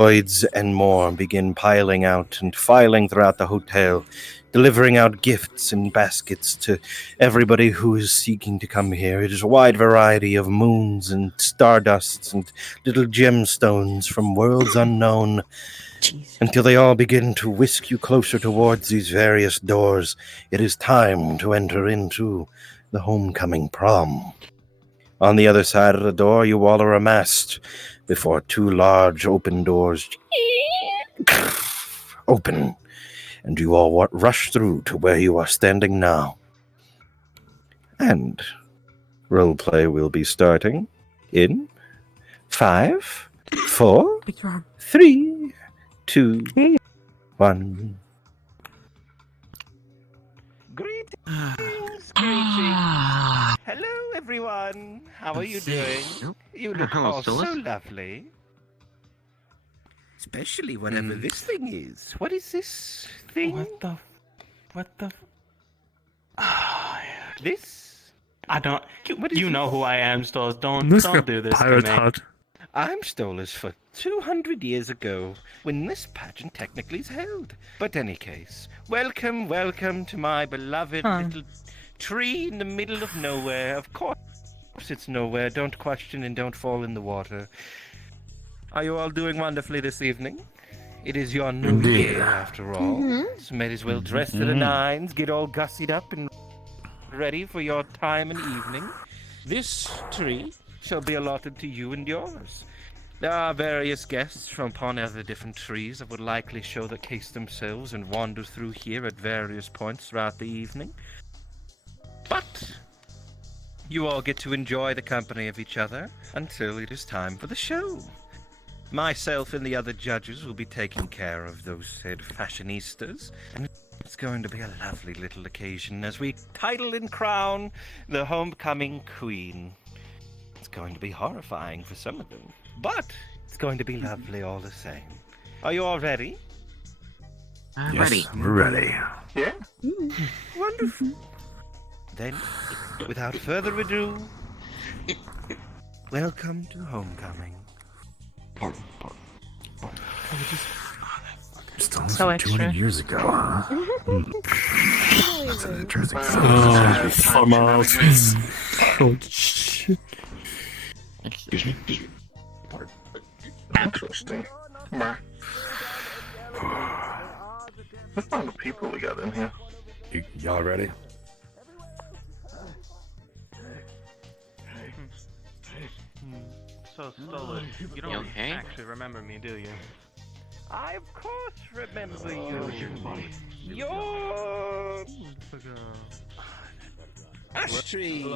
droids and more begin piling out and filing throughout the hotel, delivering out gifts in baskets to everybody who is seeking to come here. It is a wide variety of moons and stardusts and little gemstones from worlds unknown, until they all begin to whisk you closer towards these various doors. It is time to enter into the homecoming prom. On the other side of the door, you all are amassed before two large open doors open, and you all rush through to where you are standing now. And roleplay will be starting in 5, 4, 3, 2, 1. Greetings. Hello, everyone. How are you doing? You look all so lovely. Especially whatever this thing is. What is this thing? What the? This? I don't. You know who I am, Stolas. Don't do this pirate to me. hut. I'm Stolas for 200 years ago, when this pageant technically is held. But any case, welcome to my beloved little tree in the middle of nowhere. Of course it's nowhere. Don't question and don't fall in the water. Are you all doing wonderfully this evening? It is your new year, after all. So may as well dress to the nines, get all gussied up and ready for your time and evening. This tree shall be allotted to you and yours. There are various guests from upon other different trees that would likely show their case themselves and wander through here at various points throughout the evening. But you all get to enjoy the company of each other until it is time for the show. Myself and the other judges will be taking care of those said fashionistas, and it's going to be a lovely little occasion as we title and crown the homecoming queen. It's going to be horrifying for some of them, but it's going to be lovely all the same. Are you all ready? Yes, Ready. we're ready. Yeah? Wonderful. Then, without further ado, welcome to homecoming. Still So from extra. 200 years ago, huh? That's an interesting Formalities. Oh, shit. Excuse me. Interesting. What kind of people we got in here? Y'all ready? So, Stolas, you don't okay? actually remember me, do you? I, of course, remember you. You're... Astrid.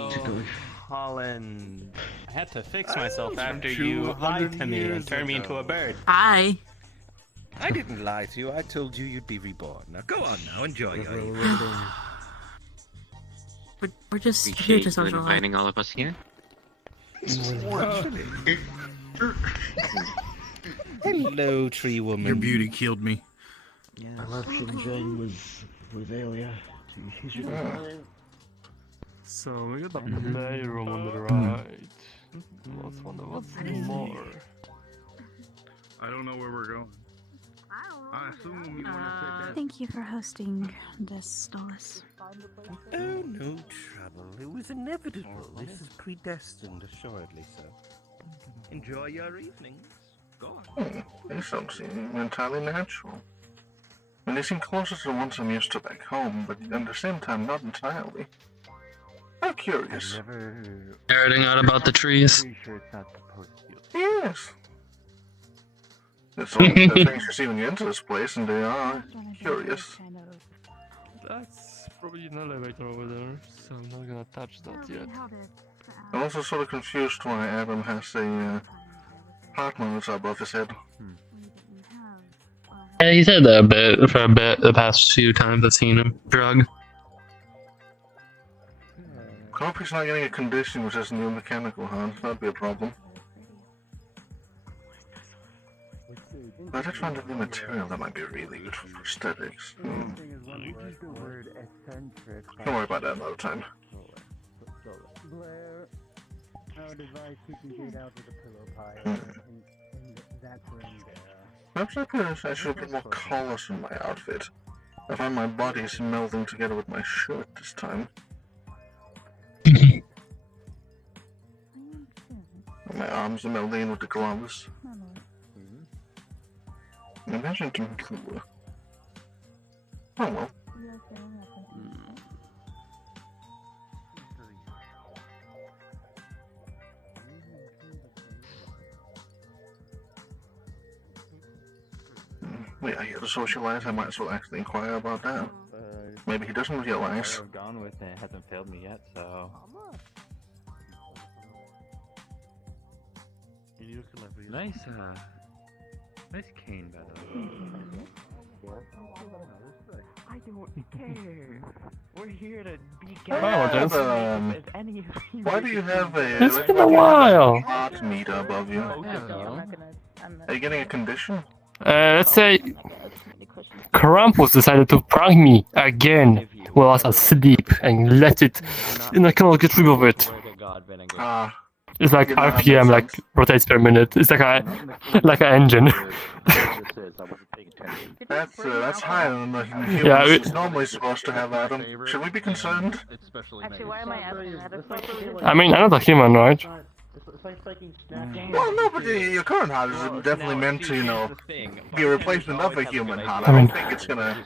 Holland. I had to fix myself after you lied to me and turned me into a bird. Hi. I didn't lie to you. I told you you'd be reborn. Now go on now, enjoy your evening. We're just here to Appreciate you socialize. inviting all of us here. Hello, tree woman. Your beauty killed me. I love Shinjin with Alia. So we got the playroom on the right. What's more? I don't know where we're going. I assume you want to take Thank you for hosting this, Stolas. Oh, no trouble. It was inevitable. This is predestined, assuredly so. Enjoy your evenings. Go on. These don't seem entirely natural. I mean, they seem closer to the ones I'm used to back home, but at the same time, not entirely. I'm curious. Nerding out about the trees. Yes. It's only the things receiving you into this place, and they are curious. That's probably an elevator over there, so I'm not gonna touch that yet. I'm also sort of confused why Adam has a heart monitor above his head. Yeah, he's had that for a bit the past few times I've seen him. Drug. I hope he's not getting a condition with his new mechanical hand. That'd be a problem. But I found a new material that might be really good for prosthetics. Don't worry about that another time. Blair, our device, you can get out of the pillow pile, and that's room there. Perhaps I should put more collars in my outfit. I find my body is melding together with my shirt this time. My arms are melding in with the gloves. Imagine it can be cooler. Oh well. Wait, I here to socialize, I might as well actually inquire about that. Maybe he doesn't realize. I've gone with it hasn't failed me yet, so. Nice, nice cane, by the way. I don't care. We're here to be Why do you have a... It's been a while. Heart meter above you? Are you getting a condition? Let's say Krampus decided to prank me again while I was asleep and left it, and I cannot get rid of it. It's like RPM, like rotates per minute. It's like an engine. That's higher than the human Yeah, is normally supposed to have, Adam. Should we be concerned? Actually, why am I asking that? I mean, I'm not a human, right? Well, no, but your current heart is definitely meant to, you know, be a replacement of a human heart. I I mean- don't think it's gonna...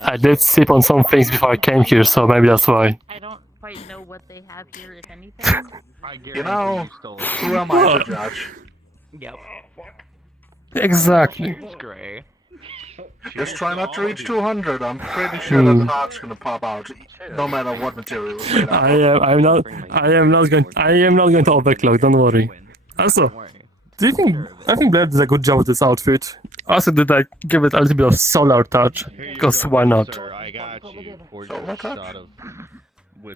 I did sip on some things before I came here, so maybe that's why. I don't quite know what they have here, if anything. You know, who am I to judge? Yep. Exactly. It's gray. Just try not to reach 200. I'm pretty sure that the heart's gonna pop out, no matter what material it's made out of. I am not going to overclock. Don't worry. Also, do you think I think Blair did a good job with this outfit? Also, did I give it a little bit of solar touch? Because why not? I got you. Solar touch? I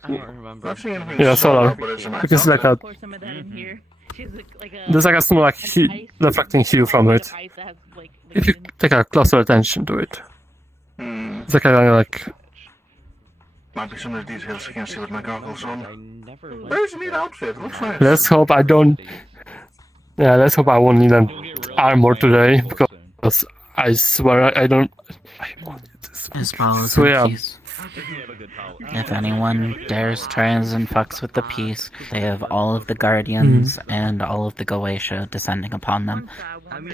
don't remember. Not seeing anything Yeah, solar, solar. but it's a nice Because like a Pour some of that in here. She's like a... there's like a small like reflecting hue from it. Ice that has, like, If you take a closer attention to it, Hmm. it's like a like. Might be some of the details I can't see with my goggles I on. never Very neat outfit. Looks nice. Let's hope I don't. Yeah, let's hope I won't need an armor today because I swear I don't. I wanted this. As well as So, the yeah. peace. If anyone dares tries and fucks with the peace, they have all of the guardians and all of the Goetia descending upon them.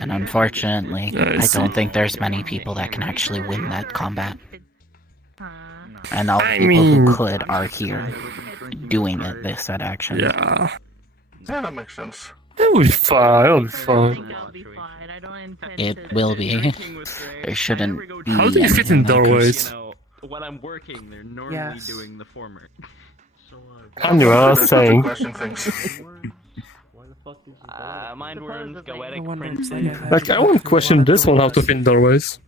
And unfortunately, I don't think there's many people that can actually win that combat. And all the I people mean- who could are here, doing it this at action. Yeah, Yeah, that makes sense. it'll be fine. It'll be I fine. think I'll be fine. I don't intend It to... will be. There shouldn't be How do you fit in anything that goes- doorways? when I'm working, they're normally Yes. doing the former. Anyway, I was saying. Question things. Mindworms, Goetic, Princes. Like, I won't question this one how to fit in doorways.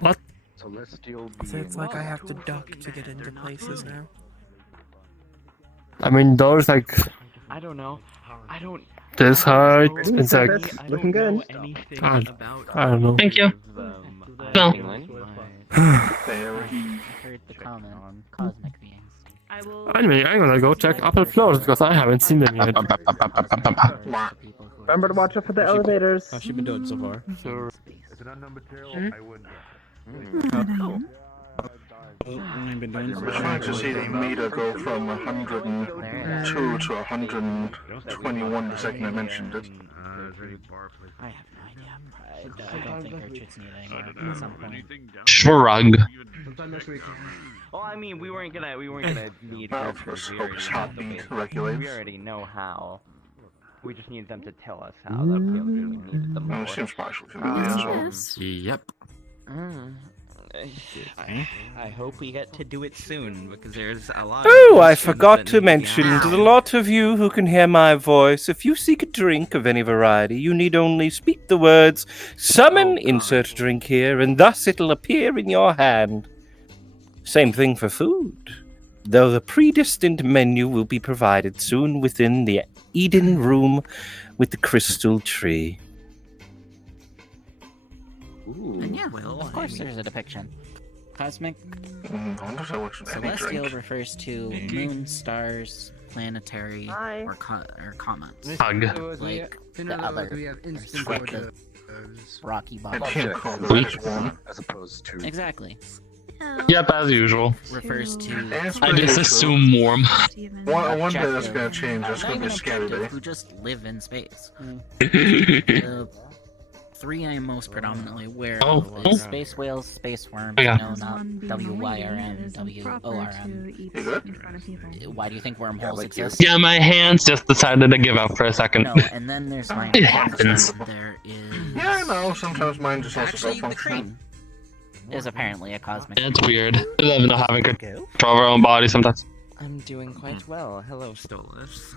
What? So it's like I have to duck to get into places now. I mean, doors like I don't know. I don't. this height. It's like Looking good. Anything I about don't know. Thank you. them. Well. Heard the comment on cosmic beings. I will... Anyway, I'm gonna go check upper floors because I haven't seen them yet. Remember to watch out for the elevators. How's she been doing so far? So, If it unknown material, I wouldn't. I've been doing We're trying to see the meter go from 102 to 121 the second I mentioned it. Is there any bar place? I have no idea. I don't think Gertrude's need anymore at some point. shrug. Well, I mean, we weren't gonna need Well, her of course, for focus heartbeat regulates. We already know how. We just need them to tell us how. That we needed them Well, it more. seems partially familiar as well. Yep. I hope we get to do it soon because there's a lot. Oh, I forgot to mention to the lot of you who can hear my voice, if you seek a drink of any variety, you need only speak the words, summon, insert drink here, and thus it'll appear in your hand. Same thing for food, though the predestined menu will be provided soon within the Eden room with the crystal tree. And yeah, of course there's a depiction. Cosmic I wonder if that works with any celestial drink. refers to moon, stars, planetary or comets. Hug. Like the other rocky I bodies. can't call that one. As opposed to... Exactly. Yep, as usual. Refers to I just assume warm. One day that's gonna change. That's not gonna be a even scary objective, day. who just live in space. The three I'm most predominantly aware of is space whales, space worms, Yeah. no, not WYRM, WORM. Why do you think wormholes exist? Yeah, my hands just decided to give up for a second. No, and then there's my It happens. There is Yeah, I know. Sometimes mine just has to actually the function. cream is apparently a cosmic. It's weird. We love not having control of our own body sometimes. I'm doing quite well. Hello, Stolas.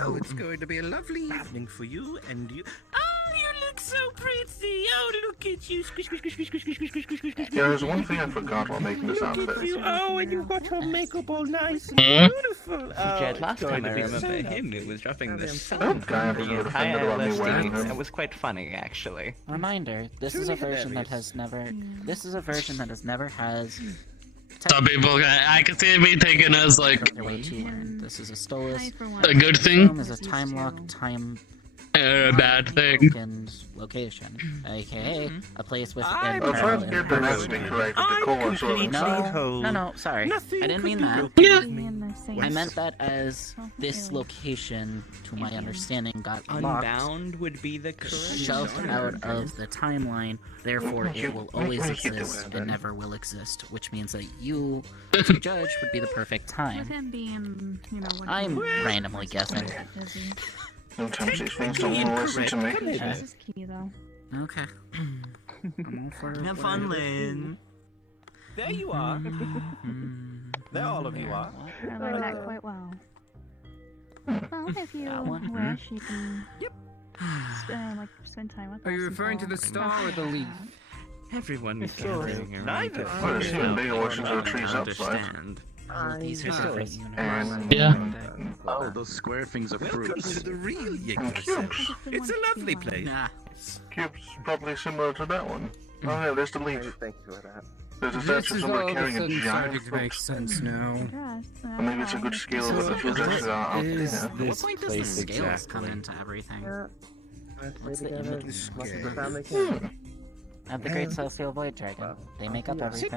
Oh, it's going to be a lovely evening for you and you. Oh, you look so pretty. Oh, look at you. Squish, squish, squish, squish, squish, squish, squish, squish, squish. Yeah, there's one thing I forgot while making this Look at outfit. you. Oh, and you've got your makeup all nice and Hmm? beautiful. Oh, Jed, it's last going time to I be remember so him, lovely. it was dropping the That sound guy for was the really entire offended about me wearing LSD. them. It was quite funny, actually. Reminder: this is a version that has never. This is a version that has never has. Some people, I can see it being taken as like Their way to learn. This is a Stolas. a good thing Room is a time lock, time or a bad thing. and location, aka a place with I'm I'll try to internal get the nesting correct with the colon sort of. No, sorry. Nothing I didn't mean could that. be Yeah. broken with me. I meant that as this location, to my understanding, got locked, Unbound would be the correct shoved out of the timeline, therefore it will always exist and never will exist, which means that you, as a judge, would be the perfect time. him being, I'm randomly guessing. Sometimes these things don't want to listen to me. This is key, though. Okay. I'm all for Have fun, Lynn. There you are. There all of you are. I learned that quite well. Well, if you wish, you can spend time with us. Are you referring to the star or the leaf? Everyone is gathering around Neither. to Well, there's even bigger oceans of help trees outside. understand. these are different And Yeah. Oh, those square things are Welcome fruits. to the real and Yggdrasil. cubes. It's a lovely place. Nah. Cubes probably similar to that one. Oh yeah, there's the leaf. Thank you for that. There's a This statue of is somebody all of a carrying a sudden giant starting to make fruit. sense now. Or maybe it's a good scale of the fruit. Is What this point does the place scales come exactly? into everything? What's the image? Hmm. Of the Great Celestial Void Dragon. They make up everything.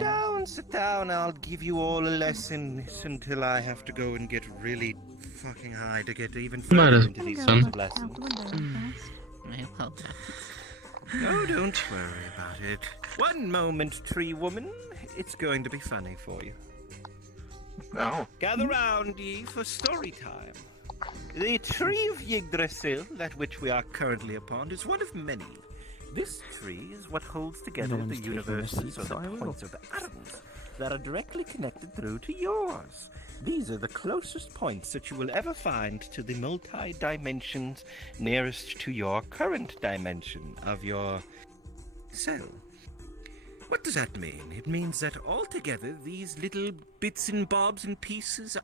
Sit down. I'll give you all a lesson until I have to go and get really fucking high to get even Might further as into these well. sorts of lessons. Well, No, don't worry about it. One moment, tree woman. It's going to be funny for you. Oh. Gather round ye for story time. The tree of Yggdrasil, that which we are currently upon, is one of many. This tree is what holds together No the one's taking universes receipts, or so I the will. points of the atoms that are directly connected through to yours. These are the closest points that you will ever find to the multi-dimensions nearest to your current dimension of your cell. What does that mean? It means that altogether these little bits and bobs and pieces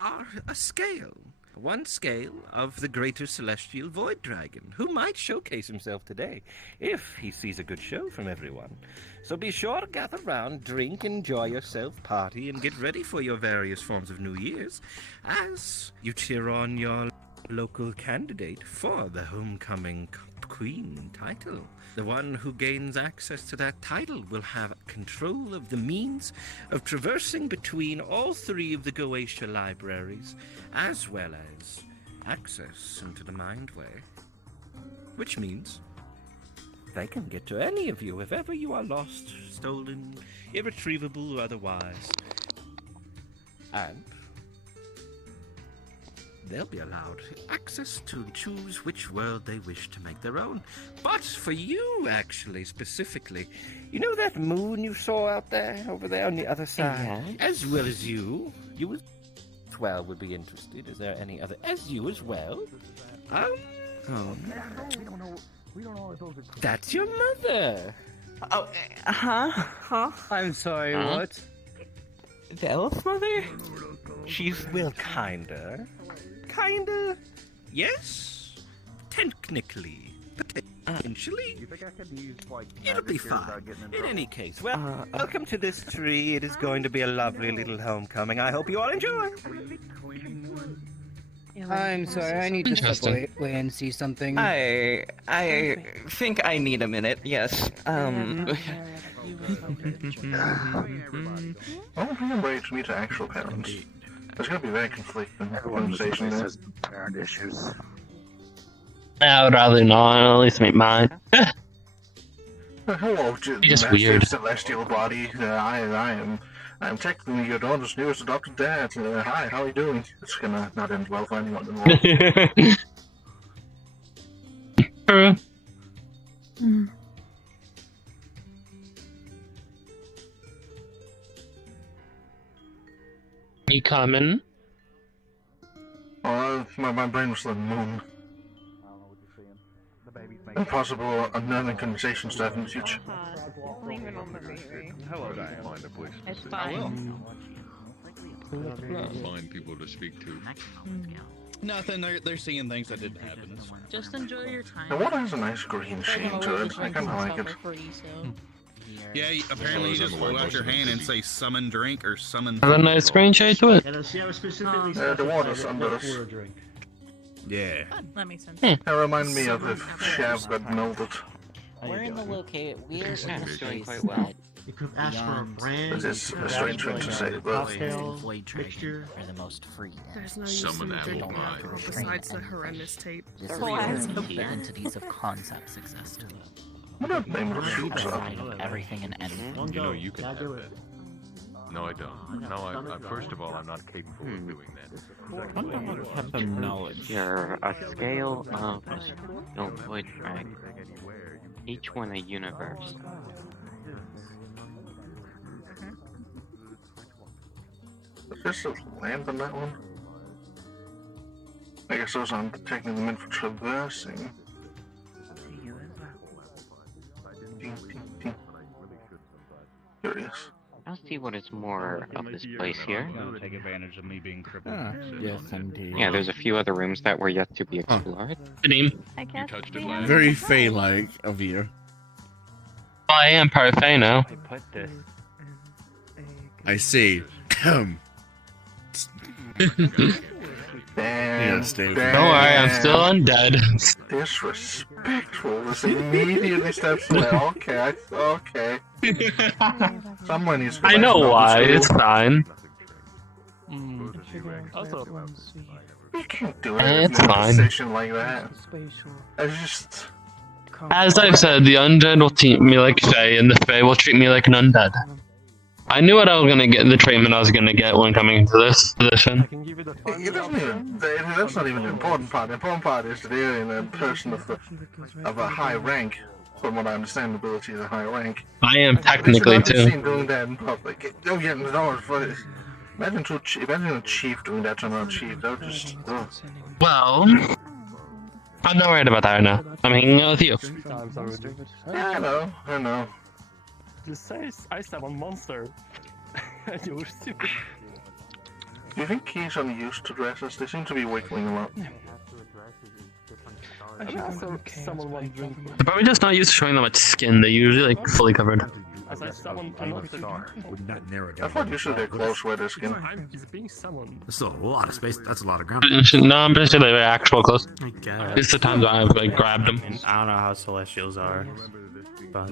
are a scale. One scale of the greater celestial void dragon, who might showcase himself today if he sees a good show from everyone. So be sure to gather round, drink, enjoy yourself, party, and get ready for your various forms of New Year's as you cheer on your local candidate for the homecoming queen title. The one who gains access to that title will have control of the means of traversing between all three of the Goetia libraries, as well as access into the Mind Way. Which means they can get to any of you if ever you are lost, stolen, irretrievable, or otherwise. And they'll be allowed access to choose which world they wish to make their own. But for you, actually, specifically, you know that moon you saw out there, over there on the other side? As well as you as well would be interested. Is there any other? As you as well? That's your mother. Oh, I'm sorry, what? The elf mother? She's, well, kinda. Yes? Technically. Potentially. It'll be fine. In any case, well, welcome to this tree. It is going to be a lovely little homecoming. I hope you all enjoy. I'm sorry, I need to step away and see something. I think I need a minute, yes. Oh, I'm ready to meet actual parents. There's gonna be very conflicting conversation there. Parent issues. I would rather not, at least meet mine. Hello, Just weird. celestial body. I'm technically your daughter's newest adopted dad. Hi, how are you doing? It's gonna not end well for anyone involved. True. You coming? My brain was on the moon. Impossible unnerving conversations to have in the future. Hello, Diane. It's fine. Find people to speak to. Nothing. They're seeing things that didn't happen. Just enjoy your time. The water has a nice green sheen to it. I kinda like it. Yeah, apparently you just hold out your hand and say summon drink or summon. Has a nice green shade to it. The water's under us. Yeah. That makes sense. That reminds me of if Shav got melted. We're in the location. We're in a space quite well. You could ask for a brand. This is a strange thing to say, but Void trading are the most free. There's no use in drinking alcohol besides the horrendous tape. This the entities of concepts exist. what a name of soups up. Providing everything and anything. You know you can have that. No, I don't. No, I first of all, I'm not capable of doing that. Wonder what type of knowledge. You're a scale of no void track. Each one a universe. There's a lamp on that one. I guess those aren't technically meant for traversing. Curious. I'll see what is more of this place here. Take advantage of me being crippled. Yes, indeed. Yeah, there's a few other rooms that were yet to be explored. Good name. Very Fae-like of you. I am part of Fae now. Put this. I see. Yes, David. Don't worry, I'm still undead. Disrespectful. This immediately steps away. Okay, okay. Someone needs to go I back know to why, school. it's fine. You can't do it It's in a fine. position like that. It's just... As I've said, the undead will treat me like Fae, and the Fae will treat me like an undead. I knew what I was gonna get, the treatment I was gonna get when coming into this position. It doesn't even, that's not even the important part. The important part is that you're in a person of a high rank. From what I understand, the ability is a high rank. I am technically They should not be too. seen doing that in public. Oh yeah, no, but imagine a chief doing that to another chief. That would just. Ugh. Well, I'm not worried about that right now. I'm hanging out with you. Yeah, I know. Just say I summon monster. You were stupid. Do you think he's unused to dresses? They seem to be wiggling a lot. I should also summon one drink. I'm probably just not used to showing that much skin. They're usually like fully covered. As I summon another drink. Would not narrow I thought usually they're close where their skin. He's being summoned. That's still a lot of space. That's a lot of ground. No, I'm pretty sure they were actual close. I guess. It's the times I've like grabbed them. I don't know how celestials are. But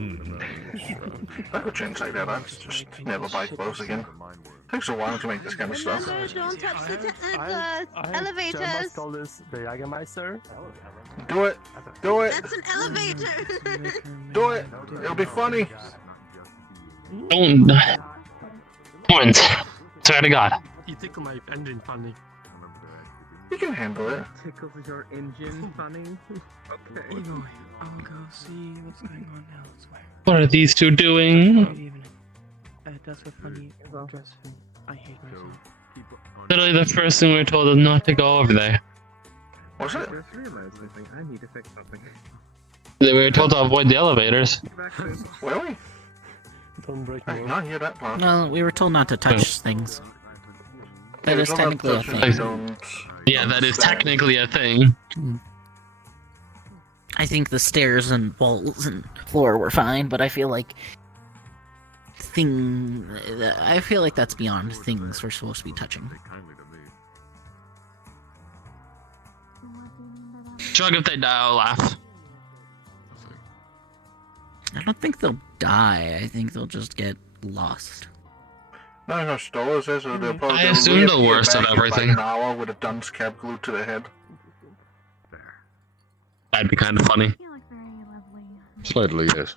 I could change like that. I'd just never buy clothes again. Takes a while to make this kind of stuff. Don't touch the I elevators. must call this the Jägermeister. Do it! Do it! That's an elevator. Do it! It'll be funny! Don't. Swear to God. You tickle my engine funny. You can handle it. Tickles your engine funny. Okay. I'll go see what's going on now. What are these two doing? That's a funny dress thing. I hate myself. Literally the first thing we were told is not to go over there. What's it? I just realized something. I need to fix something. We were told to avoid the elevators. Really? Don't break I me. did not hear that part. Well, we were told not to touch things. That is technically a thing. Yeah, that is technically a thing. I think the stairs and walls and floor were fine, but I feel like that's beyond things we're supposed to be touching. Chug, if they die, I'll laugh. I don't think they'll die. I think they'll just get lost. No, Stoller says they'll probably I assume the worst of everything. An hour with a dunce cap glued to their head. That'd be kind of funny. Slightly, yes.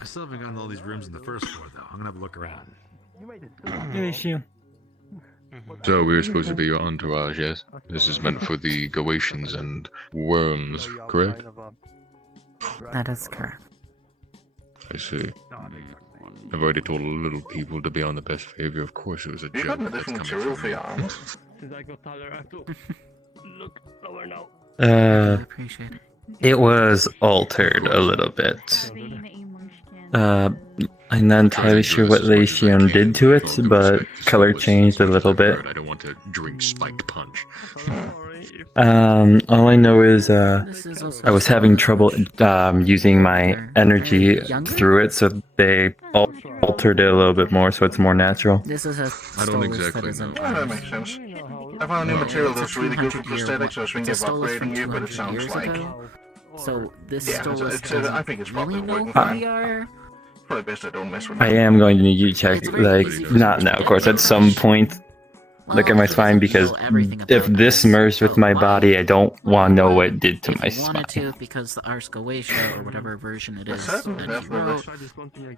I still haven't gotten all these rooms in the first floor, though. I'm gonna have a look around. So we're supposed to be your entourage, yes? This is meant for the Goatians and Wyrms, correct? That is correct. I see. I've already told little people to be on the best behavior. Of course it was a You got joke. an additional material for your arms. Look lower now. I appreciate it. It was altered a little bit. I'm not entirely sure what Lacium did to it, but color changed a little bit. I don't want to drink spiked punch. All I know is I was having trouble using my energy through it, so they altered it a little bit more, so it's more natural. This is a I don't exactly know. Yeah, that makes sense. I found a new material that's really good for prosthetics. I was thinking of upgrading you, but it sounds like... So this Yeah, I think it's probably working fine. Probably best I don't mess with it. I am going to need you to check, like, not now, of course, at some point, look at my spine, because if this merged with my body, I don't want to know what it did to my spine. Wanted to, because the Ars Goetia, or whatever version it is, that he wrote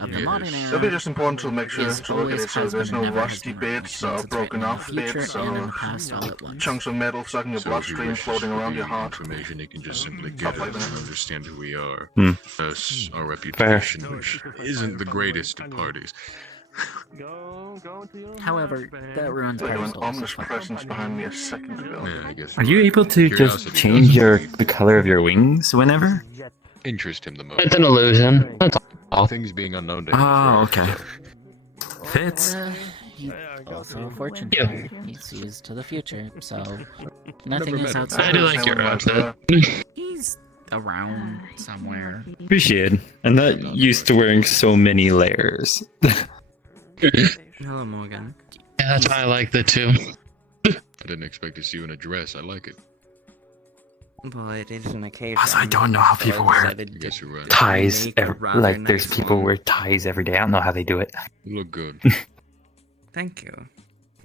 of the modern era, It'll be just important to make sure is to look at always it so has there's been no and never has rusty been bits revolutions. or It's broken written in off the future bits and in or the past all at once. chunks of metal stuck in your So if he bloodstream wishes floating to around give your you heart. information, he can just simply get it like and that. understand who we are. Hmm. Thus, our reputation, which isn't the greatest at parties. However, that ruins Like an Parasol. ominous presence behind me a second ago. Yeah, I guess. Are you able to just Curiosity change does. the color of your wings whenever? Interest him the most. It's an illusion. That's all. Things being unknown to him. Oh, is rare, okay. Fits. He's also a fortune teller. He sees to the future, so nothing is outside. I do like your outfit. He's around somewhere. Appreciate it. I'm not used to wearing so many layers. Hello, Morgan. Yeah, that's why I like the two. I didn't expect to see you in a dress. I like it. Well, it is an occasion. Also, I don't know how so people I wear decided to Guess you're right. ties. make a rather Like, there's nice people one. wear ties every day. I don't know how they do it. You look good. Thank you.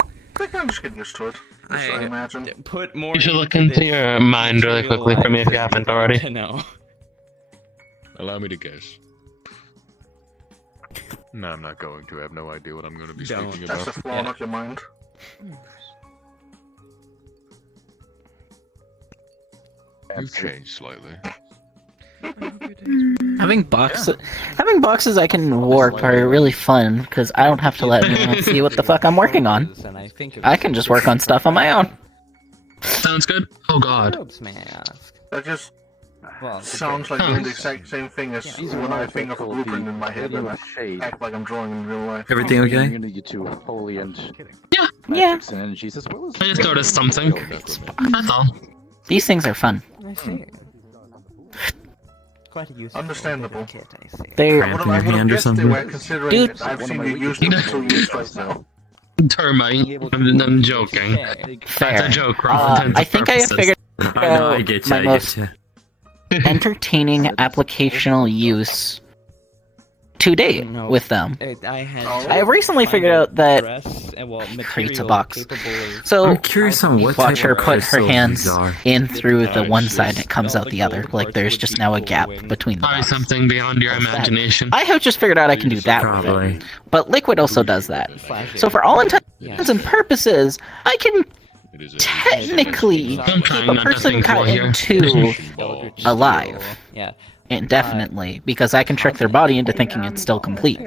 I think I'm just getting used to it. I imagine. Put more. You should look into your mind really quickly for me if you haven't already. To know. Allow me to guess. No, I'm not going to. I have no idea what I'm going to be Don't. speaking That's about. the flaw, not your mind. You've changed slightly. Having boxes I can warp are really fun because I don't have to let anyone see what the fuck I'm working on. I can just work on stuff on my own. Sounds good. Oh god. That just sounds like doing the exact same thing as when I think of a blueprint in my head and I act like I'm drawing in real life. Everything okay? You two holy and Yeah. and energies as well as I just noticed something. That's all. These things are fun. I see. Quite a useful Understandable. kit, I see. They're Cramp in your hand or something? Considering Dude. that I've seen you use them until you right now. Termite. I'm joking. fair. That's a joke for all intents I and think I have purposes. figured I know, I out get my you, I most get you. entertaining applicational use to date with them. I've recently figured out that creates a box. So I'm curious on what watch type her of put her crystals hands these are. in through the one side and it comes out the other. Like there's just now a gap between the Probably box. something beyond your imagination. I have just figured out I can do that with Probably. it. But Liquid also does that. So for all intents and purposes, I can technically I'm keep trying a not to person think cut while here. in two alive. Yeah. Indefinitely, because I can trick their body into thinking it's still complete.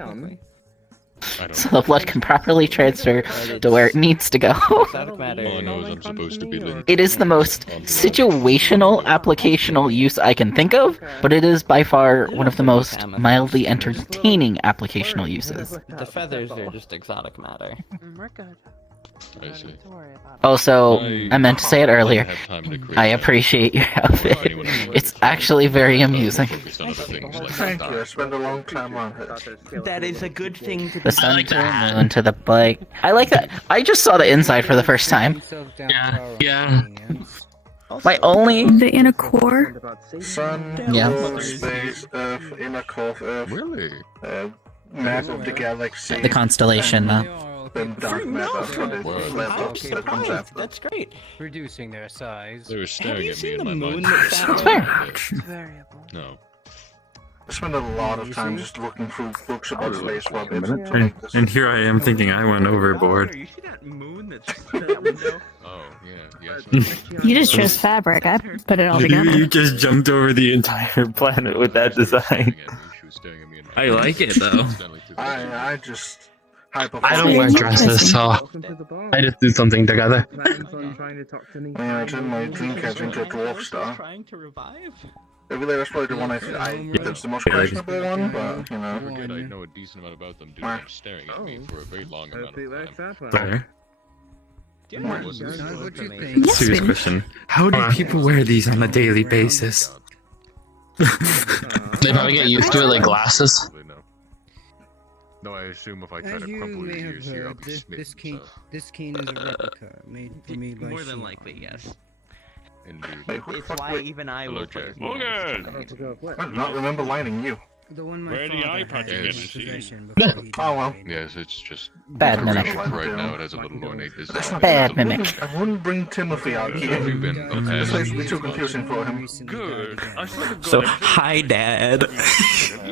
So the blood can properly transfer to where it needs to go. All I know is I'm supposed to be living. It is the most situational applicational use I can think of, but it is by far one of the most mildly entertaining applicational uses. The feathers are just exotic matter. We're good. I see. Also, I meant to say it earlier. I appreciate your outfit. actually very amusing. Thank you. I spent a long time on it. That is a good thing to The sun to the moon to the bike. I like that. I just saw the inside for the first time. Yeah. My only. The inner core. Sun, Yeah. moon, space, Earth, inner core of Earth. Really? Map of the galaxy. The constellation. Then dark matter for the laptops that comes after. That's great. Reducing their size. They were staring at me seen in the my moon mind. That's fair. No. I spent a lot of time just looking through books about space rockets to make this. And here I am thinking I went overboard. You see that moon that's that window? Oh, yeah, yes. You just chose fabric. I put it all together. You just jumped over the entire planet with that design. I like it though. I just I don't wear dresses, so I just do something together. I did my dream catching to a dwarf star. Trying to revive? Really, that's probably the one that's the most questionable one, but you know. Forget I know a decent amount about them due to them staring at me for a very long amount of time. Fair. Yes, Serious baby. question. How do people wear these on a daily basis? They probably get used to it like glasses. No, I assume if I try As to you crumple may his have ears here, I'll heard, be smitten, this cane is a replica made for me by More than Sheila. likely, yes. Indeed. It's why even I will play. I do not remember lining you. The one my Where the father eye had patch in again, his see? possession before he Oh well. died. Yes, it's just Bad mimic. right now it has a little ornate design. Bad mimic. I wouldn't bring Timothy out here. Have you been This place would be past? too confusing for him. Good. I swear to God. So, hi, Dad.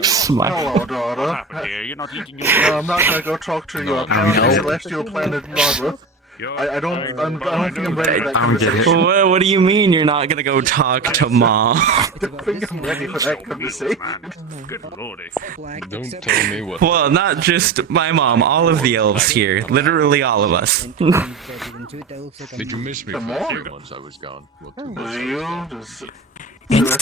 Smile. Hello, daughter. What happened here? You're not eating your I'm not gonna go talk to your apparently celestial planet mother. I don't think I'm ready for that conversation. What do you mean you're not gonna go talk to Mom? I don't think I'm ready for that conversation. Good lordy. Don't tell me what. Well, not just my mom, all of the elves here. Literally all of us. Did you miss me for a few months I was gone? What, 2 months? It's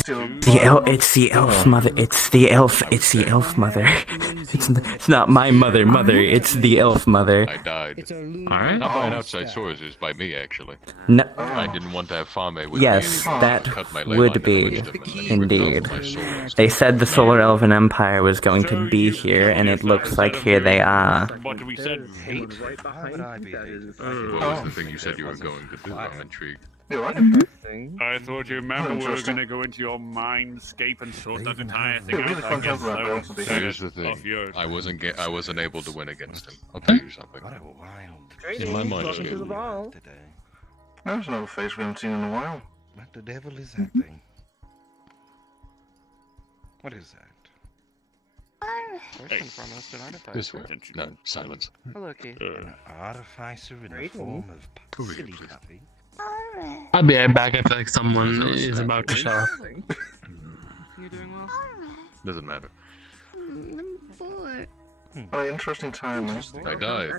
the elf mother. It's the elf mother. It's not my mother, it's the elf mother. I died. Alright. Not by an outside source, it was by me actually. No. I didn't want to have Fame with Yes, me. that Cut my ley would line be, and switched them, and indeed. ripped off my soul and They stuff. said the Solar Elven Empire was going to be here, and it looks like here they are. What we said, hate? What was the thing you said you were going to do? I'm intrigued. I thought you remember we were going to go into your mindscape and sort that entire thing out. I guess so. Here's the thing. Of yours. I wasn't able to win against him. I'll tell you something. In my mind, There's another face we haven't seen in a while. What the devil is that thing? What is that? this way. No, silence. An artificer in the form of silly puppy. I'll be right back. I feel like someone is about to show up. You doing well? Doesn't matter. What an interesting time. I died.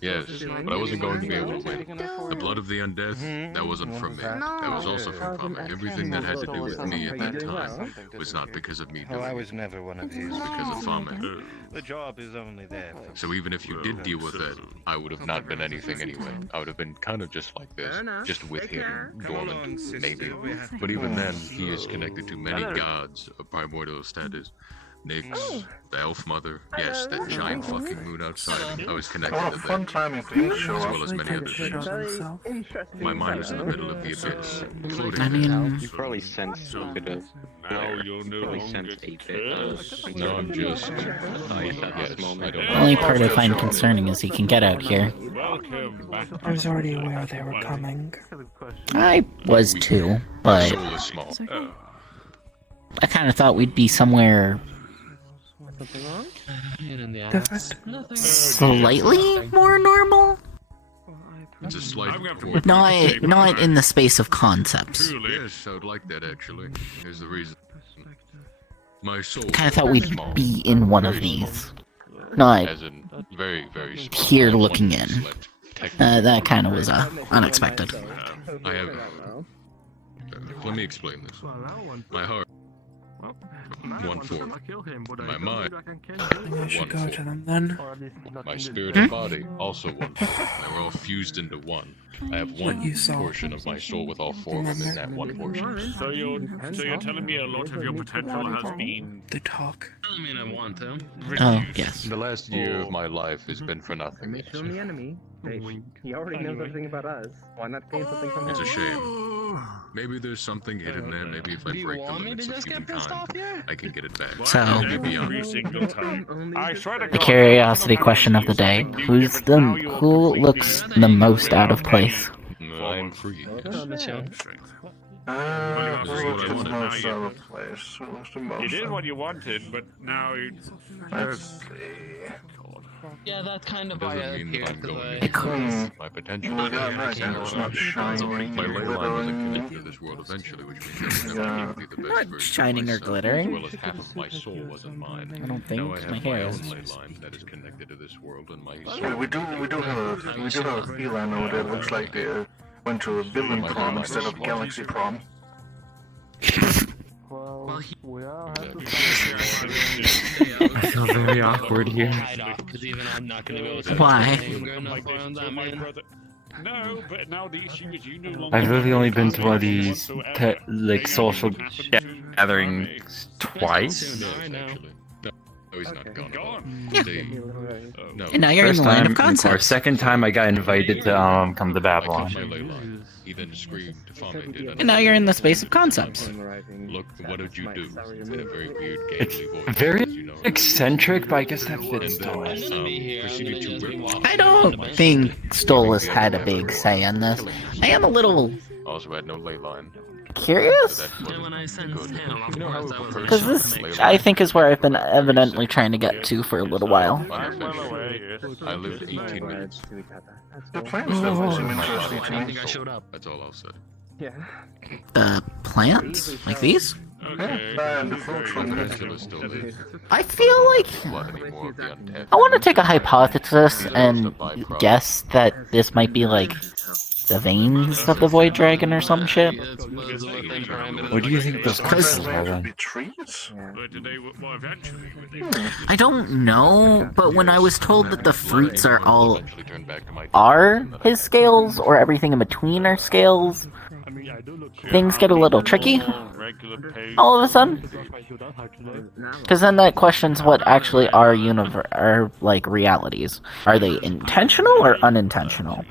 Yes, but I wasn't going to be able to win. The blood of the undead, that wasn't from me. That was also from Fame. Everything that had to do with me at that time was not because of me Oh, I doing was it. never one of his. It was because of Fame. The job is only there for So even if you did deal with that, I would have not been anything anyway. I would have been kind of just like this, just with him, dormant, maybe. But even then, he is connected to many gods of primordial status. Nyx, the Elf Mother, yes, that giant fucking moon outside. I was connected What a to fun that, timing for you to show as up. well as many other things. My mind is in the middle of the abyss, floating I there. mean, You probably sensed a bit of glare. You probably sensed a bit of... No, I'm just... Yes, Yes, I don't the only part I find concerning is he can get out here. I was already aware they were coming. I was too, but soul is small. I kind of thought we'd be somewhere slightly more normal. It's a slight... Not in the space of concepts. Yes, I would like that actually. Here's the reason. My soul... Kind of thought we'd be in one of these, not As in, very, very small. here looking in. Technically. That kind of was unexpected. I have... let me explain this. My heart One form. My mind, I should go one to form. them then. My spirit and body, also one form. They were all fused into one. I have one you saw. portion of my soul with all four of them in that one portion. So you're telling me a lot of your potential has been... They talk. I mean, I want to. Oh, yes. The last year of my life has been for nothing. Show the enemy. He already knows everything about us. Why not gain something from him? It's a shame. Maybe there's something hidden there. Maybe if I break the limits of humankind, I can get it back. So- I'll be beyond. The curiosity question of the day: who looks the most out of place? I'm free. It is what you wanted, but now you... Let's see. Yeah, that's kind of why I Doesn't mean that appeared I'm because going to my potential. Well, yeah, right, it's not shining, My ley line glittering. isn't connected to this world eventually, which means that I can be the best Not version of shining or myself, glittering. As well as half of my soul wasn't mine. I don't think Now I my have hair my is. own ley line that is connected to this world, and my Yeah, soul. we do have a feline over there. Looks like they went to a villain prom instead of galaxy prom. Well, we are I feel very awkward here. because even I'm not going to be able to. Why? No, but now the issue is you no longer... I've really only been to one of these social gatherings twice. I know. No, he's not gone. Yeah. No. And now you're in First the land of time, or concepts. second time I got invited to come to Babylon. My ley line. He then screamed, vomited, And now you're in the space of concepts. Look, what did you do? In a very weird, It's gangly voice. very you know. eccentric, but I guess that fits And Thomas. proceeded to rip off. I don't think Stolas had a big say in this. I am a little Also had no ley line. curious. So that wasn't when I sensed good. him, of You know how course, I was a Because person this, ley I line- think, is where I've been evidently trying to get to for a little while. I lived 18 minutes. The plants definitely seem interesting I to don't me. think I showed up. That's all I'll say. Yeah. The plants? Like these? And the fruits from The it. vessel is still there. I feel like Blood anymore of the undead. I want to take a hypothesis and guess that this might be like the veins of the Void Dragon or some shit. What do you think those crystals are Would then? be trees? But did they... Well, eventually... would they- I don't know, but when I was told that the fruits are all Eventually turned back to my are his scales or everything in between are scales, things get a little tricky all of a sudden. Because then that questions what actually are like realities. Are they intentional or unintentional?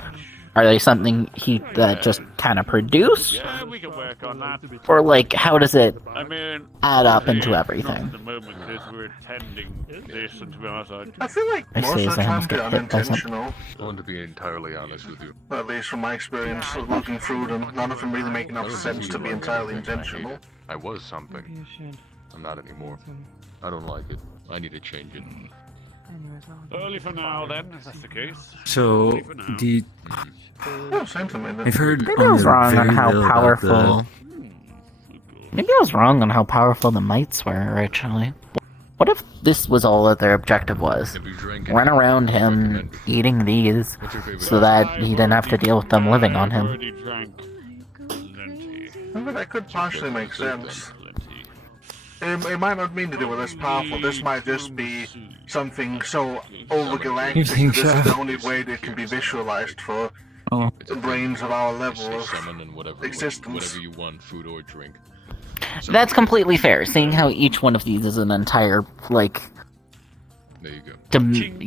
Are they something he just kind of produced? Yeah, we can work on that. Or like, how does it I mean... add up into Not everything? at the moment, because we're attending this, and to be honest, I feel like I most see, of the so I time almost they're get hit by something. unintentional. I want to be entirely honest with you. At least from my experience of looking through them, none of them really make enough sense to be entirely intentional. I was something. I'm not anymore. I don't like it. I need to change it. early for now, then, if that's the case. So, the Yeah, same to me. I've heard Maybe I was wrong on how powerful. Maybe I was wrong on how powerful the mites were originally. What if this was all that their objective was? Run around him eating these so that he didn't have to deal with them living on him. Already drank plenty. I mean, that could partially make sense. It might not mean that they were less powerful. This might just be something so overgalactic that this is the only way that can be visualized for brains of our level of Summon and whatever existence. you want, food or drink. That's completely fair, seeing how each one of these is an entire, like, There you go.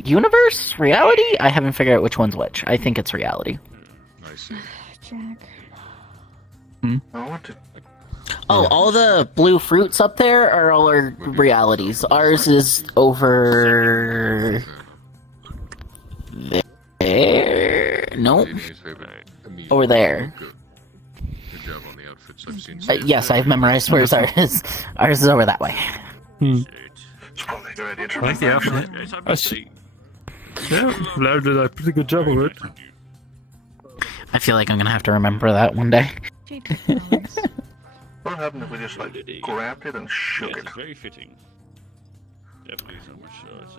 universe? Reality? I haven't figured out which one's which. I think it's reality. I see. Jack. Oh, all the blue fruits up there are all our realities. Ours is over there. Nope. Over there. Good job on the outfits. I've seen Yes, I've memorized where's ours. Ours is over that way. I like the outfit. Yeah, Vlad did a pretty good job of it. I feel like I'm gonna have to remember that one day. What happened if we just like grabbed it and shook it? Very fitting. Definitely so much so, I'd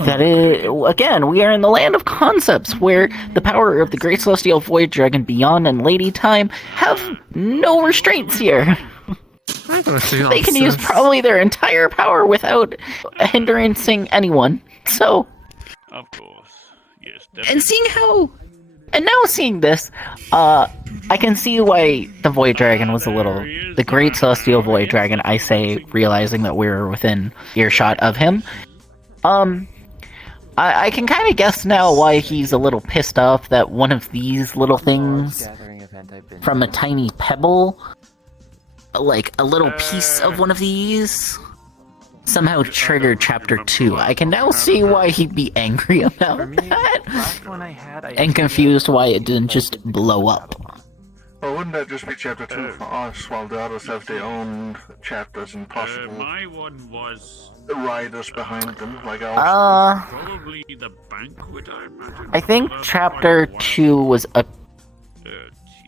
say. That is, again, we are in the land of concepts where the power of the Great Celestial Void Dragon Beyond and Lady Time have no restraints here. they can use probably their entire power without hindering anyone. So, Of course. Yes, and seeing this, I can see why the Void Dragon was the Great Celestial Void Dragon, I say, realizing that we were within earshot of him. I can kind of guess now why he's a little pissed off that one of these little things from a tiny pebble, like a little piece of one of these, somehow triggered Chapter 2. I can now see why he'd be angry about that, and confused why it didn't just blow up. Well, wouldn't that just be Chapter 2 for us, while the others have their own chapters and possible my one was riders behind them, like ours? probably the banquet, I imagine. I think Chapter 2 was a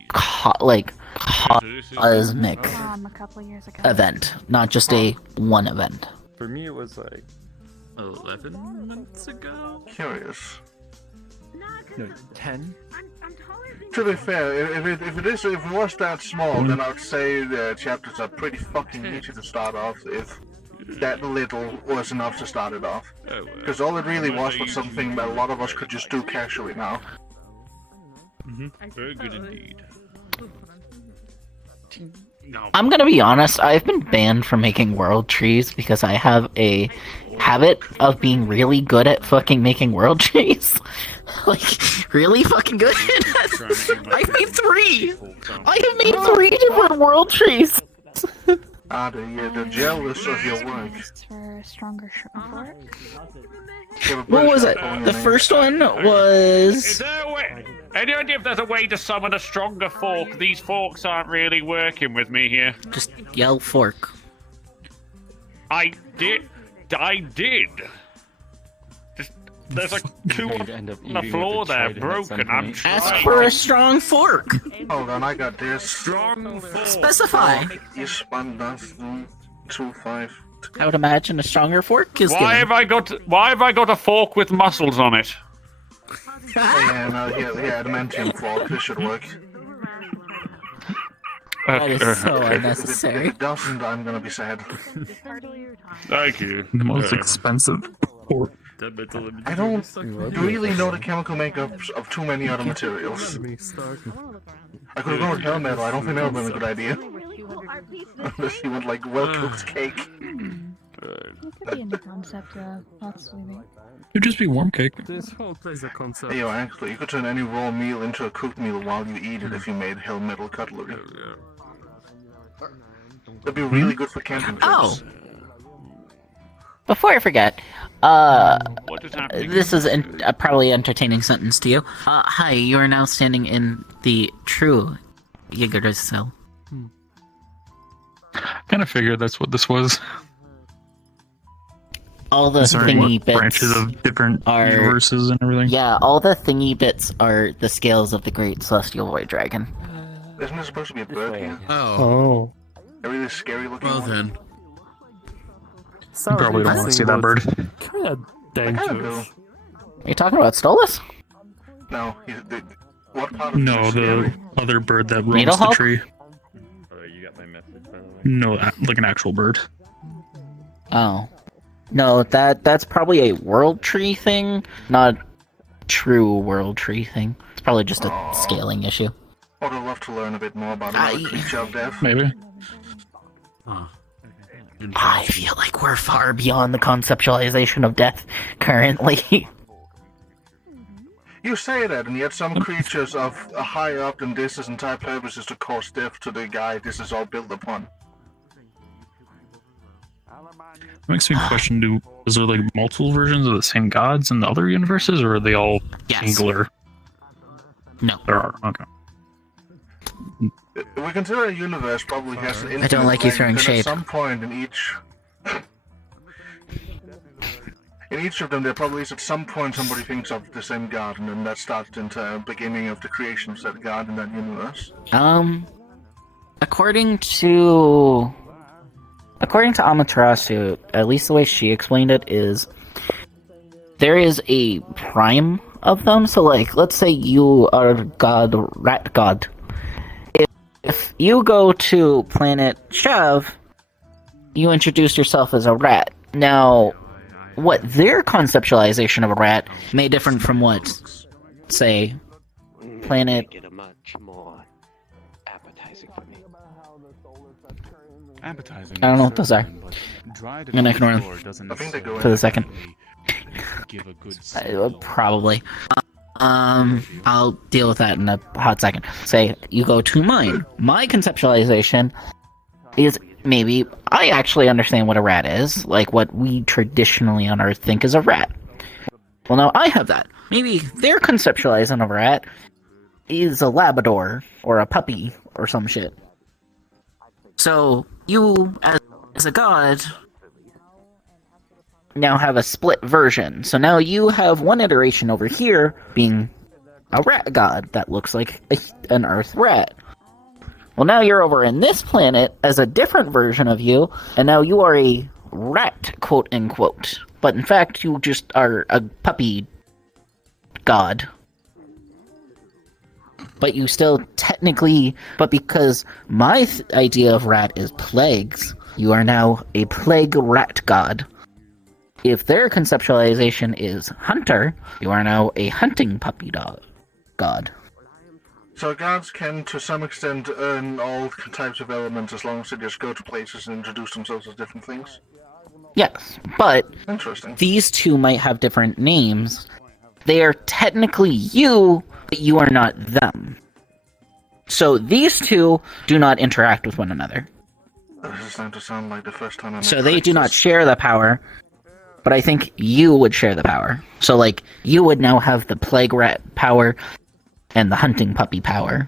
cosmic A couple years ago. event, not just a one event. For me, it was like 11 months ago. Curious. No, 10. To be fair, if it was that small, then I would say the chapters are pretty fucking easy to start off if that little was enough to start it off. Because all it really was something that a lot of us could just do casually now. Very good indeed. I'm gonna be honest, I've been banned from making world trees because I have a habit of being really good at fucking making world trees. Like, really fucking good. I've made 3! I have made 3 different world trees! They're jealous of your work. For stronger fork. What was it? The first one was... Is there a way? Any idea if there's a way to summon a stronger fork? These forks aren't really working with me here. Just yell fork. I did. There's like 2 on the floor there, broken. I'm trying. Ask for a strong fork! Hold on, I got this. Strong fork. Specify! Yes, 1, 2, 5. I would imagine a stronger fork is Why have I got a fork with muscles on it? Yeah, adamantium fork. This should work. That is so unnecessary. If it doesn't, I'm gonna be sad. Thank you. The most expensive pork. I don't really know the chemical makeup of too many other materials. I could have gone with hell metal. I don't think that would have been a good idea. Unless you want like well-cooked cake. It could be a new concept, possibly. It'd just be warm cake. This whole place a concept. Yo, actually, you could turn any raw meal into a cooked meal while you eat it if you made hell metal cutlery. That'd be really good for camping trips. Oh! Before I forget, this is a probably entertaining sentence to you. Hi, you are now standing in the true Jaeger's cell. Kind of figured that's what this was. All the thingy bits branches of different universes and everything. Yeah, all the thingy bits are the scales of the Great Celestial Void Dragon. Isn't it supposed to be a bird here? Oh. A really scary looking Well one. then. You probably don't want to see that bird. Kind of dangerous. Are you talking about Stolas? No, what part of No, the other bird that roams the Needlehawk? tree. Oh, you got my message, by the way. No, like an actual bird. Oh. No, that's probably a world tree thing, not true world tree thing. It's probably just a scaling issue. I'd love to learn a bit more about another creature of death. Maybe. I feel like we're far beyond the conceptualization of death currently. You say that, and yet some creatures of higher up than this' entire purpose is to cause death to the guy this is all built upon. It makes me question, is there like multiple versions of the same gods in the other universes, or are they all singular? No. There are, okay. We consider a universe probably has an I don't like you throwing shade. At some point in each of them, there probably is at some point somebody thinks of the same god, and then that starts into the beginning of the creation of that god in that universe. According to Amaterasu, at least the way she explained it is, there is a prime of them. So, like, let's say you are rat god. If you go to planet Shev, you introduced yourself as a rat. Now, what their conceptualization of a rat may differ from what, say, planet... Appetizing. I don't know what those are. I'm gonna ignore them for the second. Probably. I'll deal with that in a hot second. Say, you go to mine. My conceptualization is maybe I actually understand what a rat is, like what we traditionally on Earth think is a rat. Well, now I have that. Maybe their conceptualization of a rat is a Labrador or a puppy or some shit. So, you, as a god, now have a split version. So now you have one iteration over here being a rat god that looks like an Earth rat. Well, now you're over in this planet as a different version of you, and now you are a rat, quote-unquote. But in fact, you just are a puppy god. But you still technically... But because my idea of rat is plagues, you are now a plague rat god. If their conceptualization is hunter, you are now a hunting puppy god. So gods can, to some extent, earn all types of elements as long as they just go to places and introduce themselves as different things? Yes, but interesting. These two might have different names. They are technically you, but you are not them. So these two do not interact with one another. This is starting to sound like the first time So they do not share the power, but I think you would share the power. So, like, you would now have the plague rat power and the hunting puppy power.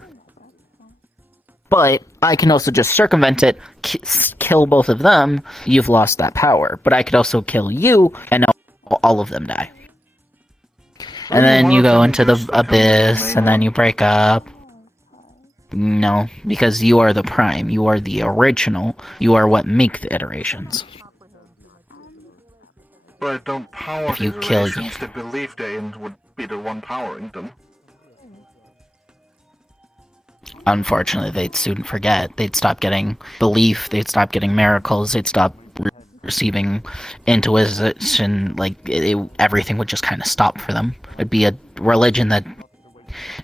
But I can also just circumvent it, kill both of them, you've lost that power. But I could also kill you, and now all of them die. And then you go into the abyss, and then you break up. No, because you are the prime, you are the original, you are what make the iterations. But don't power If you the kill iterations, the belief they in would be the one powering them. Unfortunately, they'd soon forget. They'd stop getting belief, they'd stop getting miracles, they'd stop receiving intuition, like, everything would just kind of stop for them. It'd be a religion that...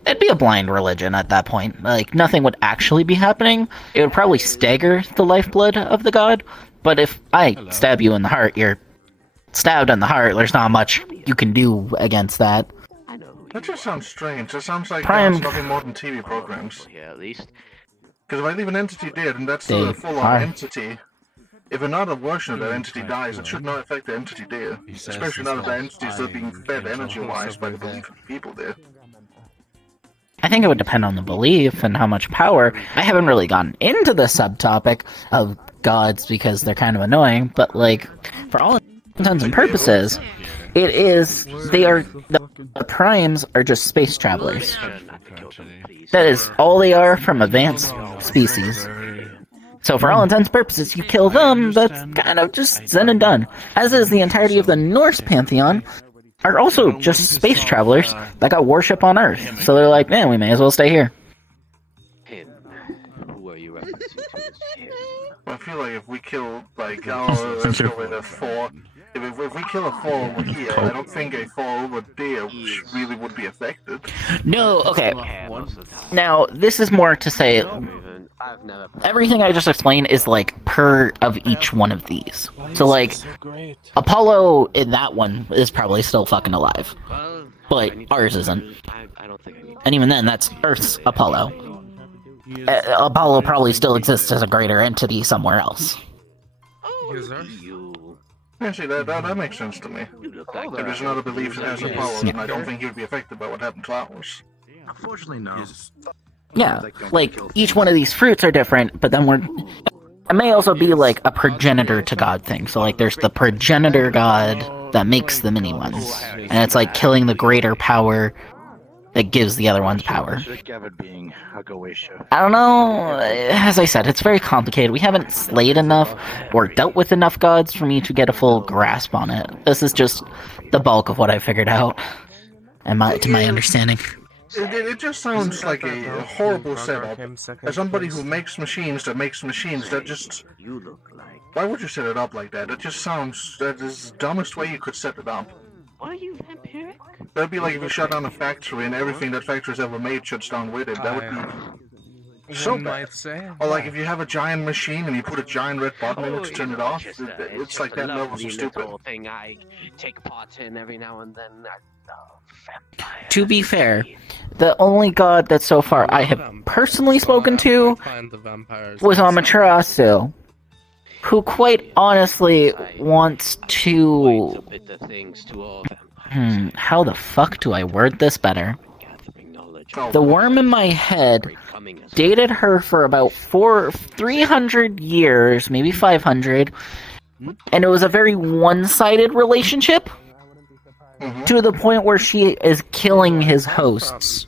It'd be a blind religion at that point. Like, nothing would actually be happening. It would probably stagger the lifeblood of the god, but if I stab you in the heart, you're stabbed in the heart, there's not much you can do against that. That just sounds strange. It sounds like Prime... nothing more than TV programs. Yeah, at least. Because if I leave an entity dead, and that's still a full-on entity, if another version of that entity dies, it should not affect the entity there. Especially now that the entity is still being fed energy-wise by the belief of the people there. I think it would depend on the belief and how much power. I haven't really gotten into the subtopic of gods because they're kind of annoying, but, like, for all intents and purposes, it is... They are... The primes are just space travelers. That is all they are from advanced species. So for all intents and purposes, you kill them, that's kind of just done and done. As is the entirety of the Norse pantheon, are also just space travelers that got worship on Earth. So they're like, man, we may as well stay here. I feel like if we kill, like, let's go with a 4. If we kill a 4 over here, I don't think a 4 over there really would be affected. No, okay. Now, this is more to say, everything I just explained is, like, per of each one of these. So, like, Apollo in that one is probably still fucking alive. But ours isn't. And even then, that's Earth's Apollo. Apollo probably still exists as a greater entity somewhere else. Actually, that makes sense to me. If there's another belief that has Apollo, then I don't think he would be affected by what happened to ours. Unfortunately, no. Yeah, like, each one of these fruits are different, but then it may also be, like, a progenitor to God thing. So, like, there's the progenitor god that makes the mini ones. And it's like killing the greater power that gives the other ones power. I don't know, as I said, it's very complicated. We haven't slayed enough or dealt with enough gods for me to get a full grasp on it. This is just the bulk of what I figured out, and to my understanding. It just sounds like a horrible setup. As somebody who makes machines that just Why would you set it up like that? That just sounds... That is the dumbest way you could set it up. Why are you vampiric? That'd be like if you shut down a factory and everything that factory's ever made shuts down with it. That would be so bad. Or like if you have a giant machine and you put a giant red button in it to turn it off. It's like that level so stupid. Thing I take part in every now and then. To be fair, the only god that so far I have personally spoken to was Amaterasu, who quite honestly wants to... how the fuck do I word this better? The worm in my head dated her for about 300 years, maybe 500, and it was a very one-sided relationship, to the point where she is killing his hosts.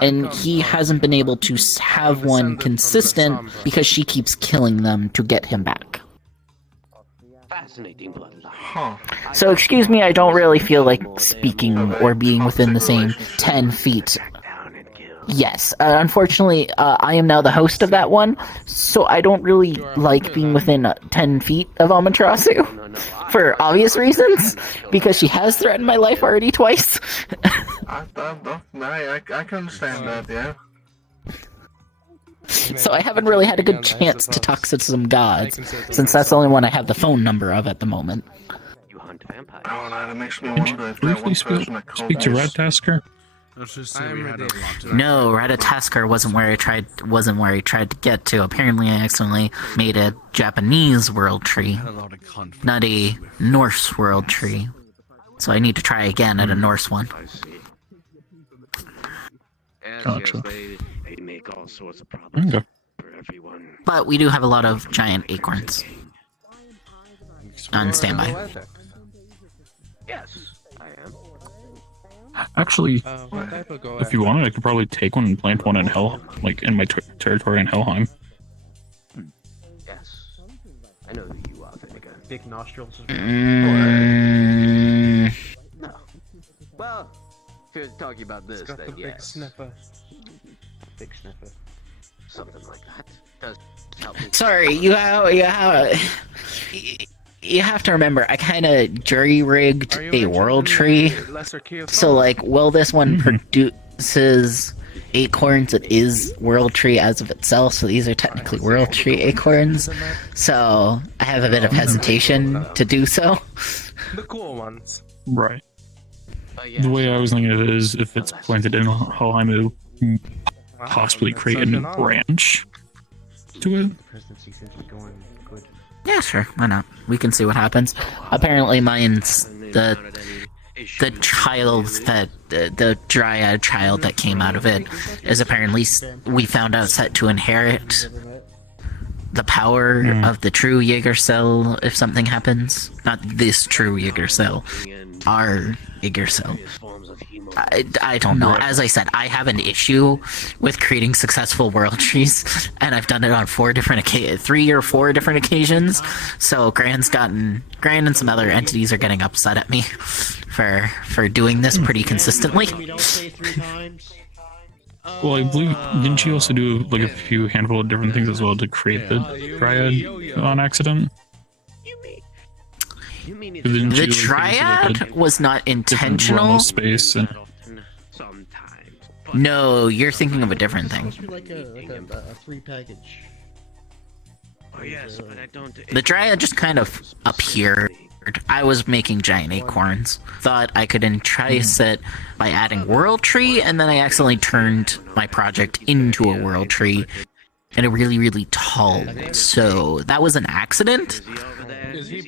And he hasn't been able to have one consistent because she keeps killing them to get him back. Fascinating bloodline. So excuse me, I don't really feel like speaking or being within the same 10 feet. Yes, unfortunately, I am now the host of that one, so I don't really like being within 10 feet of Amaterasu, for obvious reasons, because she has threatened my life already twice. I can understand that, yeah. So I haven't really had a good chance to talk to some gods, since that's the only one I have the phone number of at the moment. That makes me wonder if that one person that called Speak to Red Tasker. No, Ratatasker wasn't where I tried to get to. Apparently I accidentally made a Japanese world tree, not a Norse world tree. So I need to try again at a Norse one. Gotcha. They make all sorts of problems for everyone. But we do have a lot of giant acorns on standby. Yes, I am. Actually, if you wanted, I could probably take one and plant one in Hell, like in my territory in Helheim. Yes, I know who you are, Vinegar. Big nostrils. No. Well, if you're talking about this, then the yes. big sniffer. Big sniffer. Something like that. Does help me. Sorry, you have to remember, I kind of jury-rigged a world tree. So, like, while this one produces acorns, it is world tree as of itself, so these are technically world tree acorns. So, I have a bit of hesitation to do so. The cool ones. Right. The way I was thinking of it is, if it's planted in Helheim, it will possibly create a new branch to it. Yeah, sure, why not? We can see what happens. Apparently mine's the child that, the dryad child that came out of it is apparently, we found out, set to inherit the power of the true Jaeger cell if something happens. Not this true Jaeger cell, our Jaeger cell. I don't know. As I said, I have an issue with creating successful world trees, and I've done it on 3 or 4 different occasions. So Grand and some other entities are getting upset at me for doing this pretty consistently. Well, I believe, didn't you also do like a few handful of different things as well to create the dryad on accident? The dryad was not intentional. Space and... No, you're thinking of a different thing. Like a free package. Oh yes, but I don't. The dryad just kind of appeared. I was making giant acorns. Thought I could entice it by adding world tree, and then I accidentally turned my project into a world tree. And a really, really tall. So that was an accident.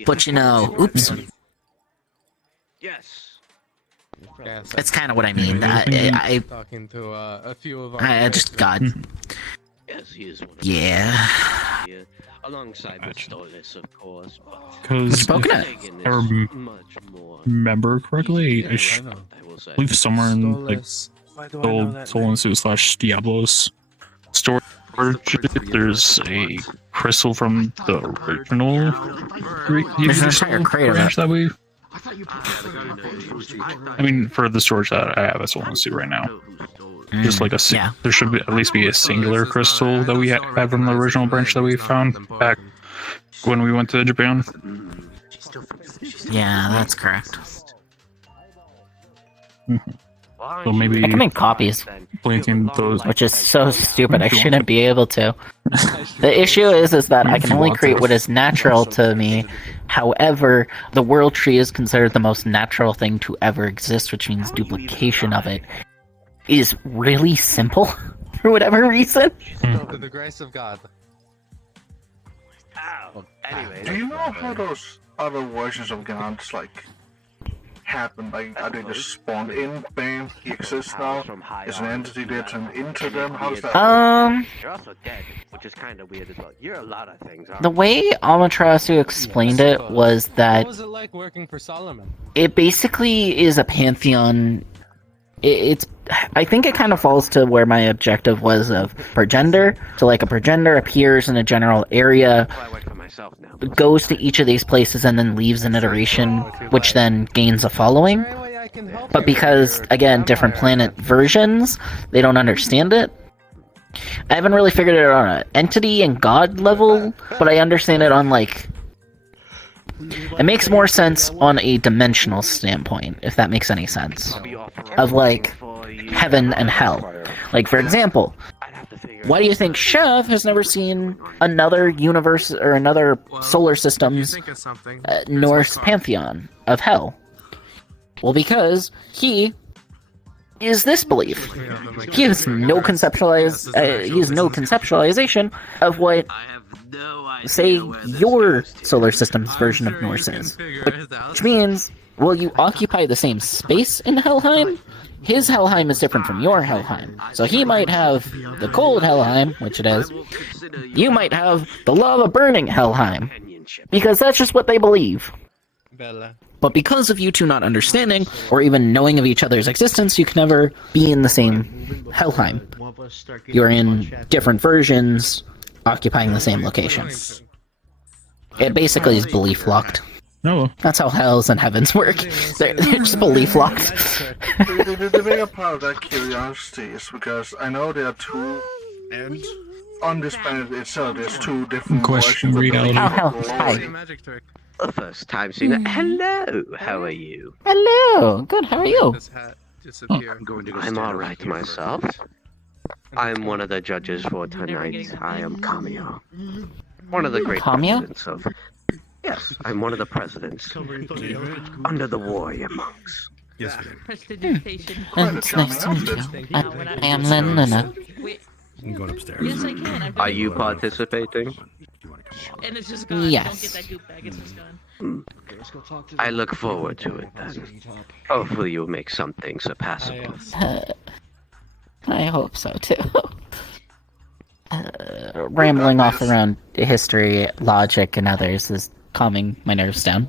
But you know, oops. Yes. That's kind of what I mean. I talking to a few of I just got. Yes, he is one of Yeah. them. Alongside with Stolas, of course. Because if I remember correctly, I believe somewhere in like the old Soul / Diablos storage, there's a crystal from the original branch that we. I mean, for the storage that I have, that's what I want to do right now. Just like there should at least be a singular crystal that we have from the original branch that we found back when we went to Japan. Yeah, that's correct. So maybe I can make copies, planting those, which is so stupid. I shouldn't be able to. The issue is that I can only create what is natural to me. However, the world tree is considered the most natural thing to ever exist, which means duplication of it is really simple for whatever reason. To the grace of God. Anyway, do you know how those other versions of Gantz happen? Like, are they just spawned in? Bam, he exists now. Is an entity there turned into them? How does that work? You're also dead, which is kind of weird as well. You're a lot of things. The way Amaterasu explained it was that What was it like working for Solomon? it basically is a pantheon. It's I think it kind of falls to where my objective was of progender. So like a progender appears in a general area, goes to each of these places and then leaves an iteration, which then gains a following. But because, again, different planet versions, they don't understand it. I haven't really figured it out on an entity and god level, but I understand it on it makes more sense on a dimensional standpoint, if that makes any sense. Of heaven and hell. Like, for example, why do you think Chev has never seen another universe or another solar system's Norse pantheon of hell? Well, because he is this belief. He has no conceptualization of what, say, your solar system's version of Norse is. Which means, will you occupy the same space in Helheim? His Helheim is different from your Helheim. So he might have the cold Helheim, which it is. You might have the lava-burning Helheim. Because that's just what they believe. But because of you two not understanding, or even knowing of each other's existence, you can never be in the same Helheim. You're in different versions, occupying the same location. It basically is belief locked. No. That's how hells and heavens work. They're just belief locked. The bigger part of that curiosity is because I know there are two, and on this planet itself, there's two different question reality. Hi. The first time seeing it. Hello, how are you? Hello, good, how are you? I'm alright myself. I'm one of the judges for tonight. I am Kamio. One of the great presidents of... Yes, I'm one of the presidents. Under the warrior monks. Yes, it's nice to meet you. I am Lena. I'm going upstairs. Yes, I can. Are you participating? And it's just gone. Yes. Don't get that goop back. It's just gone. I look forward to it then. Hopefully you'll make something surpassable. I hope so too. Rambling off around history, logic, and others is calming my nerves down.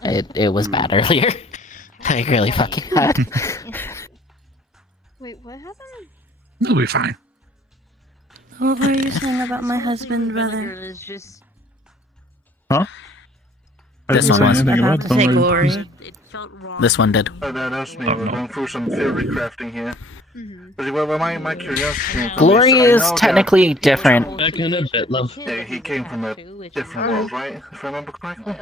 It was bad earlier. I really fucking bad. Wait, what happened? It'll be fine. What were you saying about my husband, brother? Huh? This one was. About to say glory. This one did. That's me. We're going through some theory crafting here. But where my curiosity Glory is technically different. Back in a bit, love. Yeah, he came from a different world, right? If I remember correctly.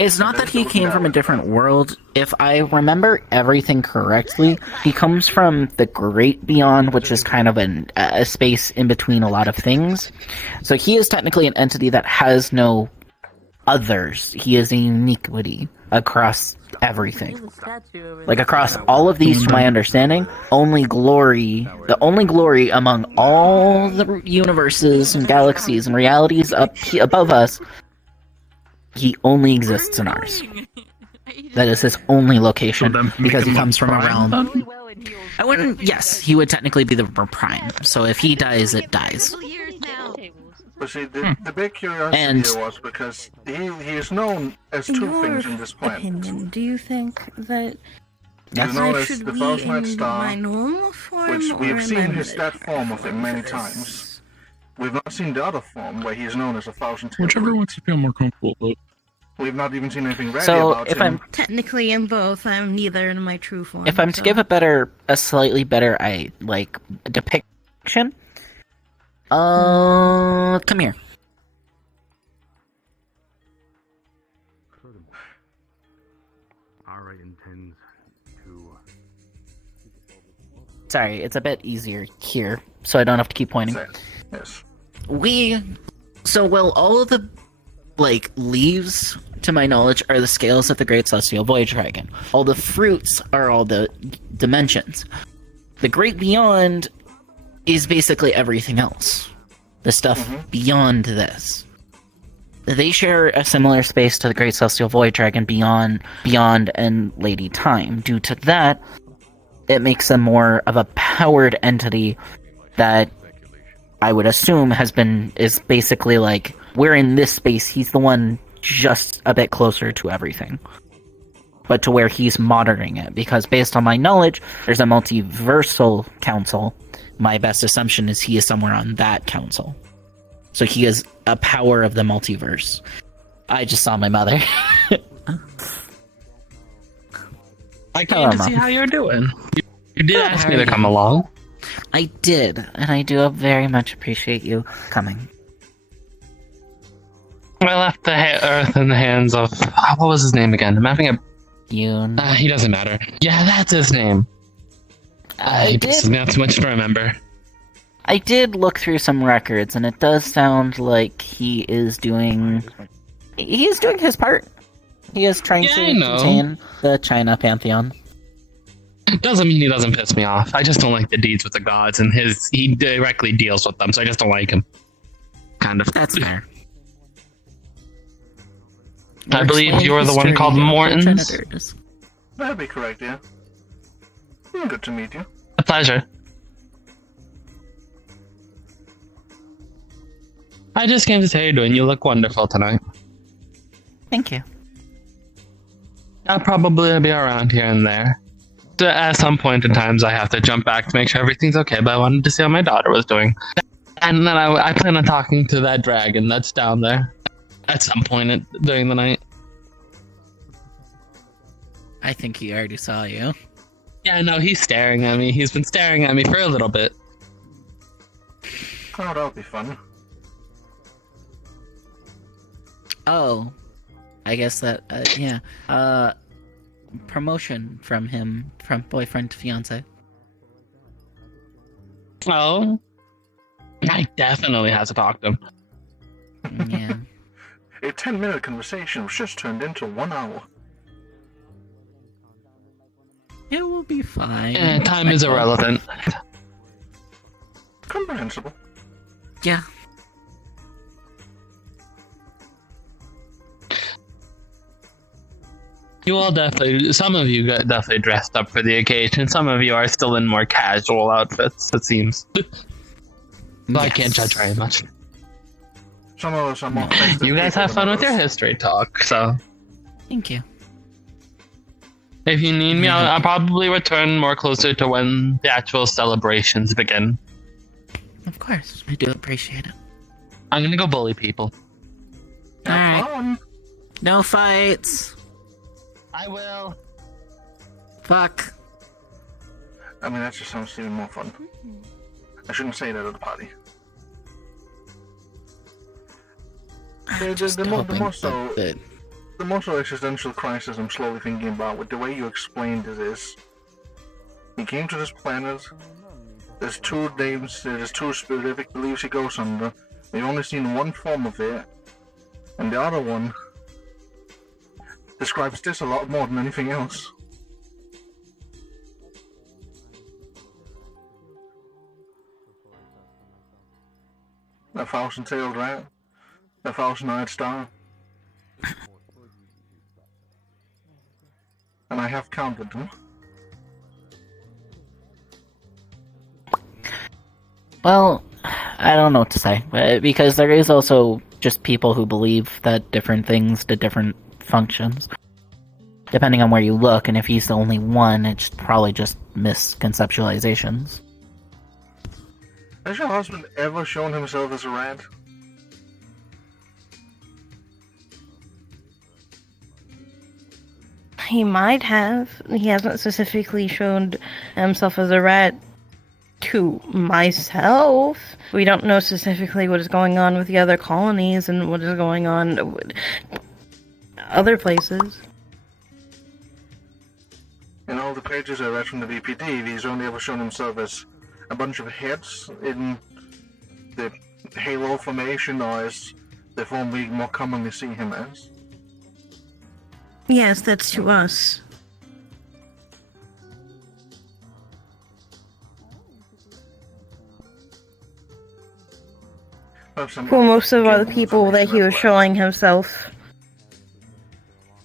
It's not that he came from a different world. If I remember everything correctly, he comes from the Great Beyond, which is kind of a space in between a lot of things. So he is technically an entity that has no others. He is a uniquity across everything. Like across all of these, to my understanding, the only glory among all the universes and galaxies and realities above us, he only exists in ours. That is his only location, because he comes from a realm. I wouldn't. Yes, he would technically be the prime. So if he dies, it dies. But see, the big curiosity here was because he is known as two things in this planet. Opinion, do you think that He's known as should the be False Night in Star, my normal form, which or we've am seen I his that form of him many times. We've not seen the other form where he is known as a Thousand Tailed. Whichever makes you feel more comfortable with. We've not even seen anything ready So about if him. I'm technically in both, I'm neither in my true form. If I'm to give a slightly better depiction, come here. Ara intends to. Sorry, it's a bit easier here, so I don't have to keep pointing. Yes. All of the, leaves, to my knowledge, are the scales of the Great Celestial Void Dragon. All the fruits are all the dimensions. The Great Beyond is basically everything else. The stuff beyond this. They share a similar space to the Great Celestial Void Dragon beyond and Lady Time. Due to that, it makes them more of a powered entity that I would assume is basically we're in this space, he's the one just a bit closer to everything. But to where he's monitoring it, because based on my knowledge, there's a multiversal council. My best assumption is he is somewhere on that council. So he is a power of the multiverse. I just saw my mother. I came to see how you're doing. You did ask me to come along. I did, and I do very much appreciate you coming. I left the Earth in the hands of... what was his name again? I'm having a... Yoon. He doesn't matter. Yeah, that's his name. He pisses me off too much to remember. I did look through some records, and it does sound like he is doing... He is doing his part. He is trying to contain the China Pantheon. Doesn't mean he doesn't piss me off. I just don't like the deeds with the gods, and he directly deals with them, so I just don't like him. Kind of. That's fair. I believe you're the one called Mortons. That'd be correct, yeah. Good to meet you. A pleasure. I just came to say you're doing. You look wonderful tonight. Thank you. I'll probably be around here and there. At some point in times, I have to jump back to make sure everything's okay, but I wanted to see how my daughter was doing. And then I plan on talking to that dragon that's down there at some point during the night. I think he already saw you. Yeah, no, he's staring at me. He's been staring at me for a little bit. Oh, that'll be fun. Oh, I guess that, yeah. Promotion from him, from boyfriend to fiance. Oh, I definitely have to talk to him. Yeah. A 10-minute conversation was just turned into 1 hour. It will be fine. Time is irrelevant. Comprehensible. Yeah. You all definitely, some of you got definitely dressed up for the occasion. Some of you are still in more casual outfits, it seems. But I can't judge very much. Some of us are more You guys have fun with your history talk, so. Thank you. If you need me, I'll probably return more closer to when the actual celebrations begin. Of course, I do appreciate it. I'm gonna go bully people. Alright. No fights. I will. Fuck. I mean, that just sounds even more fun. I shouldn't say that at the party. The more so existential crisis I'm slowly thinking about with the way you explained it is, he came to this planet, there's two names, there's two specific beliefs he goes under, we've only seen one form of it, and the other one describes this a lot more than anything else. A thousand-tailed rat, a thousand-eyed star. And I have counted them. Well, I don't know what to say, because there is also just people who believe that different things do different functions. Depending on where you look, and if he's the only one, it's probably just misconceptualizations. Has your husband ever shown himself as a rat? He might have. He hasn't specifically shown himself as a rat to myself. We don't know specifically what is going on with the other colonies and what is going on. other places. In all the pages I read from the VPD, he's only ever shown himself as a bunch of heads in the halo formation, or as the form we more commonly see him as. Yes, that's to us. Well, most of the people that he was showing himself...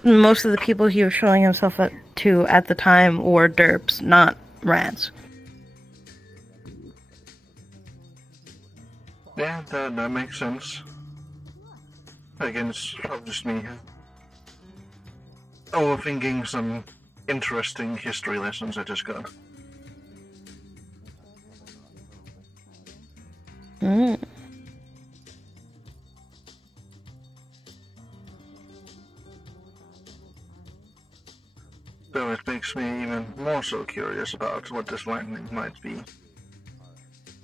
Most of the people he was showing himself to at the time were derps, not rats. Yeah, that makes sense. Again, it's probably just me overthinking some interesting history lessons I just got. Mm. So it makes me even more so curious about what this lightning might be.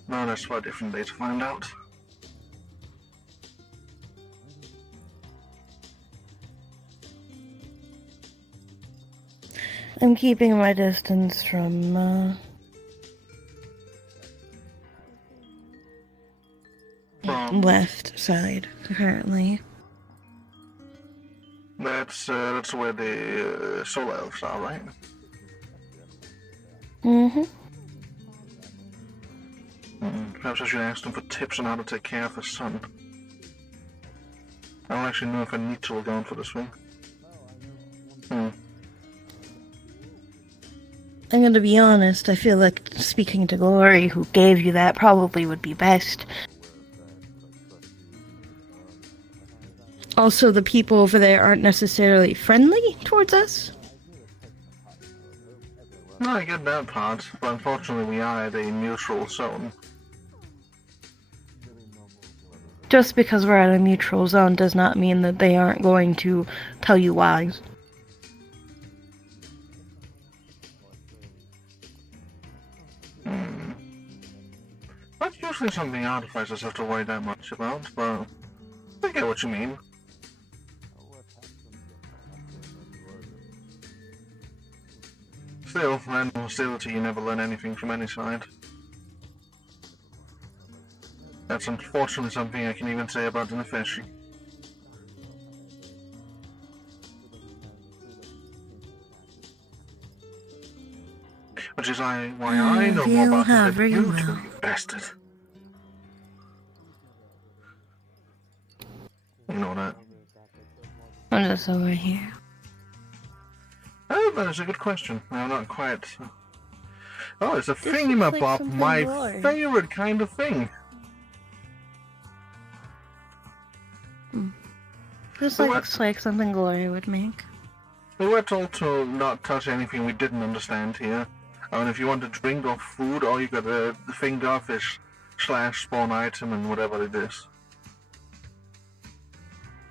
No, that's for a different day to find out. I'm keeping my distance from, left side, currently. That's where the solar elves are, right? Mm-hmm. Perhaps I should ask them for tips on how to take care of his son. I don't actually know if I need to go on for this one. I'm gonna be honest, I feel like speaking to Glory, who gave you that, probably would be best. Also, the people over there aren't necessarily friendly towards us. No, I get that part, but unfortunately we are at a neutral zone. Just because we're at a neutral zone does not mean that they aren't going to tell you lies. Not usually something artificers have to worry that much about, but I get what you mean. Still, random hostility, you never learn anything from any side. That's unfortunately something I can even say about the Nefeshi. Which is why I know more about it than you do, you bastard. You know that. What is over here? Oh, that is a good question. I'm not quite... Oh, it's a thingamabob, my favorite kind of thing. This looks like something Glory would make. We were told to not touch anything we didn't understand here. And if you want to drink or food, all you gotta think of is /spawn item and whatever it is.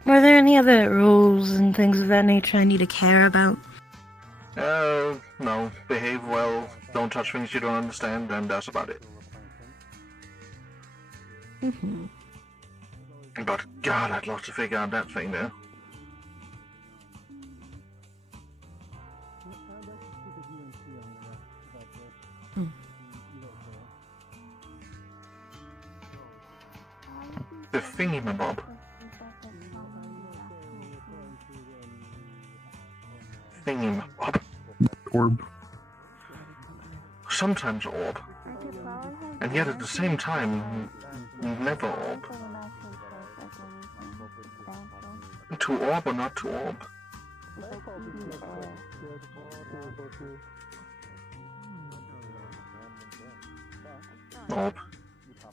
Were there any other rules and things of that nature I need to care about? No. Behave well, don't touch things you don't understand, and that's about it. Mm-hmm. But God, I'd love to figure out that thing there. The thingamabob. Thingamabob. Orb. Sometimes orb. And yet at the same time, never orb. To orb or not to orb? Orb.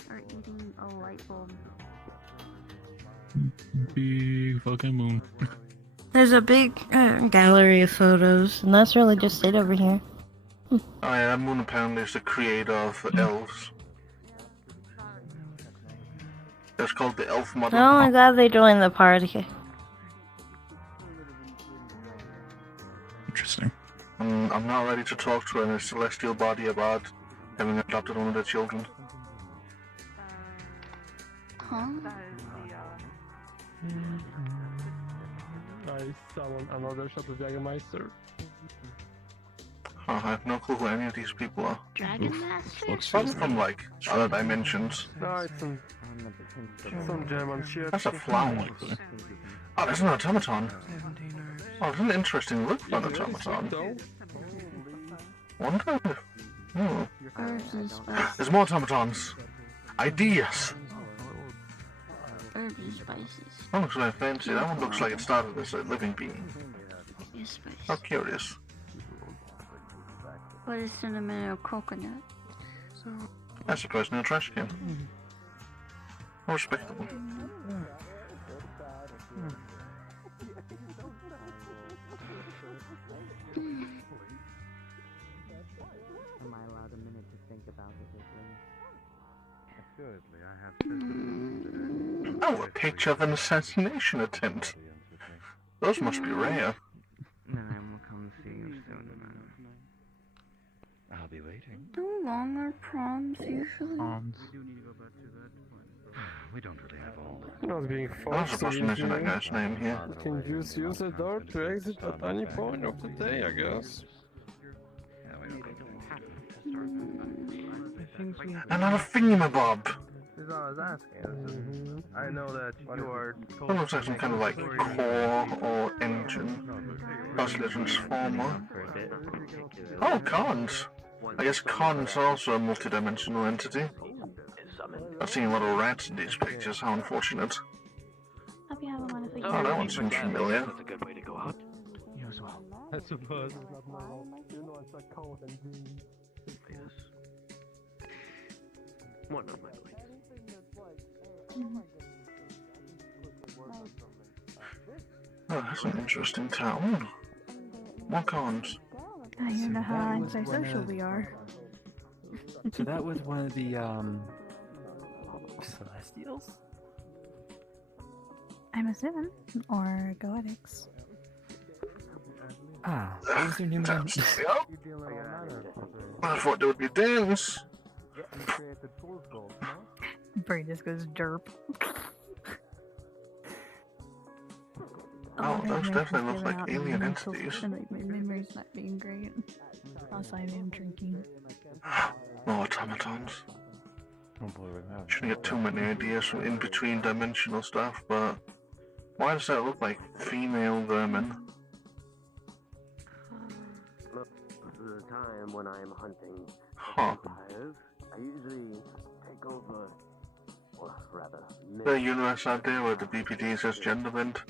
Or eating a light bulb. Big fucking moon. There's a big gallery of photos, and that's really just it over here. Oh yeah, that moon apparently is the creator of elves. It's called the Elf Mother. Oh my god, they joined the party. Interesting. I'm not ready to talk to a celestial body about having adopted one of their children. Huh? I summon another shot of Jägermeister. Oh, I have no clue who any of these people are. Dragon Master? Some from, like, other dimensions. No, it's some German shit. That's a flower. Oh, there's an automaton. Oh, there's an interesting look for an automaton. Wonder if... Herbs and spices. There's more automatons. Ideas. Herbs and spices. That looks very fancy. That one looks like it started as a living being. Yes, spice. How curious. What is cinnamon or coconut? That's a personal trash can. Respectable. Am I allowed a minute to think about it, Assuredly, I have Oh, a picture of an assassination attempt. Those must be rare. Then I will come see you soon, man. I'll be waiting. How long are proms usually? We don't really have all. I was being I'm not supposed to mention that guy's name here. Can use the door to exit at any point of the day, I guess. Another thingamabob! This is all I was asking. I know that you are. That looks like some kind of like core or engine. Possibly a transformer. Oh, cons! I guess cons are also a multi-dimensional entity. I've seen a lot of rats in these pictures, how unfortunate. Hope you have a wonderful Oh, that one seems familiar. That's a good way to go out. You as well. I suppose. One of my Oh, that's an interesting town. More cons. I don't know how antisocial we are. So that was one of the Celestials? I'm assuming. Or Goetics. Ah, what was their name again? I thought there would be dance. Brain just goes derp. Oh, those definitely look like alien entities. My memory's not being great. Outside I'm drinking. More automatons. Shouldn't get too many ideas from in-between dimensional stuff, but why does that look like female vermin? Most of the time when I'm hunting vampires, I usually take over, or rather, The universe out there where the BPD is just gender bent.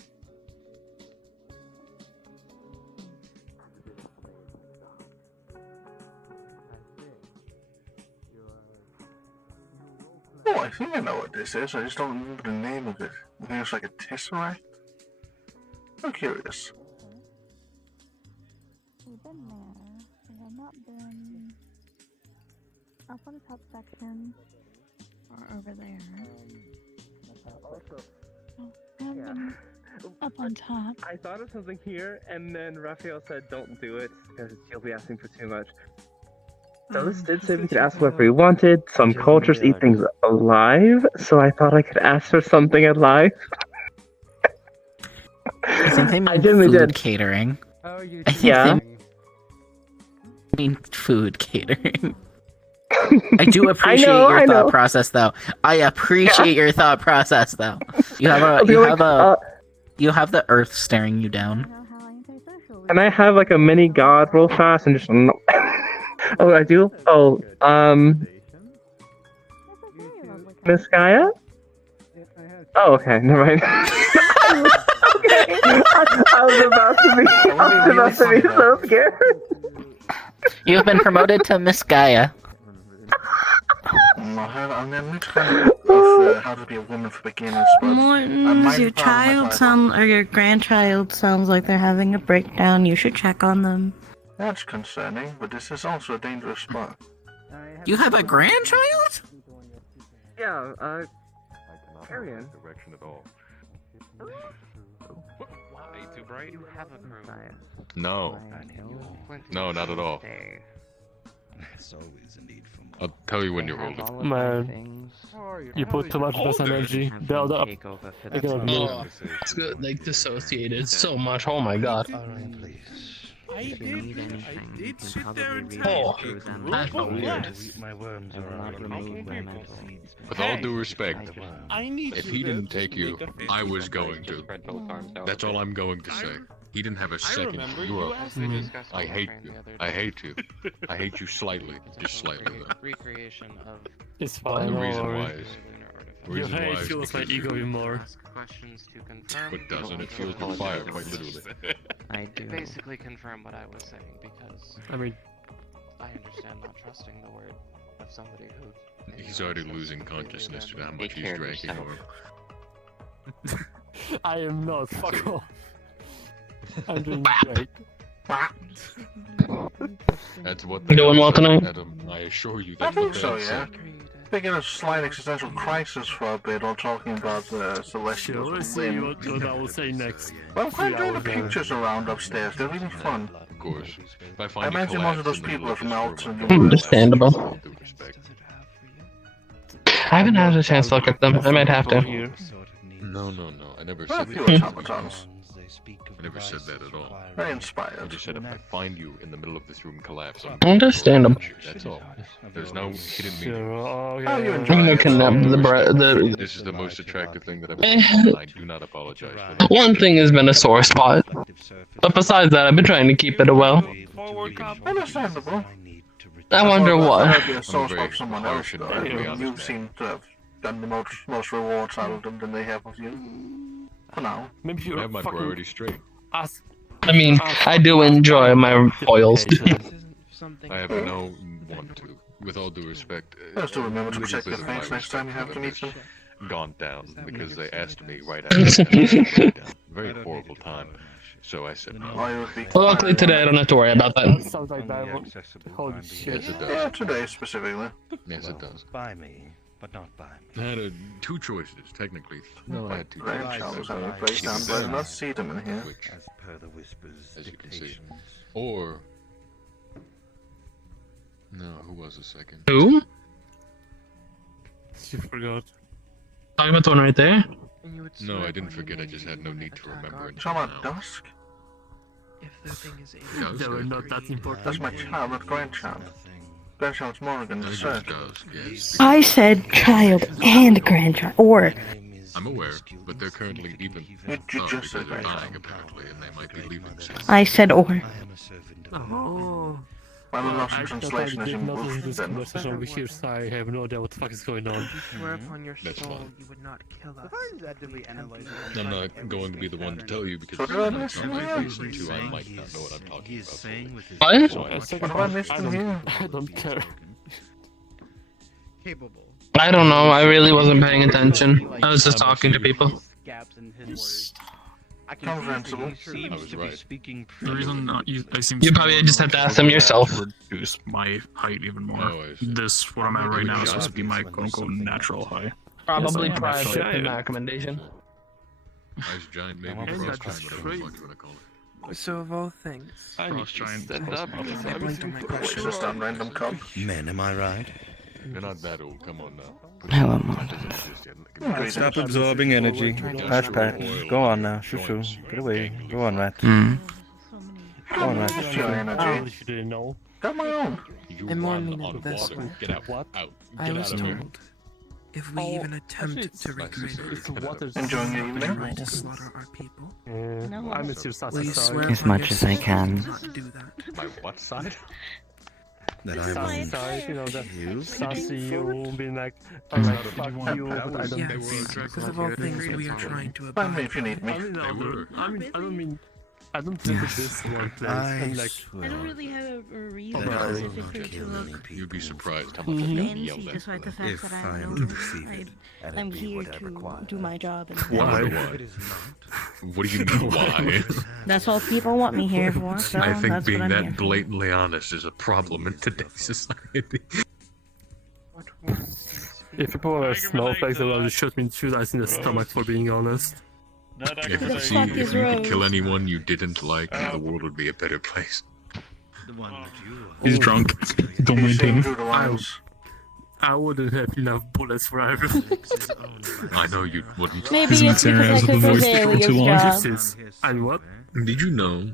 Oh, I think I know what this is. I just don't remember the name of it. I think it's like a tesseract. I'm curious. We've been there. We have not been up on the top section or over there. We haven't been up on top. I thought of something here, and then Raphael said, "Don't do it because you'll be asking for too much." Douglas did say we could ask whatever we wanted. Some cultures eat things alive, so I thought I could ask for something alive. I think they mean genuinely food did. catering. Oh, you I think yeah. they mean food catering. I do appreciate your thought process, though. I appreciate your thought process, though. You have you have the earth staring you down. Can I have like a mini god real fast and just? Oh, I do. Oh, Miss Gaia. Oh, okay. Never mind. I was about to be so scared. You have been promoted to Miss Gaia. I'm going to find out how to be a woman for beginners, but Mortons, your child or your grandchild sounds like they're having a breakdown. You should check on them. That's concerning, but this is also a dangerous spot. You have a grandchild? Yeah, Arian. Direction at all. Why too bright? You have a crew. No. No, not at all. There's always a need for more. I'll tell you when you're older. Man, you put too much of this energy. Build up. I cannot move. Oh, it's good, like dissociated so much. Oh my god. I did sit there and Oh, that's not weird. My worms are With all due respect, I need if you he to didn't take you, make a I was going to. That's all I'm going to say. He didn't have a second. remember You you are. asked me this. I hate you. I hate you. I hate you slightly. Just slightly, though. Recreation of It's The fine. reason why is. The Your reason why hate is fuels my because ego even more. questions to confirm. But doesn't it fuel the fire, quite literally? I do. Basically confirm what I was saying because I mean, I understand not trusting the word of somebody who. He's already losing consciousness to how much he's drinking. I am not. Fuck off. I'm doing great. That's what. You doing well tonight? Adam, I assure you I that's think what so, they yeah. said. Thinking of slight existential crisis for a bit, or talking about the Celestials. Sure, let's and see Wyrms. what I will say next. Well, I'm quite enjoying the 3 hours pictures around upstairs. They're really fun. Of course. If I I find you imagine most of those collapsed in the people have middle of melted. this and room, you- Understandable. with all due respect. I haven't had a chance to look at them. I might have to. No. I never Well, said a few that. automatons. I never said that at all. Very I inspired. just said if I find you in the middle of this room collapse, I'm Understandable. That's all. There's no hidden Sure, meaning. okay. Oh, you I'm enjoy it. looking at the This is the most attractive thing that I've Eh. seen. I do not apologize for that. one thing has been a sore spot, but besides that, I've been trying to keep it well. Understandable. I wonder That what. would be a source very for someone else, harsh and though. brutally You honest seem to have done the most rewards out of them than they have of you. For now. Maybe I you're have my fucking priorities straight. ask. I mean, I do enjoy my foils. I have no want to. With all due respect, Just to remember to little protect their bit of my face next time you have to respect meet for them. them has gone down because they asked me right after. Very horrible time. So I said no. Or you would be Well, luckily today I don't have to worry about that. Sounds like that one. Holy shit. Yes, it Yeah, does. today specifically. Yes, it does. By me, but not by me. I had two choices, technically. No, I had two Grandchild was choices. having a breakdown, but I did not see them in here. Which, As per the whispers, as you can see. dictations. Or... No, who was the second? Who? You forgot. Talking about the one right there? No, I didn't forget, I just had no need to remember it. Talking about Dusk? If the thing is Dusk? They were not that important. That's my child, not grandchild. Grandchild's Morgan, the search. Dusk, yes. I said child and grandchild, or I'm aware, but they're currently even. You Oh, just said because they're grandchild. dying apparently, and they might be leaving soon. I said or. Oh. My lost in I thought I translation as did in not listen to wolf this then. conversation over here, so I have no idea what the fuck is going on. swear upon your That's soul fine. you would not kill us. I'm not going to be the one to tell you because So it's did I not miss him something here? reason to. I might not know what I'm talking about. fully. What? So I might Second What have I part, missed I in don't, here? I don't care. Capable. I don't know. I really wasn't paying attention. I was just talking to people. Comprehensible. I was right. The reason I seem You probably just have to ask them yourself. to reduce my height even more. Oh, I see. This, what I'm at right now, is supposed to be my quote-unquote natural height. Probably Yes, I am prior actually. to my recommendation. Nice giant maybe Isn't that cross just whatever the straight? fuck you want to call it. So of all things, I need to Giant stand cross up mouth. because I I'm blinked on my It's question. just on random cop. Men, am I right? You're not that old, come on now. Hello, Stop absorbing energy. Rat Pat, go on now. Shoo-shoo. Get away. Go on, Rat. Mm. Go on, Rat. Just your energy. you didn't know. Got my own. You I'm more run meaning on this water. way. Get out. What? Out. I Get was out of here. told if we Oh, even attempt actually, to recreate It's it, water. Enjoying your we evening? try to slaughter our people. Yeah, I'm at your Will you side. swear As upon much your as I soul can. you will not do that? My what side? That I Sassy won't. side, you know, that You? sassy you, being like, I'm like, fuck you, but I don't Yes, because of all things we are trying to Find me abide. if you need me. I mean, They were. I don't live in this one place. I'm like, swear. really have a reason That I will specifically not to kill any look You'd be people. surprised how much I've gotten yelled fancy, at. despite the fact If that I I'm am known. to receive it, and I'm it be here what I require. to do my job. And I wonder If why. it is not, What do you mean why? That's all people want me here for. So I think that's being what I'm here that for. blatantly honest is a problem in today's society. if people are snowflakes, they will just shoot me in 2 eyes in the stomach for being honest. If the you fuck is could Rose? kill anyone you didn't like, the world would be a better place. He's drunk. Don't mind him. I wouldn't have enough bullets for everything. I know you wouldn't. Maybe it's because I could fulfill your job. And what? Did you know?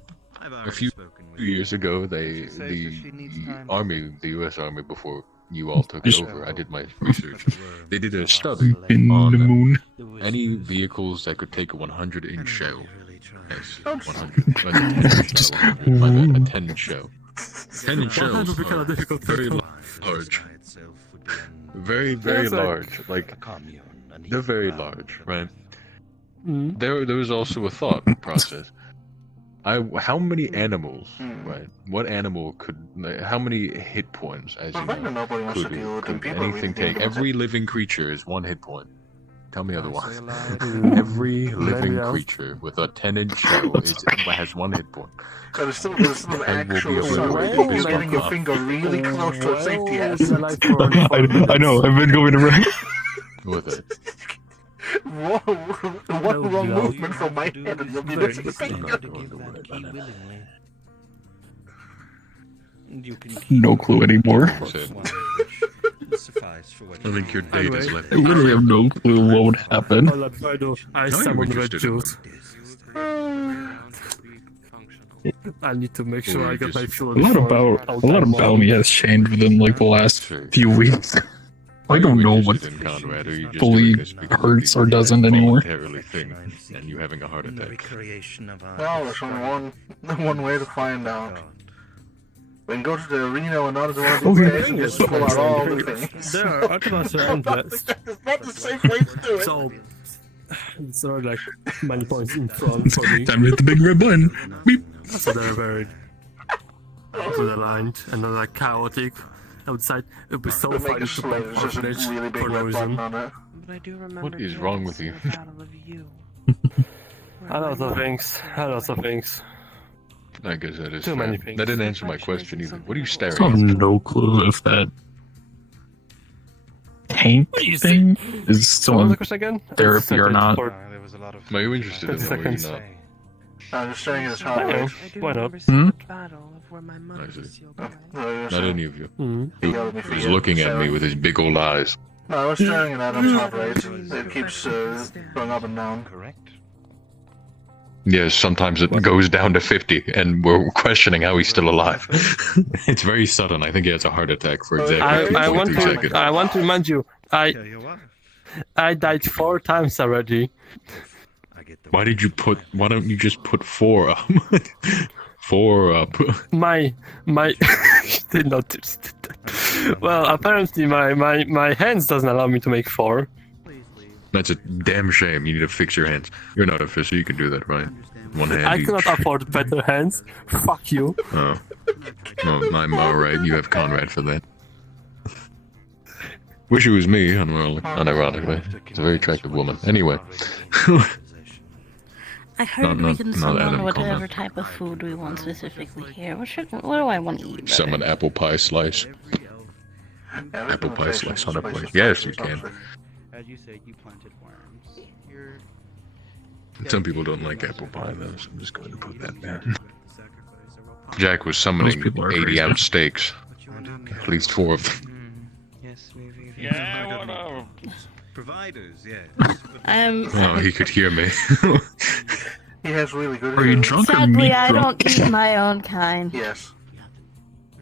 A few years ago, the U.S. Army, before you all took it over, I did my research. They did a study on any vehicles that could take a 100-inch shell. Yes, 100. A 10-inch shell. 10-inch shells are very large. Very, very large. Like, they're very large, right? There was also a thought process. How many animals, right? What animal could, how many hit points, as you know, could anything take? Every living creature is 1 hit point. Tell me otherwise. Every living creature with a 10-inch shell has 1 hit point. So there's still actual you're getting your finger really close to a safety hazard. I know, I've been going around. With it. One wrong movement from my head and you'll be missing a finger. No clue anymore. I think your date is left. I literally have no clue what would happen. I summoned red juice. I need to make sure I get my fuel. A lot about me has changed within like the last few weeks. I don't know what fully hurts or doesn't anymore. And you having a heart attack. Well, there's only one way to find out. We can go to the arena and not do one of these days and just pull out all the things. There are Artemis and That's not the safe way to do it. So, it's not like many points in front for me. Time to hit the big red button. Beep. So they're very aligned and they're like chaotic outside. It would be so fun to play orphanage for no reason. What is wrong with you? A lot of things. I guess that is Too fair. many things. That didn't answer my question either. What are you staring I have at? no clue if that paint thing is still in therapy or not. Are you interested in it or are you not? I'm just saying it's hard. Why not? I see. Not any of you. He was looking at me with his big old eyes. No, I was staring at Adam's heart rate. It keeps going up and down. Correct. Yes, sometimes it goes down to 50, and we're questioning how he's still alive. It's very sudden. I think he has a heart attack for exactly I 2.3 seconds. want to remind you, I died 4 times already. Why don't you just put 4 up? 4 up. My did not do that. Well, apparently my hands doesn't allow me to make 4. That's a damn shame. You need to fix your hands. You're not a fisher. You can do that, right? One hand I each. cannot afford better hands. Fuck you. Oh. Well, I'm alright. You have Conrad for that. Wish it was me, unironically. It's a very attractive woman. Anyway. I heard we can not summon Adam whatever comment. type of food we want specifically here. What do I want to eat? Summon apple pie slice. Apple pie slice on a plate. Yes, you can. As you said, you planted worms. Some people don't like apple pie, though, so I'm just going to put that there. Jack was summoning 80-ounce steaks. At least 4 of them. Yes, maybe. Yeah, whatever. Providers, yes. Oh, he could hear me. He has really good. Are you drunk or Sadly, me I drunk? don't eat my own kind. Yes.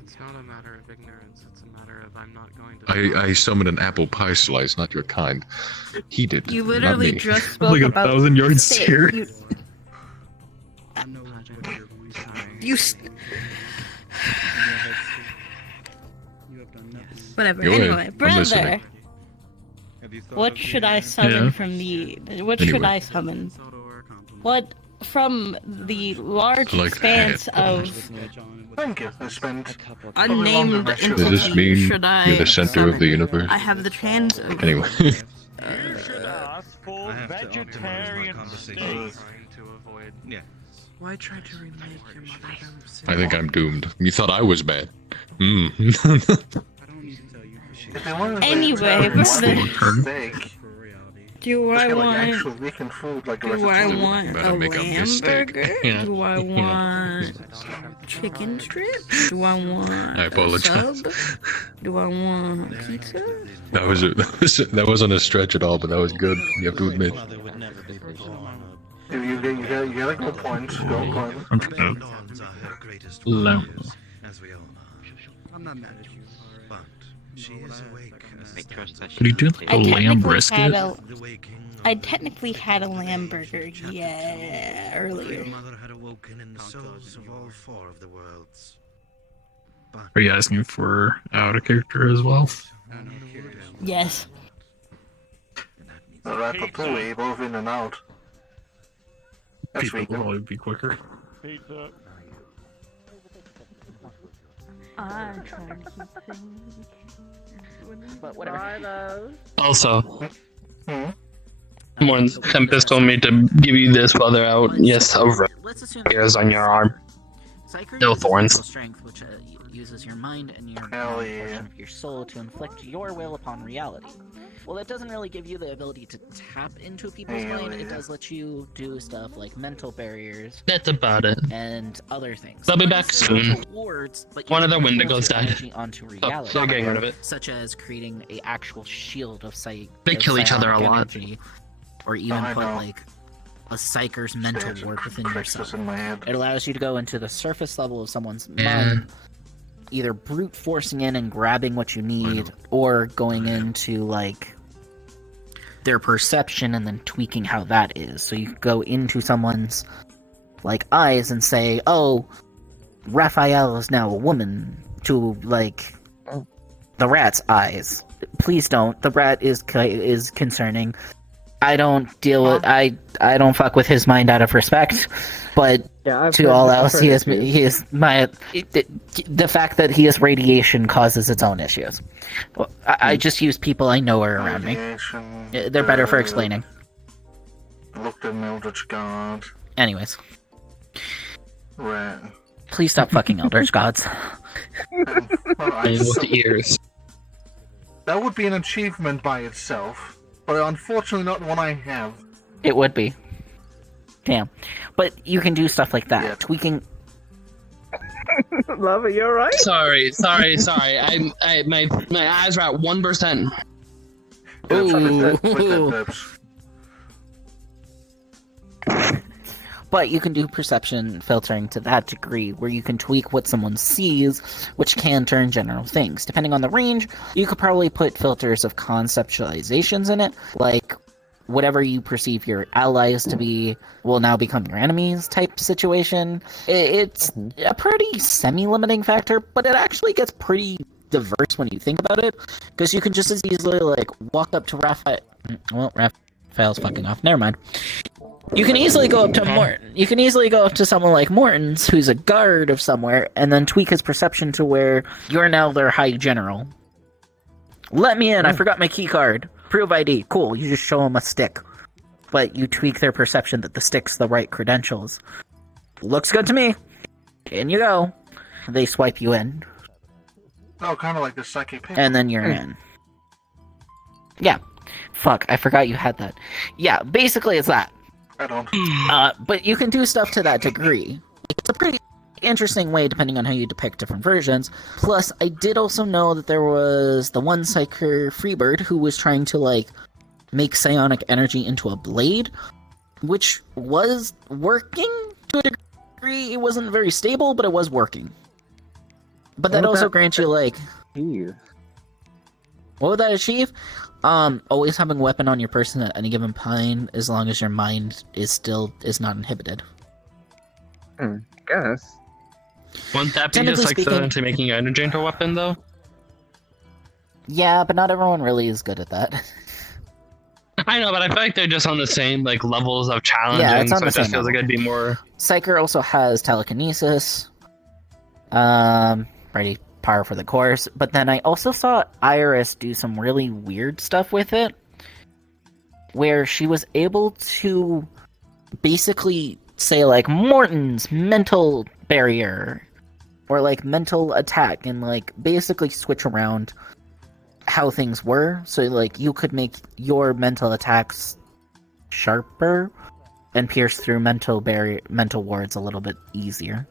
It's not a matter of ignorance, it's a matter of I'm not going to... I summoned an apple pie slice, not your kind. He did. You not literally me. just spoke Like about 1,000 yards steak. here. You Whatever. Go ahead. Anyway, I'm brother. listening. What should I summon Yeah. from the? What should I summon? What from the large Like expanse that. of Thank you. I spent unnamed Does this entity mean should I? you're the center of the universe? I have the chance of. Anyway. Vegetarian steak. Yeah. Why try to remake your mother? I think I'm doomed. You thought I was bad. If they wanted to Anyway, make what's steak, Do Just I get like want? actual weekend food like Do I ratatouille. want a Better make a lamb mistake. burger? Yeah. Do I want chicken strips? Do I want I a apologize. sub? Do I want pizza? That wasn't a stretch at all, but that was good. You have to admit. You get a good point. Good point. I'm trying to lamb. I'm not mad at you. But she is awake. What do you do like a lamb brisket? I technically had a lamb burger, earlier. Mother had awoken in the souls of all four of the worlds. Are you asking for out of character as well? Yes. The ratatouille, both in and out. That's People will vegan. probably be quicker. Pizza. I'm trying to keep things. But whatever. Also, someone's Tempest told me to give you this while they're out. Yes, over. Hairs on your arm. No thorns. Strength, which uses your mind and your portion of your soul to inflict your will upon reality. Well, it doesn't really give you the ability to tap into people's mind. It does let you do stuff like mental barriers. That's about it. And other things. They'll be back soon. One of their Wendigos died. Onto Oh, reality, they're getting rid of it. Such as creating a actual shield of They kill each other a psionic lot. energy, or even put like a psyker's mental ward within yourself. It allows you to go into the surface level of someone's mind, either brute forcing in and grabbing what you need, or going into like their perception and then tweaking how that is. So you could go into someone's like eyes and say, "Oh, Raphael is now a woman," to like the rat's eyes. Please don't. The rat is concerning. I don't deal with I don't fuck with his mind out of respect, but to all else, he is my the fact that he is radiation causes its own issues. I just use people I know are around me. They're better for explaining. Looked at Eldritch God. Anyways, Rat. please stop fucking Eldritch Gods. With the ears. That would be an achievement by itself, but unfortunately not one I have. It would be. Damn. But you can do stuff like that. Tweaking. Love it, you're right. Sorry. My eyes are at 1%. But you can do perception filtering to that degree, where you can tweak what someone sees, which can turn general things. Depending on the range, you could probably put filters of conceptualizations in it, like whatever you perceive your allies to be will now become your enemies type situation. It's a pretty semi-limiting factor, but it actually gets pretty diverse when you think about it, because you can just as easily like walk up to Raphael. Well, Raphael's fucking off. Never mind. You can easily go up to Morton. You can easily go up to someone like Morton's, who's a guard of somewhere, and then tweak his perception to where you're now their high general. Let me in. I forgot my key card. Prove ID. Cool. You just show them a stick, but you tweak their perception that the stick's the right credentials. Looks good to me. In you go. They swipe you in, Oh, kind of like the psychic paper. and then you're in. Yeah. Fuck. I forgot you had that. Yeah. Basically, it's that. I don't. But you can do stuff to that degree. It's a pretty interesting way, depending on how you depict different versions. Plus, I did also know that there was the one Psyker Freebird who was trying to, like, make psionic energy into a blade, which was working to a degree. It wasn't very stable, but it was working. But that also grants you, like... What would that achieve? Always having a weapon on your person at any given time, as long as your mind is not inhibited. Guess. Wouldn't that be Technically just speaking- equivalent to making energy into a weapon, though? Yeah, but not everyone really is good at that. I know, but I feel like they're just on the same like levels of challenge, Yeah, it's on so the it just same feels like level. it'd be more. Psyker also has telekinesis. Pretty par for the course. But then I also saw Iris do some really weird stuff with it, where she was able to basically say like Morton's mental barrier or like mental attack, and like basically switch around how things were. So, like, you could make your mental attacks sharper and pierce through mental wards a little bit easier.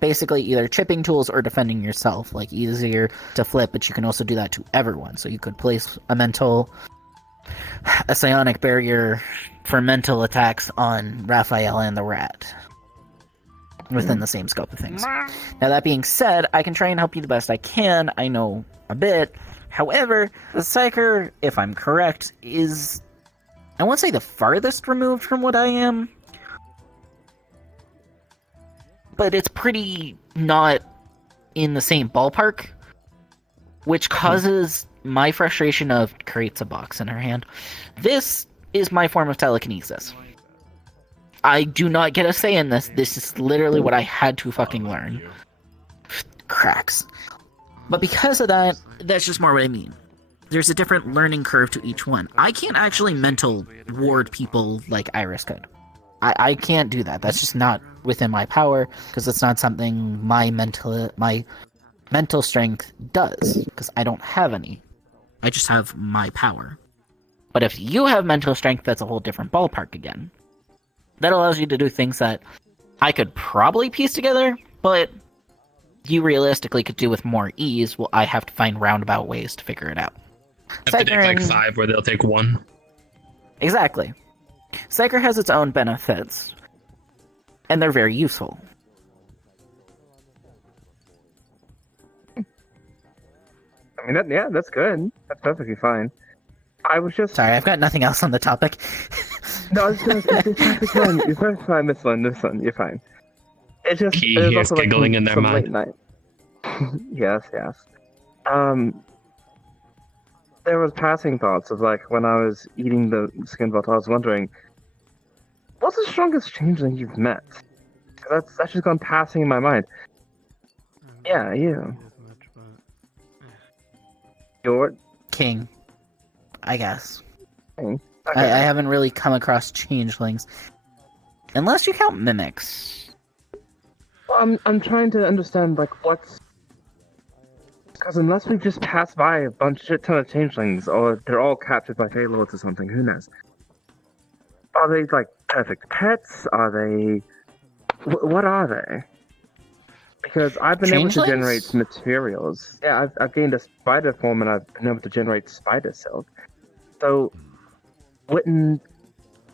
Basically, either chipping tools or defending yourself. Like, easier to flip, but you can also do that to everyone. So you could place a psionic barrier for mental attacks on Raphael and the rat within the same scope of things. Now, that being said, I can try and help you the best I can. I know a bit. However, the Psyker, if I'm correct, is, I won't say the farthest removed from what I am, but it's pretty not in the same ballpark, which causes my frustration of creates a box in her hand. This is my form of telekinesis. I do not get a say in this. This is literally what I had to fucking learn. Cracks. But because of that, that's just more what I mean. There's a different learning curve to each one. I can't actually mental ward people like Iris could. I can't do that. That's just not within my power, because it's not something my mental strength does, because I don't have any. I just have my power. But if you have mental strength, that's a whole different ballpark again. That allows you to do things that I could probably piece together, but you realistically could do with more ease. Well, I have to find roundabout ways to figure it out. Have to take like 5 where they'll take 1. Exactly. Psyker has its own benefits, and they're very useful. I mean, that's good. That's perfectly fine. I was just... Sorry, I've got nothing else on the topic. No, I was just it's perfectly fine. You're perfectly fine, this one, you're fine. It's just... He hears also, giggling like, in their some mind. late night. Yes. There was passing thoughts of, like, when I was eating the skin vault, I was wondering, what's the strongest changeling you've met? That's just gone passing in my mind. Yeah, you. Your King, I guess. King. I haven't really come across changelings, unless you count mimics. Well, I'm trying to understand, like, what's... Because unless we've just passed by a shit ton of changelings, or they're all captured by Fey Lords or something, who knows? Are they, like, perfect pets? Are they... What are they? Because I've been able to generate materials. Yeah, I've gained a spider form, and I've been able to generate spider silk. So, wouldn't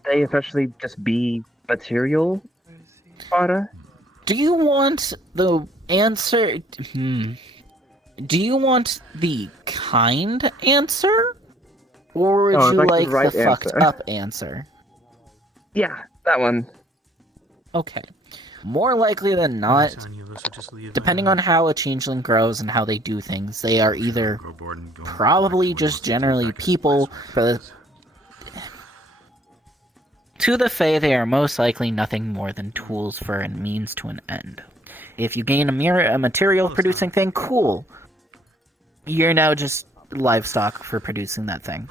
they officially just be material fodder? Do you want the answer? Do you want the kind answer? Or would you like the fucked up answer? Yeah, that one. Okay. More likely than not, depending on how a changeling grows and how they do things, they are either probably just generally people. To the Fae, they are most likely nothing more than tools for a means to an end. If you gain a material-producing thing, cool. You're now just livestock for producing that thing.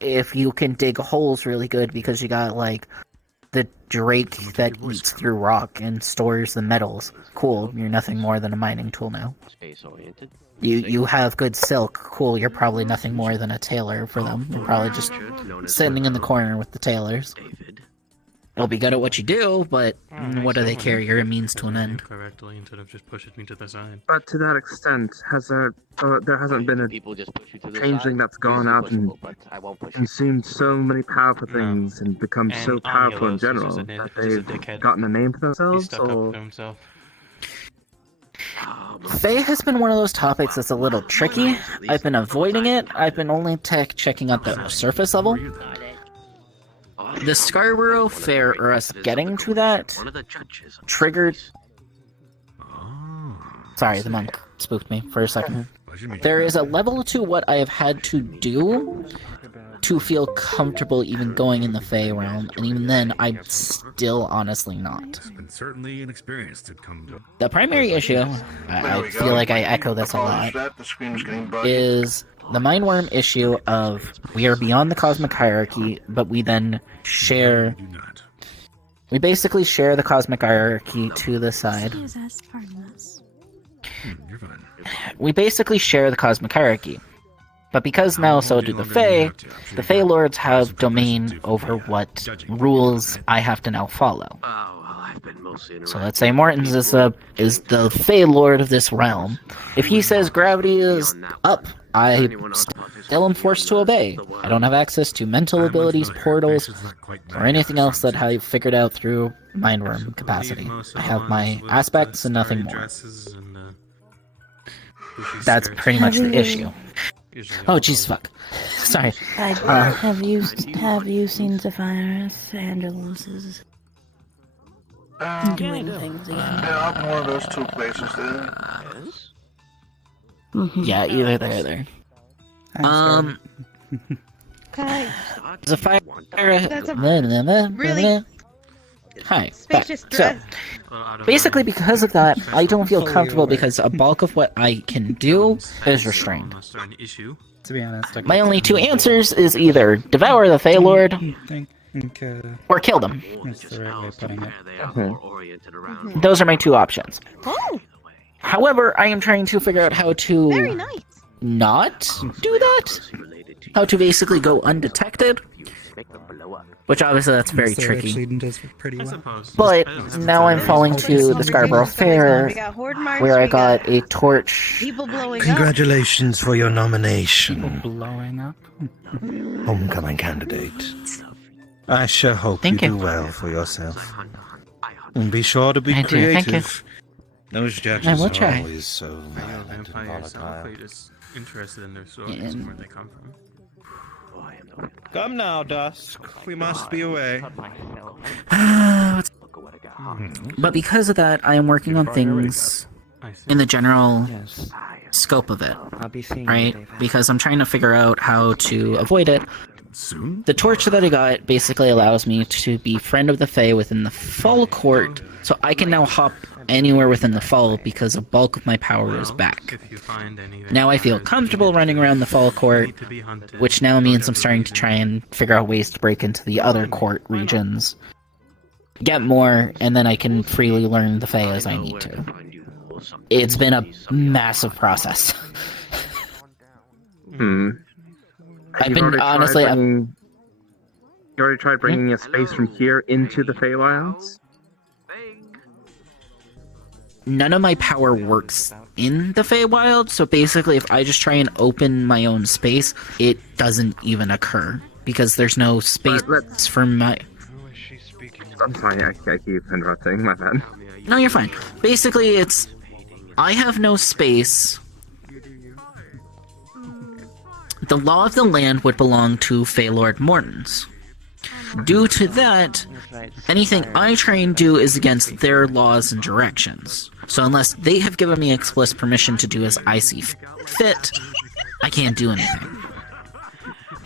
If you can dig holes really good because you got, like, the drake that eats through rock and stores the metals, cool, you're nothing more than a mining tool now. Space-oriented. You have good silk, cool, you're probably nothing more than a tailor for them. You're probably just sitting in the corner with the tailors. You'll be good at what you do, but what do they care? You're a means to an end. Correctly, instead of just pushing me to the side. But to that extent, there hasn't been a changeling that's gone out and consumed so many powerful things and become so powerful in general that they've gotten a name for themselves? Or... Fae has been one of those topics that's a little tricky. I've been avoiding it. I've been only checking out the surface level. The Scarborough Fair, or us getting to that, triggered... Sorry, the monk spooked me for a second. There is a level to what I have had to do to feel comfortable even going in the Fae realm, and even then, I'm still honestly not. Certainly an experience to come to. The primary issue, I feel like I echo this a lot, is the Mindworm issue of we are beyond the cosmic hierarchy, but we then share... We basically share the cosmic hierarchy to the side. You're fine. We basically share the cosmic hierarchy. But because now so do the Fey Lords have domain over what rules I have to now follow. So let's say Mortons is the Fey Lord of this realm. If he says gravity is up, I still am forced to obey. I don't have access to mental abilities, portals, or anything else that I've figured out through mind worm capacity. I have my aspects and nothing more. That's pretty much the issue. Oh, Jesus fuck. Sorry. Have you seen Zephyrus Angelus's doing things again? Yeah, I'm one of those two places there. Yeah, either there. Zephyrus. Really Hi. spacious So, dress. basically, because of that, I don't feel comfortable because a bulk of what I can do is restrained. To be honest, My only two answers is either devour the Fey Lord or kill them. That's the right way of putting it. Those are my two options. Oh, However, I am trying to figure out how to very nice. not do that. How to basically go undetected. Which obviously that's very tricky. But now I'm falling to the Scarborough Fair, where I got a torch. People blowing Congratulations for your nomination, Blowing up. homecoming candidate. I sure hope you do well for yourself. And be sure to be Thank you, thank you. creative. Those I judges will are try. always so violent and volatile. Interested in their stories and where they come from. Come now, Dusk. We must be away. But because of that, I am working on things in the general scope of it, right? Because I'm trying to figure out how to avoid it. The torch that I got basically allows me to be friend of the Fae within the Fall Court, so I can now hop anywhere within the Fall because a bulk of my power is back. Now I feel comfortable running around the Fall Court, which now means I'm starting to try and figure out ways to break into the other court regions, get more, and then I can freely learn the Fae as I need to. It's been a massive process. I've been honestly. You already tried bringing a space from here into the Feywilds? None of my power works in the Feywild, so basically if I just try and open my own space, it doesn't even occur, because there's no space for my... I'm sorry, I keep interrupting, my bad. No, you're fine. Basically, it's... I have no space. The law of the land would belong to Feylord Mortons. Due to that, anything I try and do is against their laws and directions. So unless they have given me explicit permission to do as I see fit, I can't do anything.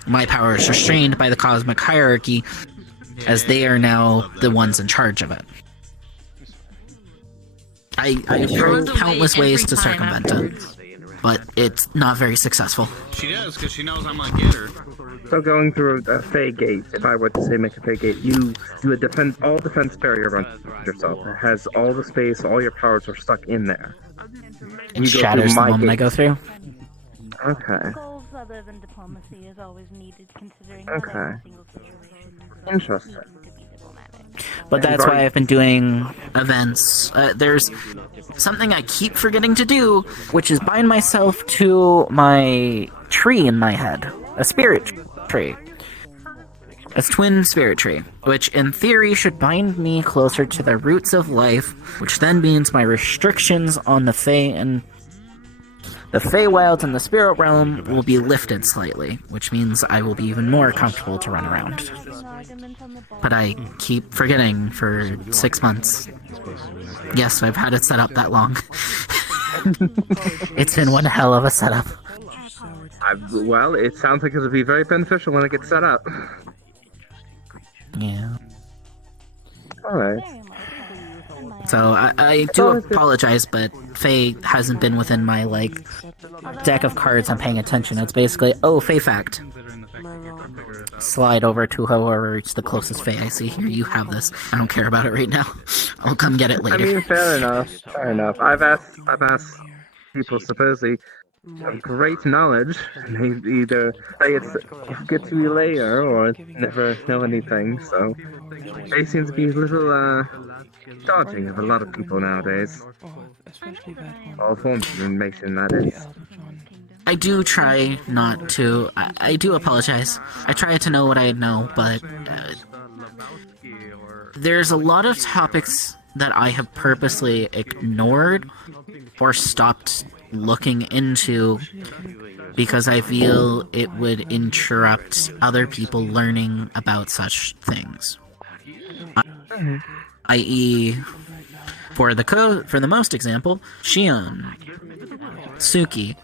My power is restrained by the cosmic hierarchy, as they are now the ones in charge of it. I've tried countless ways to circumvent it, but it's not very successful. She does, because she knows I'm gonna get her. So going through a Fey gate, if I were to say make a Fey gate, you do a all defense barrier around yourself. It has all the space, all your powers are stuck in there. It shatters the moment I go through. Okay. Goals other than diplomacy is always needed, considering Okay. Interesting. But that's why I've been doing events. There's something I keep forgetting to do, which is bind myself to my tree in my head. A spirit tree. A twin spirit tree, which in theory should bind me closer to the roots of life, which then means my restrictions on the Fae and the Feywilds and the spirit realm will be lifted slightly, which means I will be even more comfortable to run around. But I keep forgetting for 6 months. Yes, I've had it set up that long. It's been one hell of a setup. Well, it sounds like it'll be very beneficial when it gets set up. Yeah. Alright. So I do apologize, but Fae hasn't been within my, deck of cards I'm paying attention. It's basically, oh, Fae fact. slide over to whoever it's the closest Fae I see. Here, you have this. I don't care about it right now. I'll come get it later. I mean, fair enough. Fair enough. I've asked people supposedly of great knowledge. They either say it's good to be later or never know anything. So they seem to be a little dodging of a lot of people nowadays. All forms of information, that is. I do try not to. I do apologize. I try to know what I know, but there's a lot of topics that I have purposely ignored or stopped looking into because I feel it would interrupt other people learning about such things. I.e., for the most example, Shion, Suki,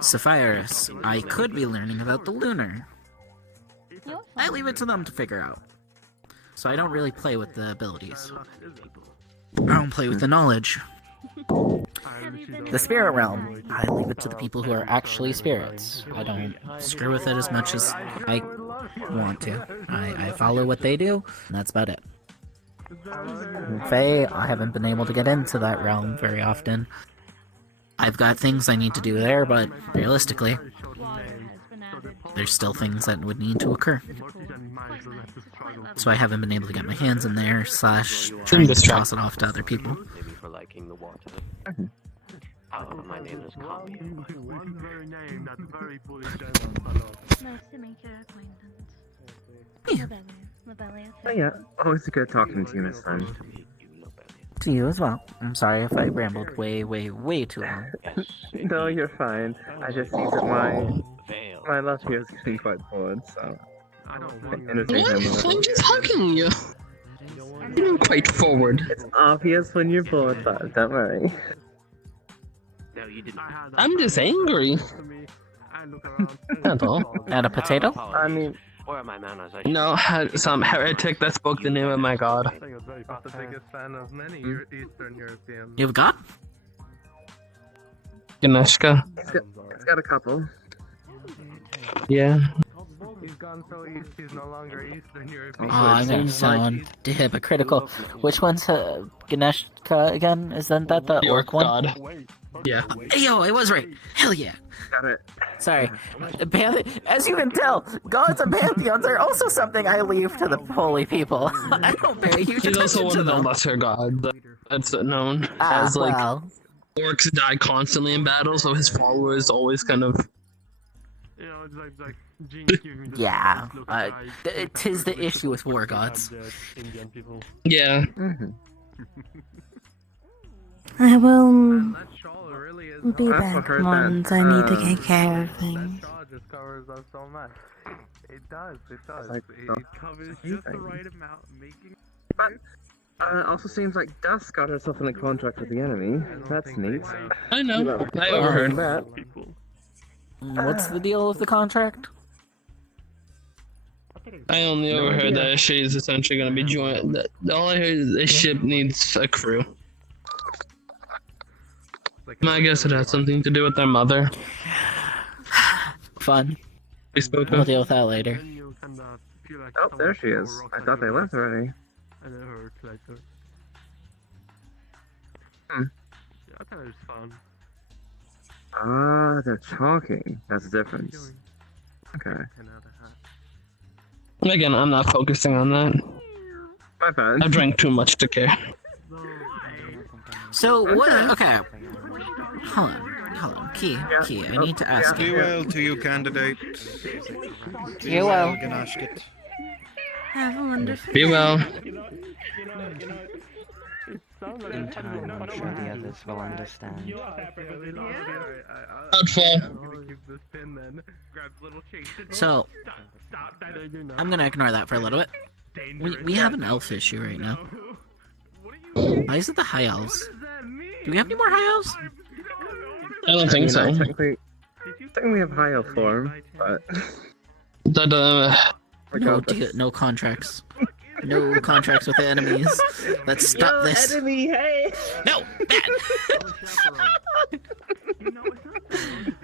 Sapphirus, I could be learning about the lunar. I leave it to them to figure out. So I don't really play with the abilities. I don't play with the knowledge. The spirit realm, I leave it to the people who are actually spirits. I don't screw with it as much as I want to. I follow what they do, and that's about it. Fae, I haven't been able to get into that realm very often. I've got things I need to do there, but realistically, there's still things that would need to occur. So I haven't been able to get my hands in there, / trying to toss it off to other people. My name is Kami. Nice to make your acquaintance. Oh yeah, always good talking to you, Miss Sun. To you as well. I'm sorry if I rambled way too long. No, you're fine. I just see that my love here is getting quite bored, so... I'm just hugging you. You're quite forward. It's obvious when you're bored, but don't worry. I'm just angry. That's all. And a potato? I mean... No, some heretic that spoke the name of my god. You've got? Ganeshka. It's got a couple. Yeah. He's gone so east, he's no longer Eastern European. Oh, I'm gonna sound hypocritical. Which one's Ganeshka again? Isn't that the orc one? God. Yeah. Yo, I was right. Hell yeah. Got it. Sorry. As you can tell, gods and pantheons are also something I leave to the holy people. I don't pay a huge He's also attention one to of the them. lesser gods that's known as like orcs die constantly in battle, so his followers always kind of. Yeah, tis the issue with war gods. Yeah. I will be back once I need to take care of things. Just covers up so much. It does. It covers just the right amount, making. But it also seems like Dusk got herself in a contract with the enemy. That's neat. I know. I overheard that. What's the deal with the contract? I only overheard that she's essentially going to be joined. All I heard is this ship needs a crew. I guess it has something to do with their mother. Fun. We spoke We'll deal with that later. Oh, there she is. I thought they left already. Yeah, I thought it was fun. Ah, they're talking. That's the difference. Okay. Again, I'm not focusing on that. My bad. I drank too much to care. So, what? Okay. Hold on. Key, I need to ask you. Farewell to you, candidate. You well. Have a wonderful Be well. In time, I'm sure the others will understand. Doubtful. So, I'm gonna ignore that for a little bit. We have an elf issue right now. Why is it the high elves? Do we have any more high elves? I don't think so. Technically we have high elf form, but... No contracts. No contracts with the enemies. Let's stop this. Enemy, hey! No, bad.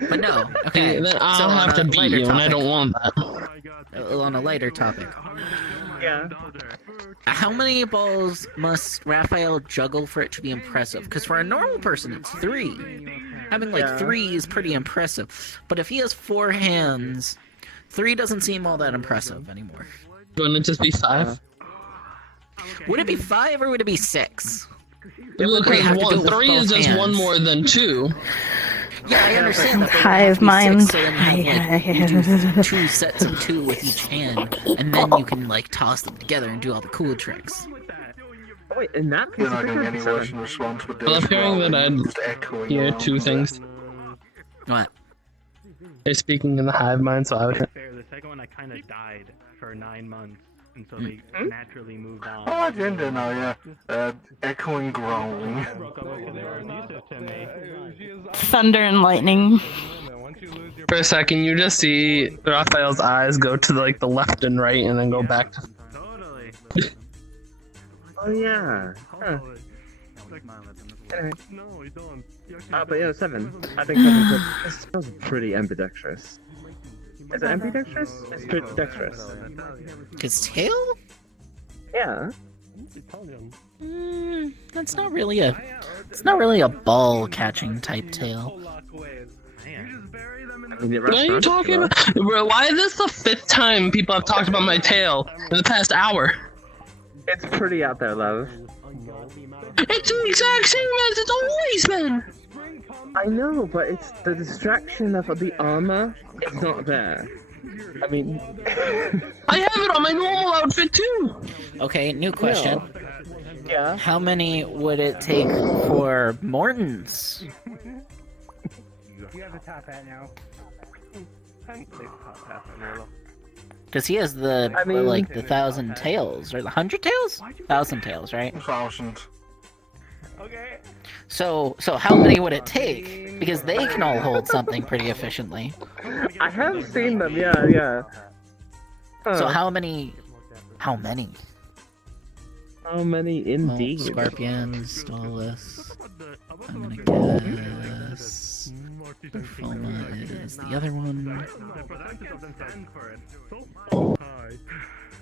But no, okay. Then I'll so have to beat you, and I don't want that. on a lighter topic. Yeah. How many balls must Raphael juggle for it to be impressive? Because for a normal person, it's 3. Having like 3 is pretty impressive. But if he has 4 hands, 3 doesn't seem all that impressive anymore. Wouldn't it just be 5? Would it be 5 or would it be 6? Because 3 is just one more than 2. Yeah, I understand that. Hive mind. So then you do 2 sets of 2 with each hand, and then you can like toss them together and do all the cool tricks. Oh, wait, in that You're not getting any worse in response with this. Well, I'm hearing that I'd hear 2 things. What? They're speaking in the hive mind, so I would. Fair, the second one I kind of died for 9 months, and so they naturally moved on. Oh, I didn't know, yeah. Echoing growling. Thunder and lightning. For a second, you just see Raphael's eyes go to like the left and right, and then go back to. Oh yeah. Huh. Anyway. No, we don't. But yeah, 7. I think 7 is pretty ambidextrous. Is it ambidextrous? It's pretty dexterous. His tail? Yeah. That's not really a. It's not really a ball catching type tail. What are you talking about? Bro, why is this the 5th time people have talked about my tail in the past hour? It's pretty out there, love. It's the exact same as it's always been! I know, but it's the distraction of the armor is not there. I mean... I have it on my normal outfit too! Okay, new question. Yeah? How many would it take for Morton's? You have a top hat now. Because he has the, like, the 1,000 tails, or the 100 tails? 1,000 tails, right? 1,000. Okay. So how many would it take? Because they can all hold something pretty efficiently. I have seen them, yeah. So how many? How many? How many indeed? Scorpions, Stolus. I'm gonna guess. Perfoma is the other one.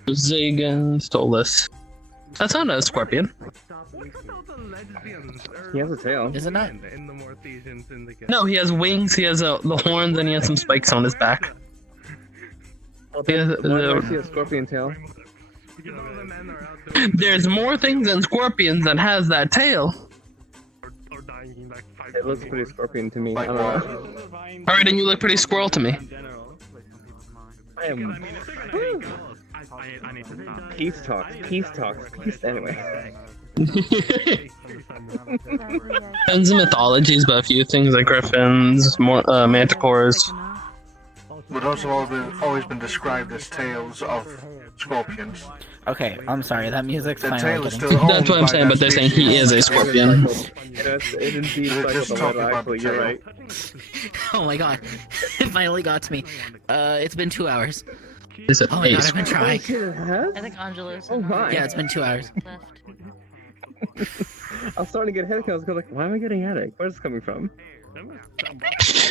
Zagan, Stolus. That's not a scorpion. He has a tail. Is it not? In the Mortisian Syndicate. No, he has wings, he has the horns, and he has some spikes on his back. He has a scorpion tail. There's more things than scorpions that has that tail. It looks pretty scorpion to me. I don't know. Alright, and you look pretty squirrel to me. I am. Peace talks. Anyway. Depends on mythologies, but a few things like griffins, manticores. But those have always been described as tails of scorpions. Okay, I'm sorry, that music's finally getting... That's what I'm saying, but they're saying he is a scorpion. It indeed like a little, actually, you're right. Oh my god, it finally got to me. It's been 2 hours. Is it oh my god, I've been trying. I think Angelo's. Oh my. Yeah, it's been 2 hours. I was starting to get headache. I was like, why am I getting headache? Where's this coming from?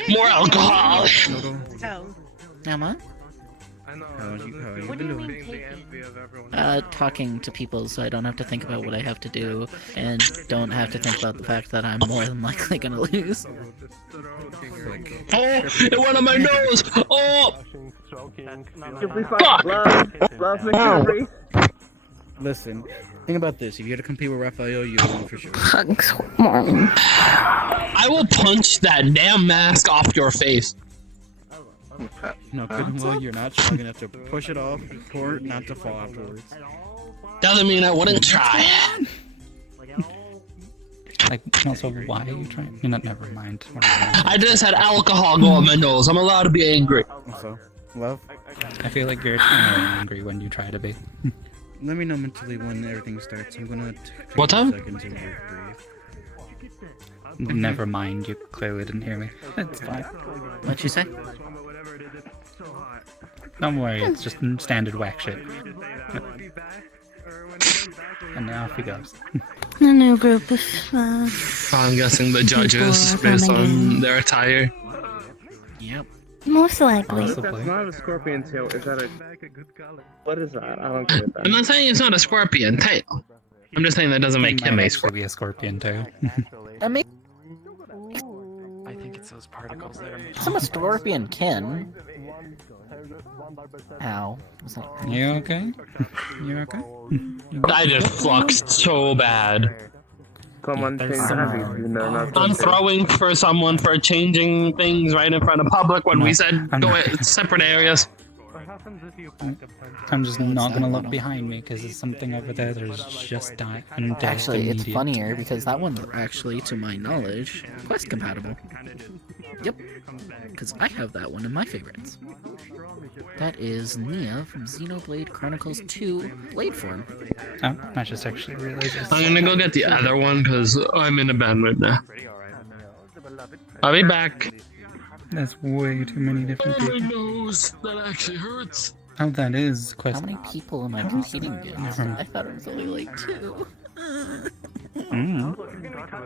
More alcohol! Emma? How you been doing? Talking to people so I don't have to think about what I have to do, and don't have to think about the fact that I'm more than likely gonna lose. Oh, it went on my nose! Oh! Love, Listen, think about this. If you had to compete with Raphael, you would win for sure. I will punch that damn mask off your face. No, good well, you're not strong enough to push it off or not to fall afterwards. Doesn't mean I wouldn't try. Like, also, why are you trying? You're not, never mind. I just had alcohol go on my nose. I'm allowed to be angry. Also, love? I feel like you're angry when you try to be. Let me know mentally when everything starts. I'm gonna take what time? seconds and breathe. Never mind, you clearly didn't hear me. It's fine. What'd you say? Don't worry, it's just standard whack shit. And now off he goes. A new group of. I'm guessing the judges, based on their attire. Yep. Most likely. If that's not a scorpion tail, is that a... What is that? I don't get that. I'm not saying it's not a scorpion tail. I'm just saying that doesn't make him a scorpion. Be a scorpion tail. I mean, I think it's those particles that are. I'm a scorpion kin. Ow. You okay? You okay? I just fluxed so bad. Someone changed I'm throwing for someone for changing things right in front of public when we said go separate areas. I'm just not gonna look behind me because there's something over there that is just dying. Actually, it's funnier because that one's actually, to my knowledge, quest compatible. Yep, because I have that one in my favorites. That is Nia from Xenoblade Chronicles 2 Blade Form. Oh, I just actually realized it's... I'm gonna go get the other one because I'm in a bad mood now. I'll be back. That's way too many different people. My nose, that actually hurts. Oh, that is quest. How many people am I competing against? I thought it was only like 2.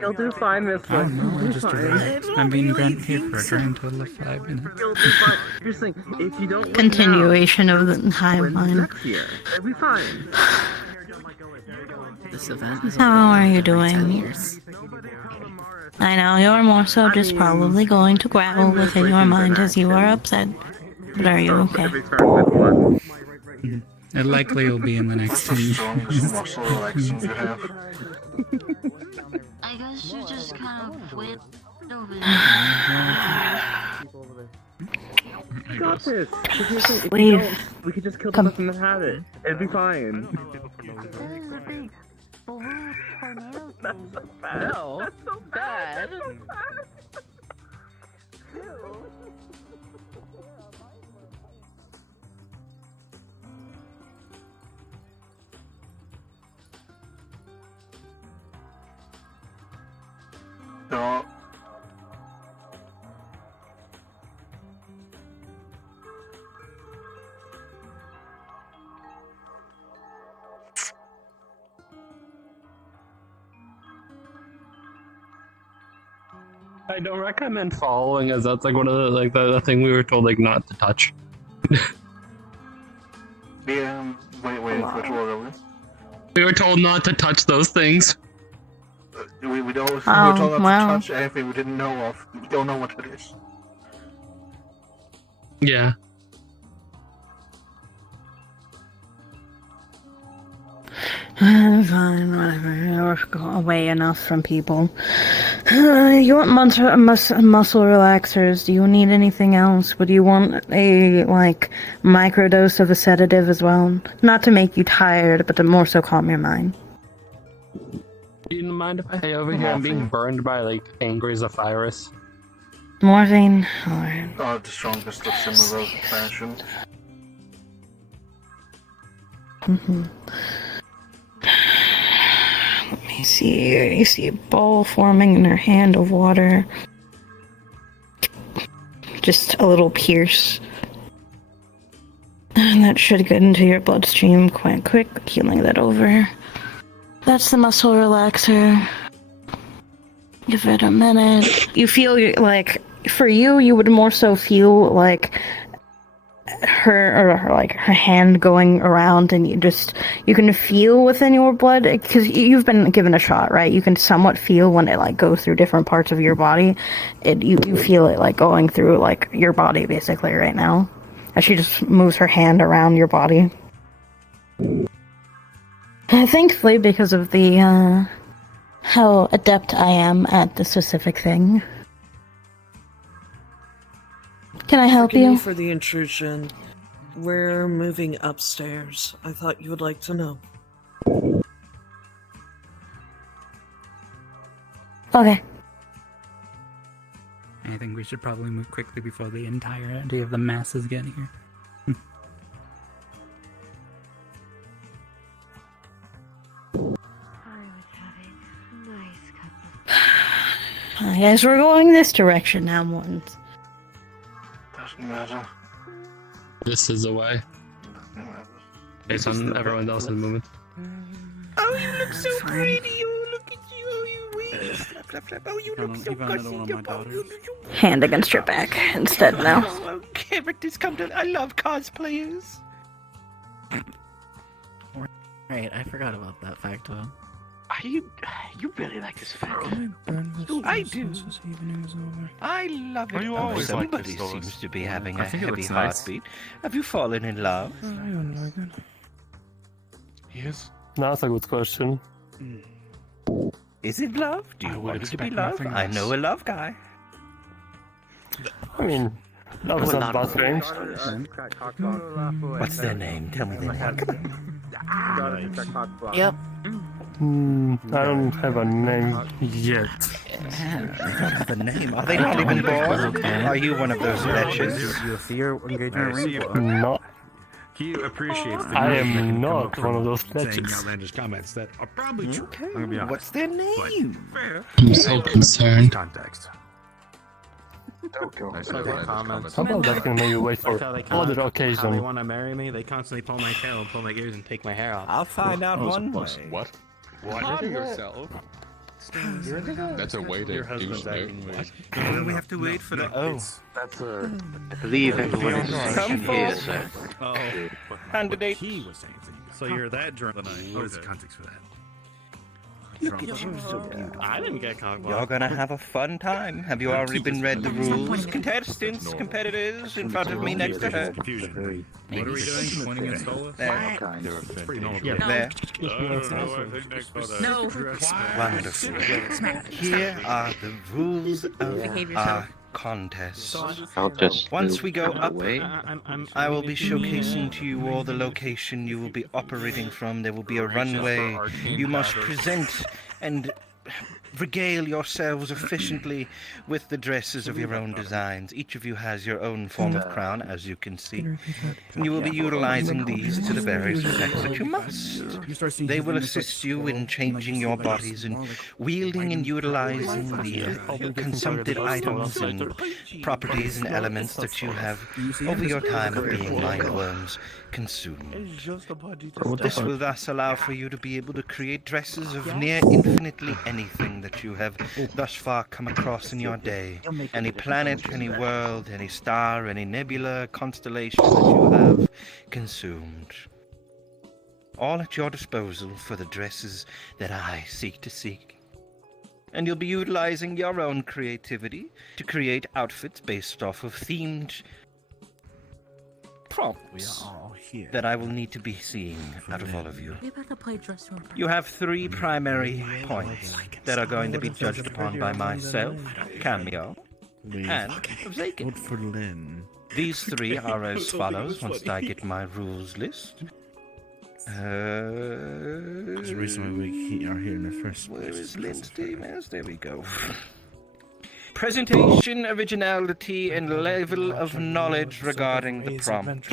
You'll do fine this Oh one. no, I just realized I'm being granted here for a grand total of 5 minutes. You'll do fine. Here's the thing, if you don't look Continuation of the timeline. next year, it'll be fine. This event is How are you 10 doing? years. I know you're more so just probably going to growl within your mind as you are upset. But are you okay? It likely will be in the next 10 years. I guess you just kind of went over Got this. If Leave. you don't, we could just kill the Come. person that had it. It'd be fine. That's so bad. No, That's so bad. That's so bad. No. I don't recommend following, as that's like one of the the thing we were told like not to touch. Yeah, wait for it to over. We were told not to touch those things. We don't. We were Oh, told not wow. to touch anything we didn't know of. We don't know what it is. Yeah. Fine, whatever. You're away enough from people. You want muscle relaxers? Do you need anything else? Would you want a, microdose of a sedative as well? Not to make you tired, but to more so calm your mind. Do you mind if I stay over here? I'm being burned by angry Zephyrus. Morphine? Alright. Oh, the strongest of similar fashion. Let me see. You see a ball forming in her hand of water. Just a little pierce. And that should get into your bloodstream quite quick, healing that over. That's the muscle relaxer. Give it a minute. You feel for you would more so feel her hand going around, and you can feel within your blood, because you've been given a shot, right? You can somewhat feel when it goes through different parts of your body. You feel it going through your body basically right now, as she just moves her hand around your body. Thankfully, because of the how adept I am at the specific thing. Can I help Forgive me you? for the intrusion. We're moving upstairs. I thought you would like to know. Okay. I think we should probably move quickly before the entirety of the masses get here. I guess we're going this direction now, Mortons. Doesn't matter. This is a way. Based on everyone else's movement. Oh, you look so pretty. Oh, look at you. Oh, you weak. Oh, you look so gussy. Hand against your back instead now. Oh, characters come to. I love cosplayers. Right, I forgot about that fact. You really like this fact? I do. I love it. You always like Somebody this, seems to be having I a think it heavy looks nice. heartbeat. Have you fallen in love? I don't like it. Yes. That's a good question. Is it love? Do you want it to be love? I know a love guy. I mean, that was not bad thing. What's their name? Tell me their name. Yep. I don't have a name yet. The name? Are they not even born? Are you one of those wretches? You fear engagement ring? No. He appreciates the I news that am can come not up one from of those saying legends. outlandish comments that are probably true. Okay. I'm gonna be honest. What's their name? I'm so concerned. Context. I saw that comments. How about that can maybe wait for other How they occasion? want to marry me? They constantly pull my tail and pull my ears and take my hair off. I'll find out one way. What? What? yourself. That's a way to Your do husband's something. acting weird. Well, we have to wait for the. Oh. That's a. I believe everyone is Come here, forward. sir. Oh. Candidate. He was saying things. So you're that drunk. What is the context for that? Look at you, so beautiful. I didn't get cockblocked. You're gonna have a fun time. Have you already been read the rules? Contestants, competitors, in front of me, next to her. Confusion. What are we doing? Pointing at Stolas? There. It's pretty normal. There. No. Wonderful. Here are the rules of our contest. I'll just. Once we go up, away. I will be showcasing to you all the location you will be operating from. There will be a runway. You must present and regale yourselves efficiently with the dresses of your own designs. Each of you has your own form of crown, as you can see. And you will be utilizing these to the various effects that you must. They will assist you in changing your bodies and wielding and utilizing the consumptive items and properties and elements that you have over your time of being mind worms consumed. This will thus allow for you to be able to create dresses of near infinitely anything that you have thus far come across in your day. Any planet, any world, any star, any nebula, constellation that you have consumed. All at your disposal for the dresses that I seek to seek. And you'll be utilizing your own creativity to create outfits based off of themed prompts that I will need to be seeing out of all of you. We better play dress room. You have 3 primary points that are going to be judged upon by myself, Cameo, and Vacant. Vote for Lynn. These 3 are as follows once I get my rules list. That's the reason why we are here in the first place. Where is Lynn's team? There we go. Presentation, originality, and level of knowledge regarding the prompt.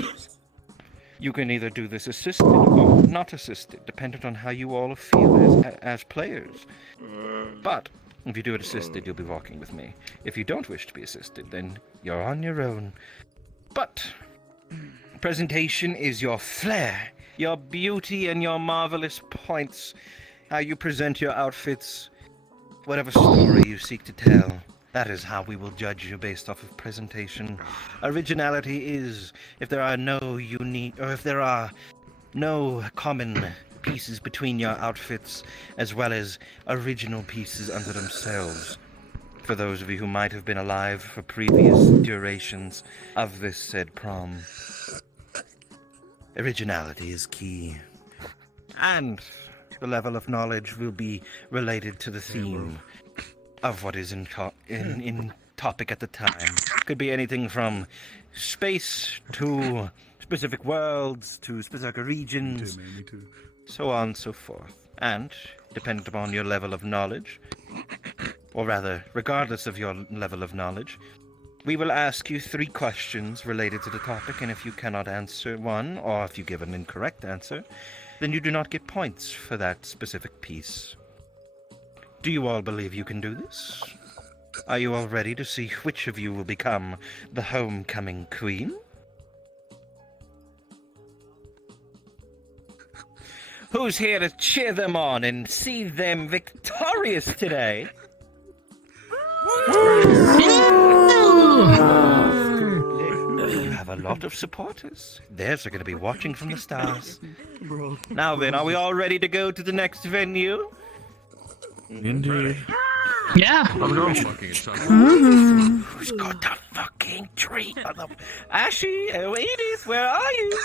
You can either do this assisted or not assisted, depending on how you all feel as players. But if you do it assisted, you'll be walking with me. If you don't wish to be assisted, then you're on your own. But presentation is your flair, your beauty, and your marvelous points. How you present your outfits, whatever story you seek to tell. That is how we will judge you based off of presentation. Originality is if there are no unique, or if there are no common pieces between your outfits, as well as original pieces unto themselves. For those of you who might have been alive for previous durations of this said prom. Originality is key. And the level of knowledge will be related to the theme of what is in topic at the time. Could be anything from space to specific worlds to specific regions, so on and so forth. And, dependent upon your level of knowledge, or rather, regardless of your level of knowledge, we will ask you 3 questions related to the topic, and if you cannot answer one, or if you give an incorrect answer, then you do not get points for that specific piece. Do you all believe you can do this? Are you all ready to see which of you will become the homecoming queen? Who's here to cheer them on and see them victorious today? You have a lot of supporters. Theirs are going to be watching from the stars. Now then, are we all ready to go to the next venue? Indeed. Yeah. Who's got the fucking tree? Ashy, Edith, where are you?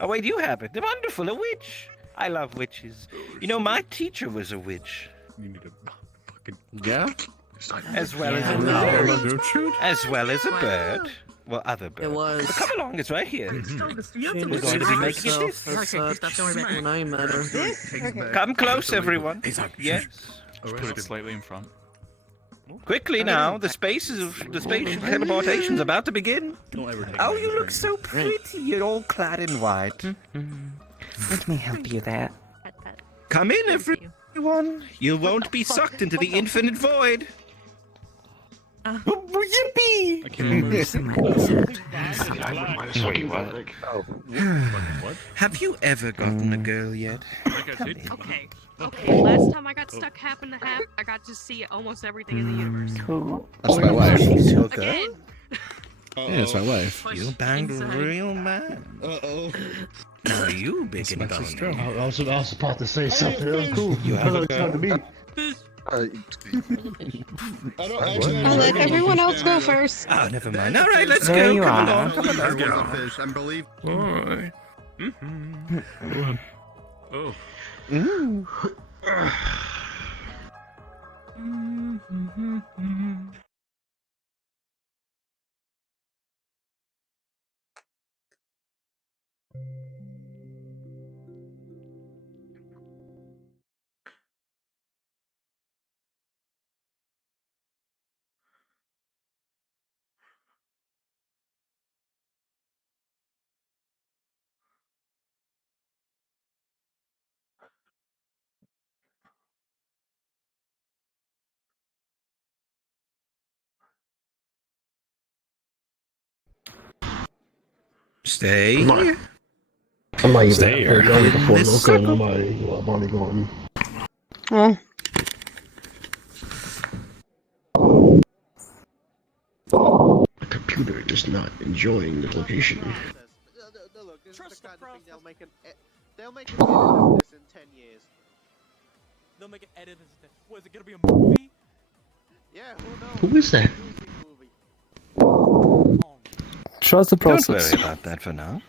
Oh, wait, you have it. Wonderful, a witch. I love witches. You know, my teacher was a witch. You need a fucking... Yeah? As well as a bird. As well as a bird. Well, other birds. It was. But come along, it's right here. We're going to be making it this. When I met her. Come close, everyone. Yes. Put it slightly in front. Quickly now, the spatial teleportation's about to begin. Oh, you look so pretty. You're all clad in white. Let me help you there. Come in, everyone. You won't be sucked into the infinite void. Yippee! I can't remember. Have you ever gotten a girl yet? Okay, last time I got stuck half and half, I got to see almost everything in the universe. Cool. That's my wife. Again! Yeah, that's my wife. You banged a real man. Uh-oh. Now you big and bony. I was about to say something. That was cool. You have a girl? I'll let everyone else go first. Oh, never mind. All right, let's There go. you Come are. along. Come along. Get off fish. I'm believe. Oh. Ooh. Stay. I'm not even Stay here. going before local. I'm only going. Well, The computer is not enjoying the location. They'll make an edit of this in 10 years. They'll make an edit of this. What, is it gonna be a movie? Yeah, who knows? Who is that? Trust the Don't process. worry about that for now.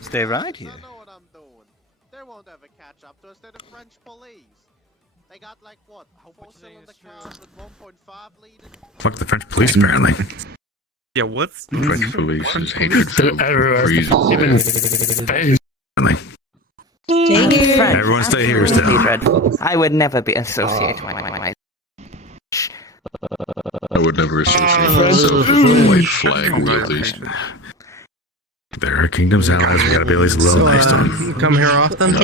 Stay right here. I know what I'm doing. They won't ever catch up to us. They're the French police. They got like what? 4-cylinder cars with 1.5 liters. Fuck the French police, apparently. Yeah, what's French police is hatred filled Even space. Everyone stay here still. Dreadful. I would never be associated with my I would never associate myself with the white flag wielders. There are kingdom's allies. We gotta be at least a little nice to them. Come here often?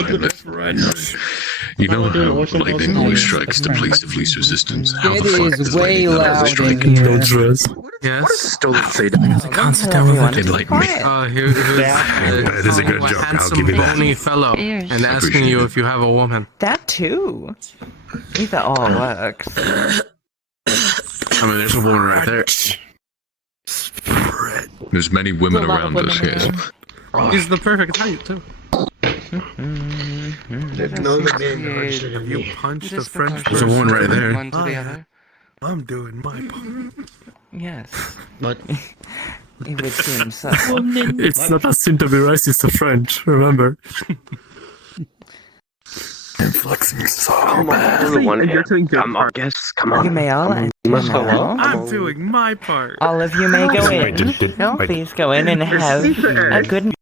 You know how lightning always strikes the place of least resistance? How the fuck does lightning ever strike? No dress. Yes. Don't say that. I can't sit down with Enlighten me. Here's That is a good joke. I'll handsome give you that. bony fellow and asking you if you have a woman. That too. Either all works. I mean, there's a woman right there. There's many women around us, yes. He's the perfect height too. You punched the French. There's a woman right there. One to the other. I'm doing my part. Yes. But It would seem so. It's not a sin to be racist to French, remember? I'm flexing so bad. Everyone, you're doing good. Our guests, come on. You may all I'm doing my part. All of you may go in. Please go in and have a good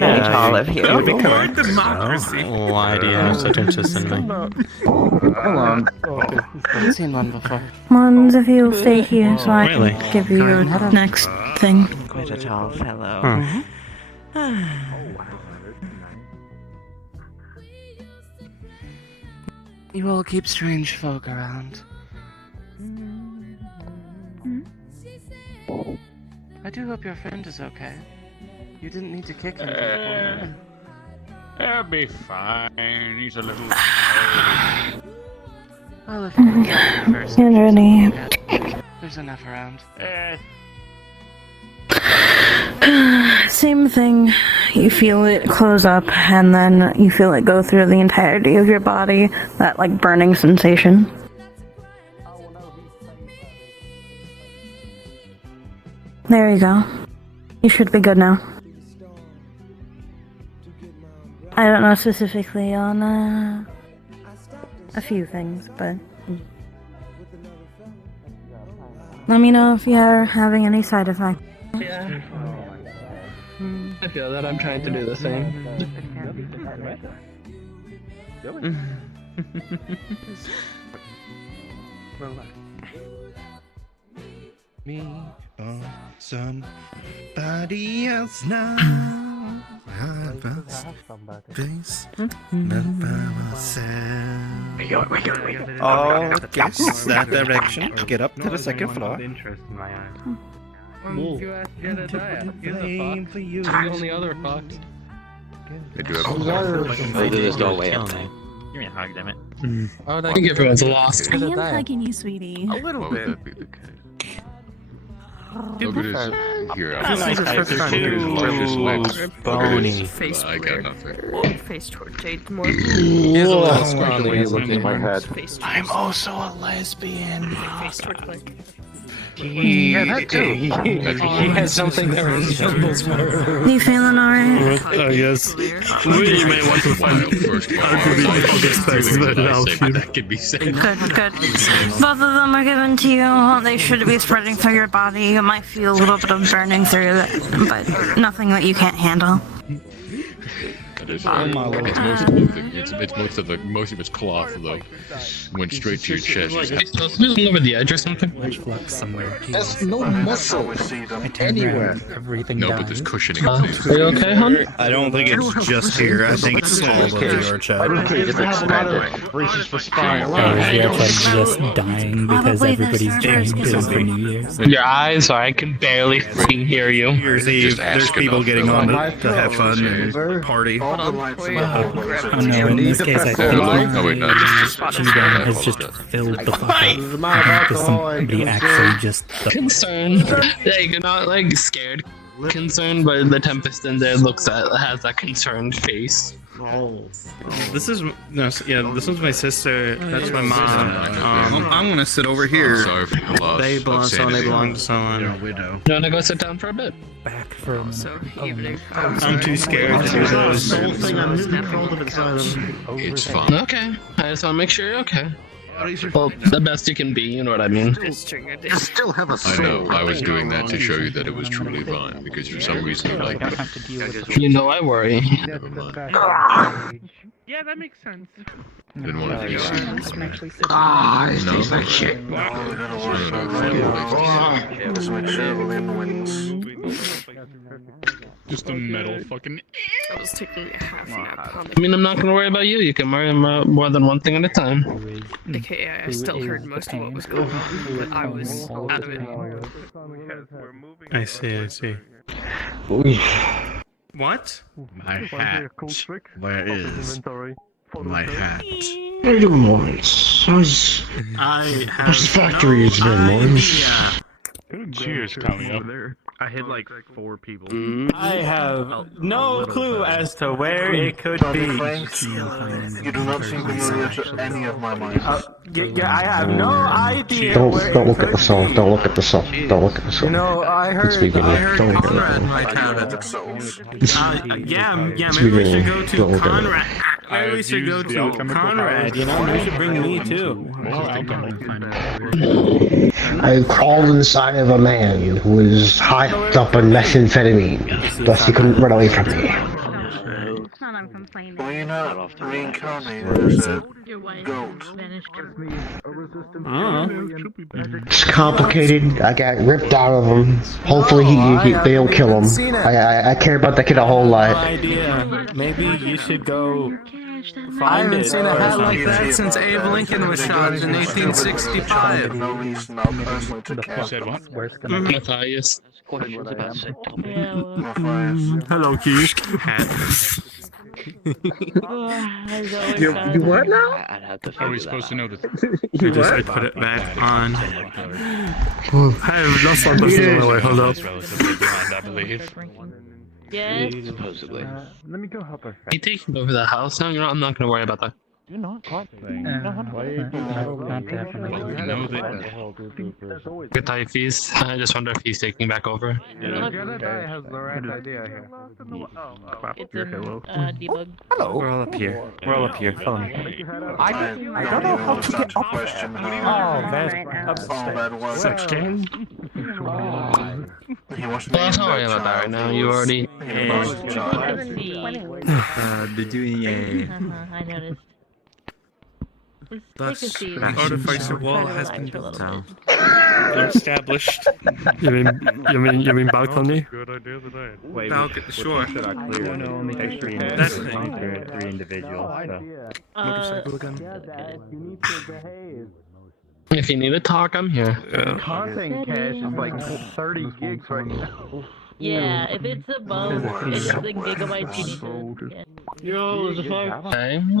night, all of you. Democracy. Why do you have such interest in me? Hello. I've seen one before. Mons, if you'll stay here so I Really? can give you your next thing. Quite a tall fellow. You all keep strange folk around. I do hope your friend is okay. You didn't need to kick him. He'll be fine. He's a little. Well, if you Get ready to There's enough around. Same thing. You feel it close up, and then you feel it go through the entirety of your body. That, like, burning sensation. There you go. You should be good now. I don't know specifically on, a few things, but... let me know if you're having any side effects. Yeah. I feel that I'm trying to do the same. Me or somebody else now. Face not by myself. Oh, guess that direction. Get up to the second floor. You asked Jedediah. You're the fox. You're the only other fox. I do have I'll do this all way up there. Give me a hug, damn it. I think everyone's lost. I am hugging you, sweetie. A little bit. That be the case? Look at his here. I feel like I too bony. Face I got nothing. Face toward Jade more. Here's a little scrawny when you look in my head. I'm also a lesbian. Face toward like. Yeah, that too. He has something that resembles her. You feeling alright? Yes. You may want to find That could be said. Good. Both of them are given to you. They should be spreading through your body. You might feel a little bit of burning through it, but nothing that you can't handle. It's most of it's cloth though. Went straight to your chest. So something over the edge or something? There's no muscle anywhere. No, but there's cushioning. Are you okay, hon? I don't think it's just here. I think it's all over your chest. It's expanded. Braces for spine. Just dying because everybody's doing pills for New Year's. Your eyes, or I can barely freaking hear you. New Year's Eve, there's people getting on to have fun and party. Oh no, in this case I think G-Gun has just filled the fuck up. Because somebody actually just... Concerned. Like, you're not, like, scared. Concerned, but the Tempest in there has that concerned face. This is this one's my sister. That's my mom. I'm gonna sit over here. Sorry for the loss. They belong to someone. Widow. You wanna go sit down for a bit? Back for evening. I'm too scared to do those. It's fun. Okay. I just wanna make sure you're okay. Well, the best you can be, you know what I mean. You still have a soul. I know. I was doing that to show you that it was truly fine because for some reason you like me. You know I worry. Never mind. Yeah, that makes sense. Didn't want to use it. It tastes like shit. Just a metal fucking. I was taking a half nap. I mean, I'm not gonna worry about you. You can worry about more than one thing at a time. AKA, I still heard most of what was going on, but I was out of it. I see. What? My hat. Where is my hat? How you doing, Lawrence? How's the factory is doing, Lawrence? Cheers, Cameo. I hit like 4 people. I have no clue as to where it could be. You do not seem familiar to any of my minds. I have no idea. Don't look at the song. Don't look at the song. Don't look at the song. You know, I heard Conrad might have it. Maybe we should go to Conrad. Maybe we should go to Conrad, you know? You should bring me too. I crawled inside of a man who was hyped up on methamphetamine, thus he couldn't run away from me. It's not I'm complaining. Well, you're not reincarnated as a goat. It's complicated. I got ripped out of him. Hopefully they don't kill him. I care about that kid a whole lot. Maybe you should go. I haven't seen a hat like that since Abe Lincoln was shot in 1865. Matthias. Hello, Keith. You what now? How are we supposed to know this? You I just what? put it back on. I have lost one person on my way. Hold up. I believe. Yes. Supposedly. Let me go help her. He taking over the house now? You know, I'm not gonna worry about that. Do not talk to me. Not definitely. Know that. Good eye fees. I just wonder if he's taking back over. Jedi has the right idea here. Debug. Hello. We're all up here. We're all up here. Follow me. I don't know how to get up question. Oh, there's that was Section. He wants to Well, don't worry about that right now. You already. They're doing a. I noticed. Thus, the artificial wall has been built. Established. You mean balcony? Good idea today. Balcony, sure. That thing. Three individuals. Motorcycle again. If you need to talk, I'm here. Content cache is like 30 gigs right now. Yeah, if it's above, it's the gigabytes you need to. Yo, there's a fire.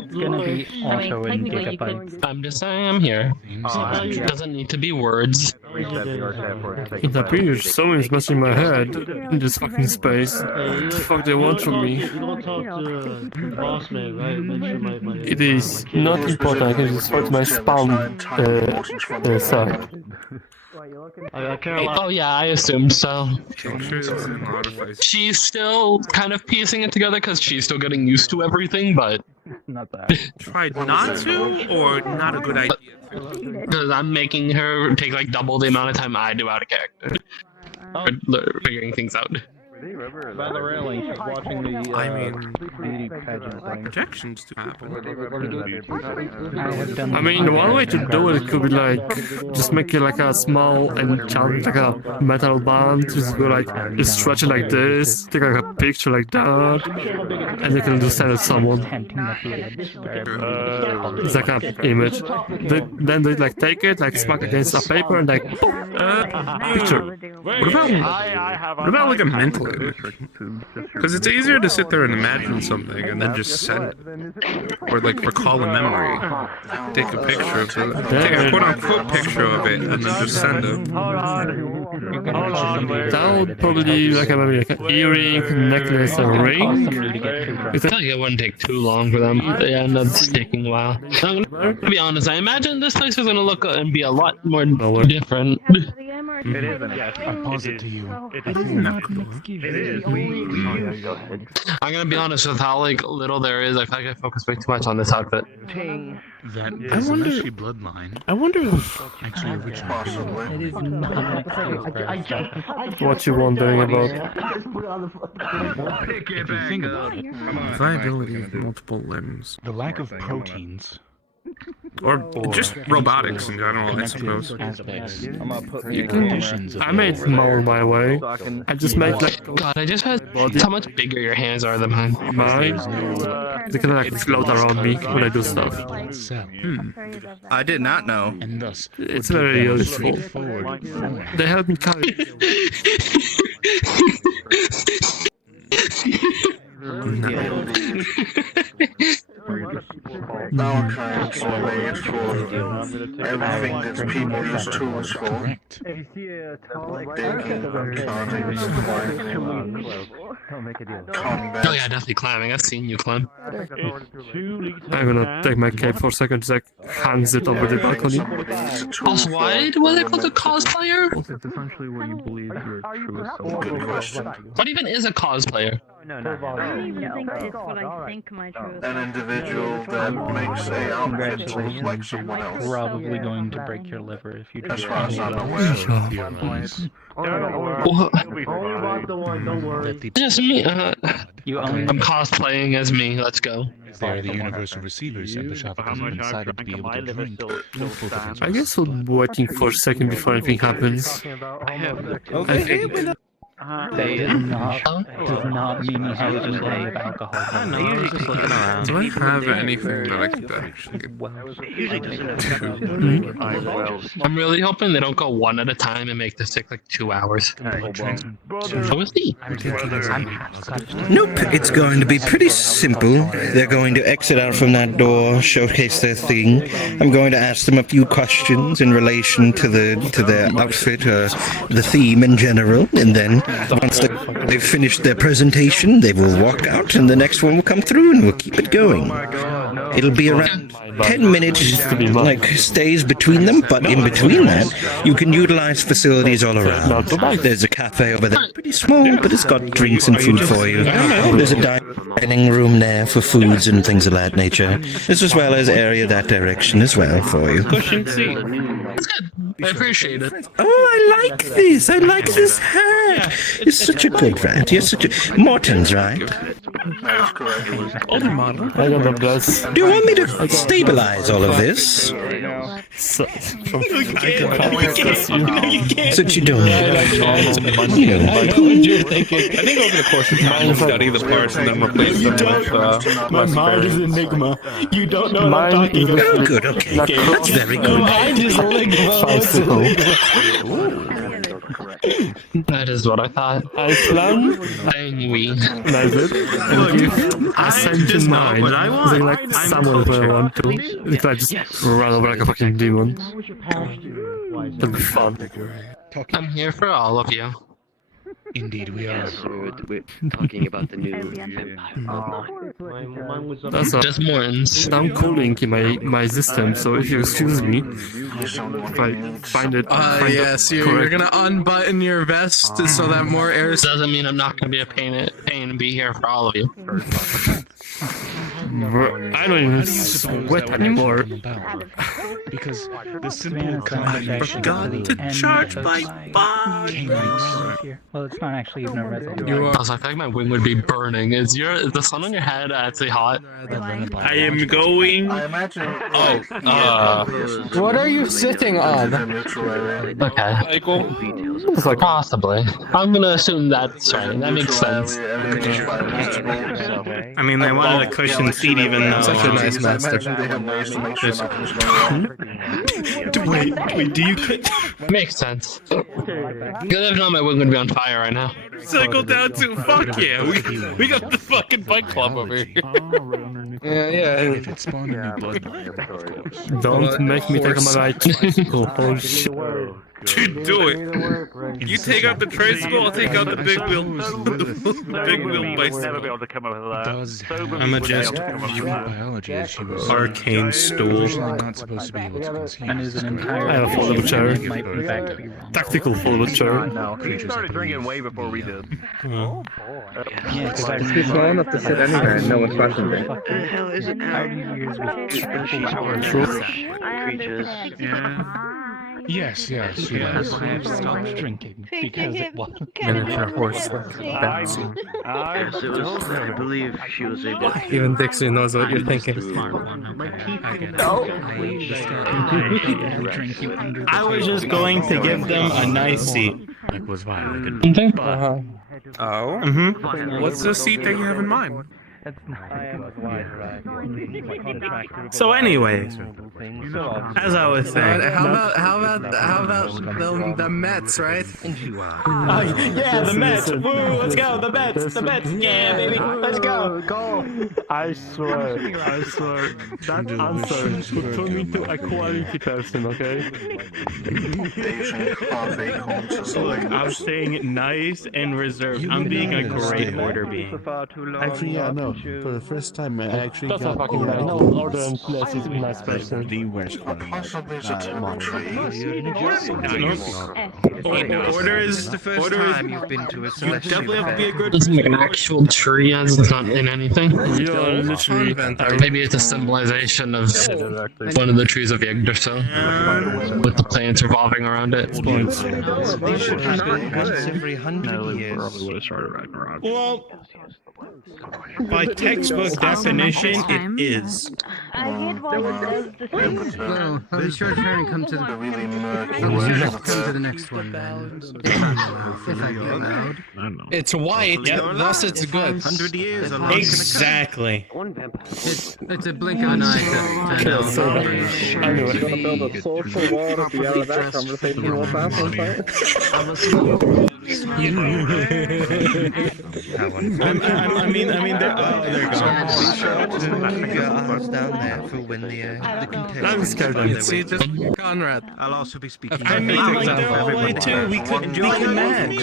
It's gonna be also in gigabytes. I'm just saying I'm here. It doesn't need to be words. It appears someone's messing my head in this fucking space. What the fuck they want from me? It is not important. I can just sort my spawn side. Oh yeah, I assumed so. She's still kind of piecing it together because she's still getting used to everything, but... Not that. Tried not to, or not a good idea? Because I'm making her take like double the amount of time I do out of character. Figuring things out. By the railing, she's watching the I mean, beauty pageant thing. projections to happen. I mean, one way to do it could be like, just make it like a small and challenge, like a metal band, just go like, you stretch it like this, take like a picture like that, and you can just send it to someone. It's like an image. Then they like take it, like smack against a paper, and like, picture. What about like a mental image? Because it's easier to sit there and imagine something and then just send it. Or like recall a memory. Take a picture of it. Take a quote-unquote picture of it and then just send it. That would probably be like maybe like an earring, necklace, a ring. I feel like it wouldn't take too long for them. They end up taking a while. I'm gonna be honest, I imagine this place is gonna look and be a lot more different. It isn't. Yes, I pose it to you. It is. I'm gonna be honest with how like little there is. I feel like I focus way too much on this outfit. That is a messy bloodline. I wonder Actually, which possibly. It is not. what you're wondering about. If you think about it, viability of multiple limbs. The lack of proteins. Or just robotics in general, I suppose. I made more my way. I just made like... God, I just had how much bigger your hands are than mine. Mine? They can like float around me when I do stuff. I did not know. And thus, it's very useful. They help me carry. Now kinds are made for everything that people use tools for. Oh yeah, definitely climbing. I've seen you climb. I'm gonna take my cape for a second, just like hangs it over the balcony. Also, why was it called a cosplayer? It's essentially what you believe your truest self. What even is a cosplayer? I don't even think it's what I think my truth. An individual that makes a outfit to look like someone else. Probably going to break your liver if you do. As far as I'm aware. Just me. I'm cosplaying as me. Let's go. they are the universal receivers and the shopkeepers decided to be able to drink. I guess we're waiting for a second before anything happens. Okay, They does not mean he has any kind of alcohol. I usually just looking around. Do I have anything that I could actually I'm really hoping they don't go one at a time and make this take like 2 hours. So is he? Nope, it's going to be pretty simple. They're going to exit out from that door, showcase their thing. I'm going to ask them a few questions in relation to their outfit, the theme in general, and then once they've finished their presentation, they will walk out, and the next one will come through, and we'll keep it going. It'll be around 10 minutes, stays between them, but in between that, you can utilize facilities all around. There's a cafe over there, pretty small, but it's got drinks and food for you. There's a dining room there for foods and things of that nature, as well as area that direction as well for you. Pushing seat. That's good. I appreciate it. Oh, I like this. I like this hat. You're such a good rat. You're such a... Morton's, right? Older model. I got the best. Do you want me to stabilize all of this? So, what you doing? You know, I think over the course of time, we'll study the parts and then replace them with... My mind is Enigma. You don't know what I'm talking about. Oh, good, okay. That's very good. Mind is Enigma. That is what I thought. I plan. Saying we. That's it. And give Ascension 9. Is it like someone if I want to? Because I just run over like a fucking demon. That'd be fun. I'm here for all of you. Indeed, we are. Yes, we're talking about the new That's just Mortons. I'm cooling in my system, so if you excuse me, if I find it. Yes, you're gonna unbutton your vest so that more air. Doesn't mean I'm not gonna be a pain and be here for all of you. I don't even sweat anymore. Because the simple combination forgot to charge my bond. Well, it's not actually even a resolution. I was like, I think my wing would be burning. Is the sun on your head actually hot? I am going. I imagine. What are you sitting on? Okay. It's like possibly. I'm gonna assume that's right. That makes sense. I mean, they wanted a cushioned seat even though such a nice master. Wait, do you... Makes sense. Because if not, my wing would be on fire right now. Cycle down to fuck yeah. We got the fucking bike club over here. Yeah. Don't make me take my light tricycle. Oh shit. Dude, do it. You take out the tricycle, I'll take out the big wheel. Big wheel bicycle. I'm a just biology issues. Arcane stool. Not supposed to be able to conceive. I have a foldable chair. Tactical foldable chair. He started drinking way before we did. Oh. He's small enough to sit anywhere and no one's questioning it. What the hell is it now? Creatures. Yes. I have stopped drinking because it was... Miniature horse. Yes, it was. I believe she was able to... Even Dixie knows what you're thinking. I was just going to give them a nice seat. Was violated. Oh? What's the seat that you have in mind? So anyway, as I was saying, How about the Mets, right? Yeah, the Mets. Woo, let's go. The Mets. Yeah, baby. Let's go. I swear. That answer should turn me to a quality person, okay? I'm staying nice and reserved. I'm being a great order being. Actually, yeah, no. For the first time, I actually That's got a fucking nice. No, order and place is a nice person. The worst Order is the first time you've been to a celestial. Definitely have to be a good. Doesn't make an actual tree as it's not in anything. You're literally... Maybe it's a symbolization of one of the trees of Yggdrasil, with the plants revolving around it. They should happen once every 100 years. Well, by by textbook definition, it is. I get why it does the same thing. Well, I'll be sure to try and come to the really come to the next one then. If I'm allowed. If I get allowed. I don't know. It's white, thus it's good. 100 years. Exactly. It's a blink of an eye to know. I knew it. Gonna build a social wall to be out of that conversation one time. I mean, they're gone. Down there for when the contention. I'm scared of it. See, just Conrad. I'll also be speaking. I mean, like, they're all white too. We could match.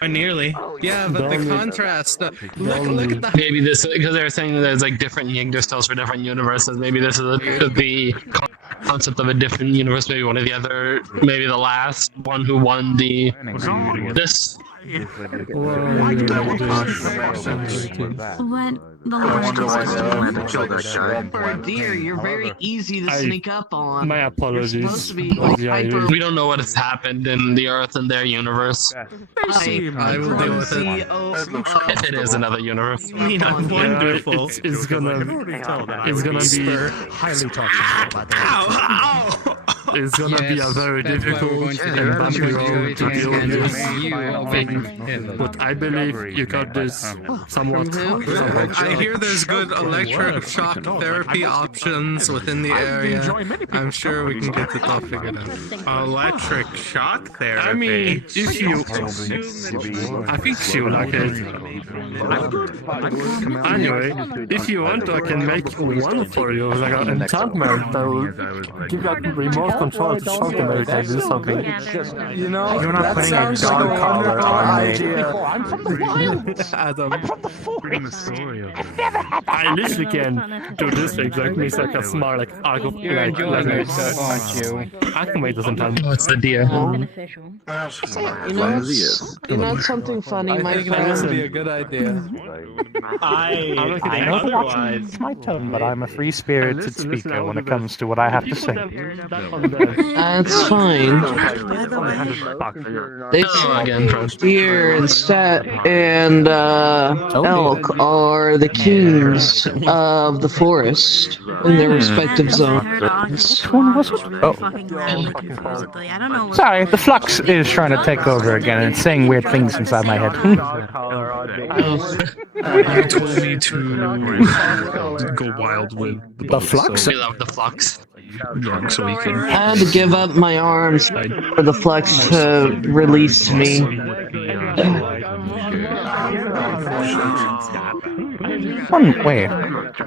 Or nearly. Yeah, but the contrast. Look at the. Maybe this, because they were saying that there's like different Yingder styles for different universes. Maybe this is the concept of a different universe. Maybe one of the other. Maybe the last one who won the. This. What the For a deer, you're very easy to sneak up on. My apologies. You're supposed to be like hyper. We don't know what has happened in the Earth and their universe. I will deal with it. If it is another universe. Wonderful. It's gonna be highly toxic. It's gonna be a very difficult and bumpy road to deal with this thing. But I believe you got this somewhat. I hear there's good electric shock therapy options within the area. I'm sure we can get the stuff figured out. Electric shock therapy? I mean, if you... I think you like it. Anyway, if you want, I can make one for you, like an enchantment that will give you remote control to shock them every time you do something. You know, you're not putting a dog collar on me. I'm from the wild! Adam. I'm from the forest! I literally can do this exactly. It's like a smart, like, You're enjoying yourself, aren't you? Acclimate doesn't tell me. Oh, it's the deer. You know something funny, my I think that would be a good idea. I know that it's my turn, but I'm a free-spirited speaker when it comes to what I have to say. That's fine. They deer and elk are the kings of the forest in their respective zones. Which one was it? Oh. Sorry, the flux is trying to take over again and it's saying weird things inside my head. You told me to go wild with the flux? We love the flux. Yeah, so we can... I had to give up my arms for the flux to release me. Wait.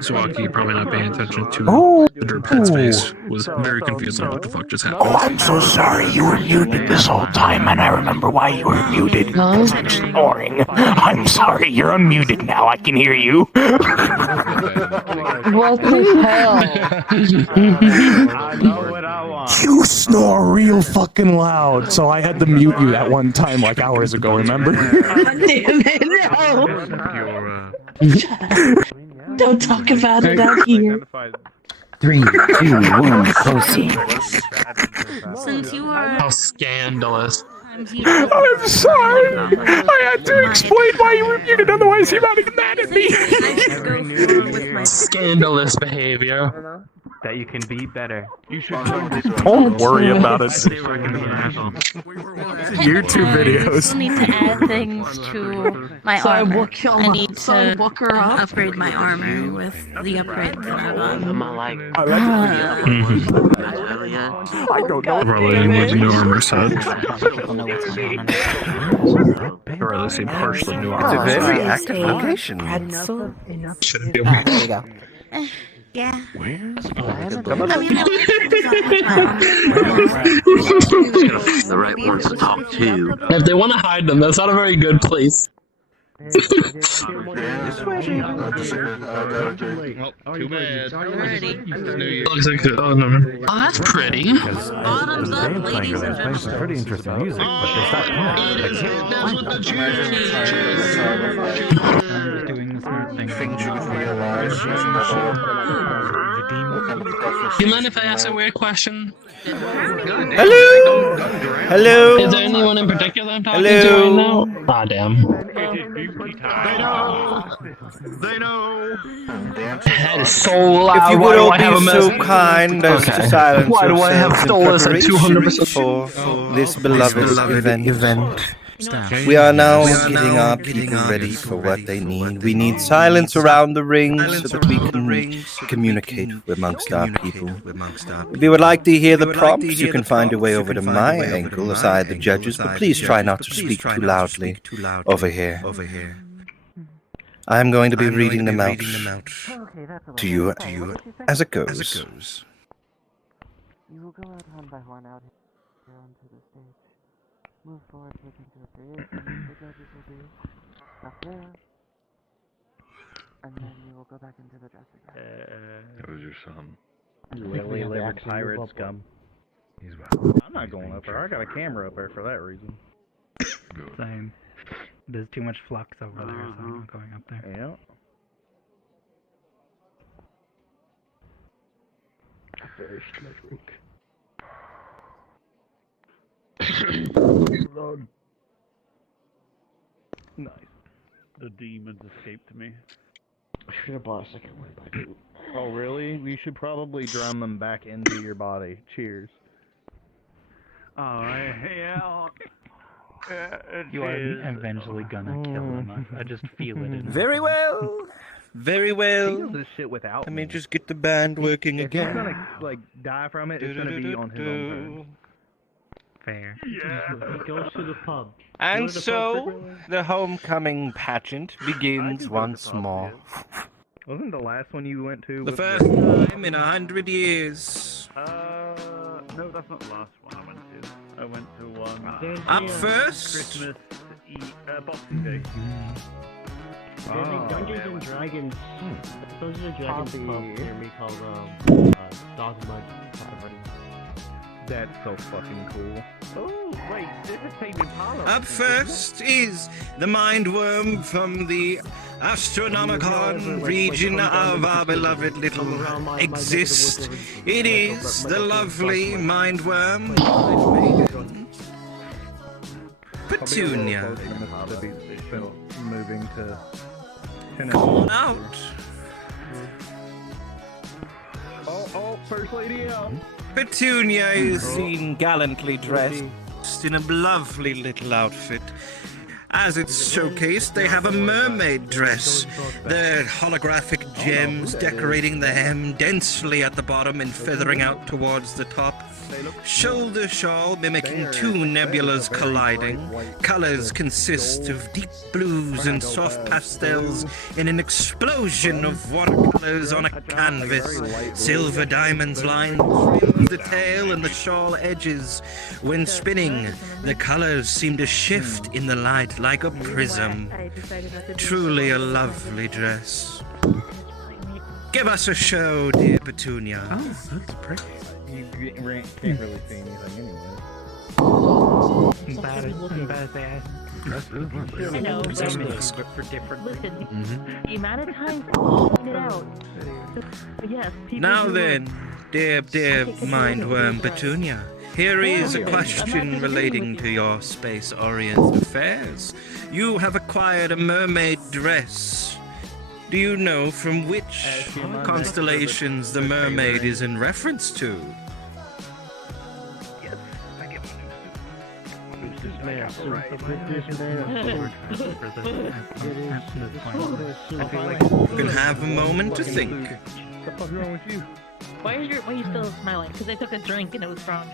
Swaki probably not paying attention to Oh. the derp headspace. Was very confused on what the fuck just happened. Oh, I'm so sorry. You were muted this whole time, and I remember why you were muted. Because I'm snoring. I'm sorry. You're unmuted now. I can hear you. What the hell? I know what I want. You snore real fucking loud, so I had to mute you at one time, like hours ago. Remember? Don't talk about it out here. 3, 2, 1, proceed. Since you are... How scandalous. I'm sorry. I had to explain why you were muted, otherwise you might get mad at me. Scandalous behavior. That you can be better. You should Don't worry about it. YouTube I videos. need to add things to my armor. I need to upgrade my armor with the upgrade that I've done. I don't know. Probably with new armor set. Or at least a partially new armor set. It's a very active location. Shouldn't be There you go. Yeah. Where? The right ones to talk to. If they want to hide them, that's not a very good place. Too bad. Looks like oh, no. Oh, that's pretty. Bottoms up, ladies and gentlemen. Some pretty interesting music, but they stopped Do you mind if I ask a weird question? Hello! Hello? Is there anyone in particular I'm talking to Hello? right now? Ah, damn. They know. That is so loud. If you Why would do all I have a be so message? kind as to Okay. silence Why do I have yourselves in Stolas at preparation 200%? for this beloved event. We are now getting our people ready for what they need. We need silence around the ring so that we can communicate amongst our people. If you would like to hear the prompts, you can find your way over to my ankle aside the judges, but please try not to speak too loudly over here. I'm going to be reading them out to you as it goes. You will go out one by one out here onto the stage. Move forward, looking to the creation. The judges will be up there. And then you will go back into the dressing room. That was your son. Lily livered pirate scum. I'm not going up there. I got a camera up there for that reason. Same. There's too much flux over there, so I'm not going up there. Yeah. Finished my drink. Nice. The demons escaped me. Should have bought a second one, but I didn't. Oh, really? You should probably drum them back into your body. Cheers. Alright, yeah. You are eventually gonna kill him. I just feel it in Very well. Very well. He does this shit without Let me just get the band working If he's again. gonna, like, die from it, it's gonna be on his own terms. Fair. Yeah. Goes to the pub. And so, the homecoming pageant begins once more. Wasn't the last one you went to? The with first time in 100 years. No, that's not the last one I went to. I went to one. Up first. Christmas Boxing Day. Dungeons and Dragons. Dungeons and Dragons pub near me called Dogma. That's so fucking cool. Oh, wait, this is Tame Impala. Up first is the mind worm from the Astronomicon region of our beloved little exist. It is the lovely mind worm Petunia. Moving to Come on out. Oh, First Lady out. Petunia is seen gallantly dressed in a lovely little outfit. As it's showcased, they have a mermaid dress. The holographic gems decorating the hem densely at the bottom and feathering out towards the top. Shoulder shawl mimicking two nebulas colliding. Colors consist of deep blues and soft pastels in an explosion of watercolors on a canvas. Silver diamonds line the tail and the shawl edges. When spinning, the colors seem to shift in the light like a prism. Truly a lovely dress. Give us a show, dear Petunia. Oh, that's pretty. You can't really see anything anyway. Embarrassing. I know, but for different. Listen, the amount of times I point it out. Yes, people Now do then, dear mindworm Petunia, here is a question relating to your space-oriented affairs. You have acquired a mermaid dress. Do you know from which constellations the mermaid is in reference to? Yes, I get You can have a moment to think. What the fuck is wrong with you? Why are you still smiling? Because I took a drink and it was strong.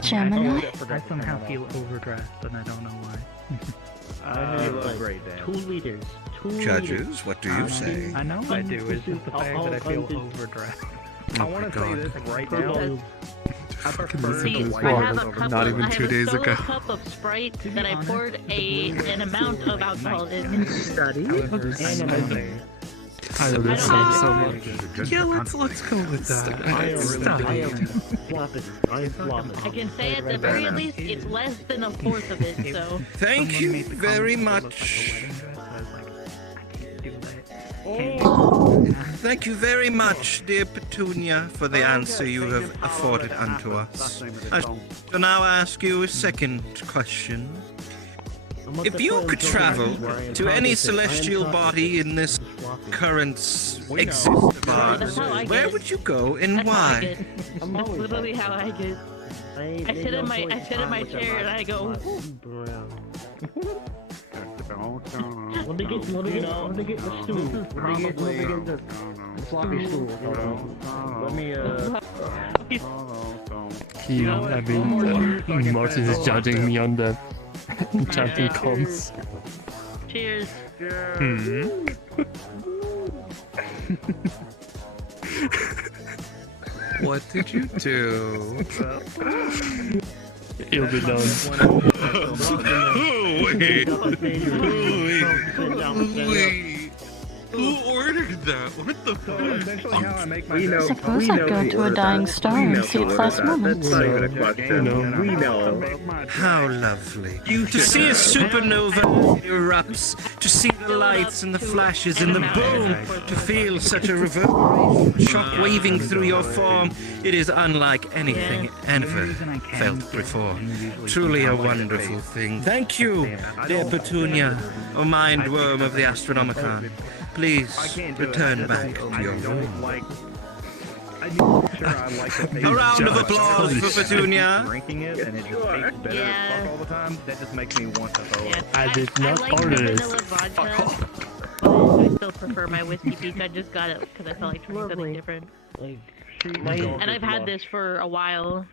Gemini? I somehow feel overdressed and I don't know why. You look great, Dan. 2 liters. Judges, what do you say? I know I do. It's just the fact that I feel overdressed. I want to say this right now. I prefer See, the I white have a over cup Not of, even I 2 have days a solo ago. cup of Sprite that I poured an amount of alcohol in. I love this song so much. Yeah, let's go with that. I can say at the very least it's less than a fourth of it, so. Thank you very much. Thank you very much, dear Petunia, for the answer you have afforded unto us. I shall now ask you a second question. If you could travel to any celestial body in this current existence of ours, where would you go and why? That's literally how I get. I sit in my chair and I go. Let me get the stool. Let me get the floppy stool. Let me Martin is judging me on the chanting cons. Cheers. What did you do? It'll be done. Wait. Who ordered that? What the fuck? Essentially how I make my Suppose I'd go to a dying star and see its last moments. Not even a question. We know. How lovely. To see a supernova erupts, to see the lights and the flashes and the boom, to feel such a reverberation, shock waving through your form, it is unlike anything ever felt before. Truly a wonderful thing. Thank you, dear Petunia, a mind worm of the Astronomicon. Please return back to your room. A round of applause for Petunia. Drinking it and it just tastes better as fuck all the time. That just makes me want to throw up. I did not like order this. vanilla vodka, but I still prefer my whiskey peak. I just got it because I felt like trying something different. And I've had this for a while.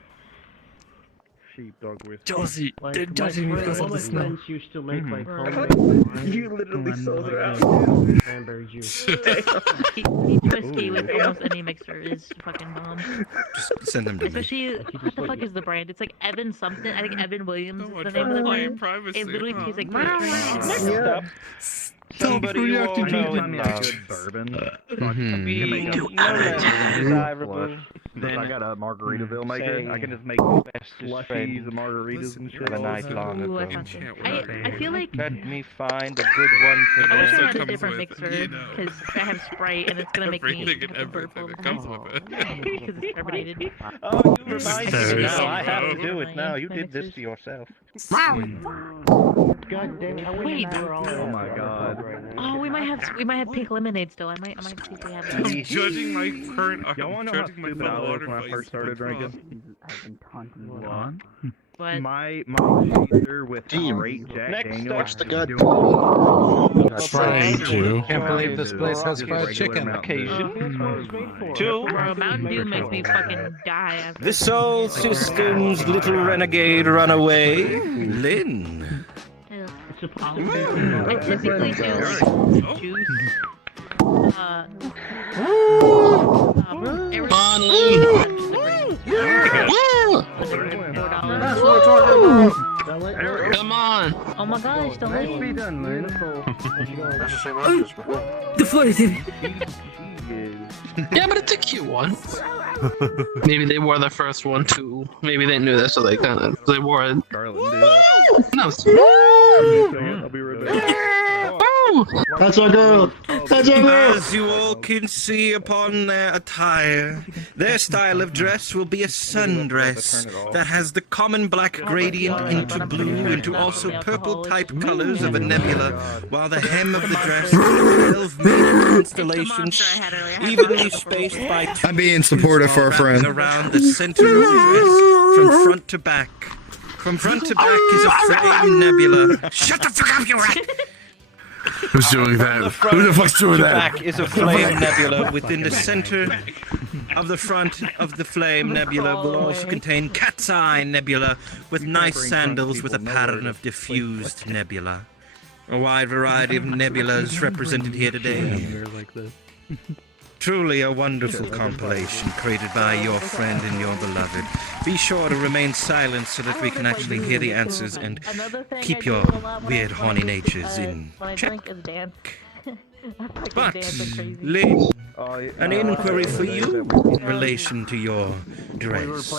Sheepdog whiskey. Josie, they're judging me because of the smell. used to make like You literally sold her out. cranberry juice. Peach whiskey with almost any mixer is fucking bomb. Just send them to me. Especially, what the fuck is the brand? It's like Evan something. I think Evan Williams is the name of the brand. It literally tastes like Yeah. Somebody you all know and love. Good bourbon. Desirable. If I got a Margaritaville maker, I can just make slushies and margaritas and shit. A night long Ooh, ago. I feel like Let me find a good one for I wish I them. had a different mixer because I have Sprite and it's gonna make me Everything and everything that comes with it. because it's carbonated. Oh, you remind me now. I have to do it now. You did this to yourself. God damn it! Wait. Oh my god. Oh, we might have pink lemonade still. I might see if we have I'm that. judging my current. Y'all I'm wanna know how judging my stupid I was water when I by first started drinking? What? But My chaser with straight Jack Daniels. Can't believe this place has fried chicken. Two. bro, Mountain Dew makes me fucking die after. The Soul System's little renegade runaway, Lynn. I typically do juice. Come on! Oh my gosh, the lady. Be done, man. The floor is Yeah, but it's a cute one. Maybe they wore the first one too. Maybe they knew that, so they wore it. No. I'll be right back. That's our girl! That's our girl! As you all can see upon their attire, their style of dress will be a sundress that has the common black gradient into blue into also purple type colors of a nebula, while the hem of the dress is 12 major constellations evenly spaced by two I'm being supportive for a friend. around the center of the dress from front to back. From front to back is a flame nebula. Shut the fuck up, you rat! Who's doing that? Who the fuck's doing that? Back is a flame nebula within the center of the front of the flame nebula will also contain Cat's Eye Nebula with nice sandals with a pattern of diffused nebula. A wide variety of nebulas represented here today. Truly a wonderful compilation created by your friend and your beloved. Be sure to remain silent so that we can actually hear the answers and keep your weird horny natures in when I check. drink is dance. But, Lynn, an inquiry for you in relation to your dress.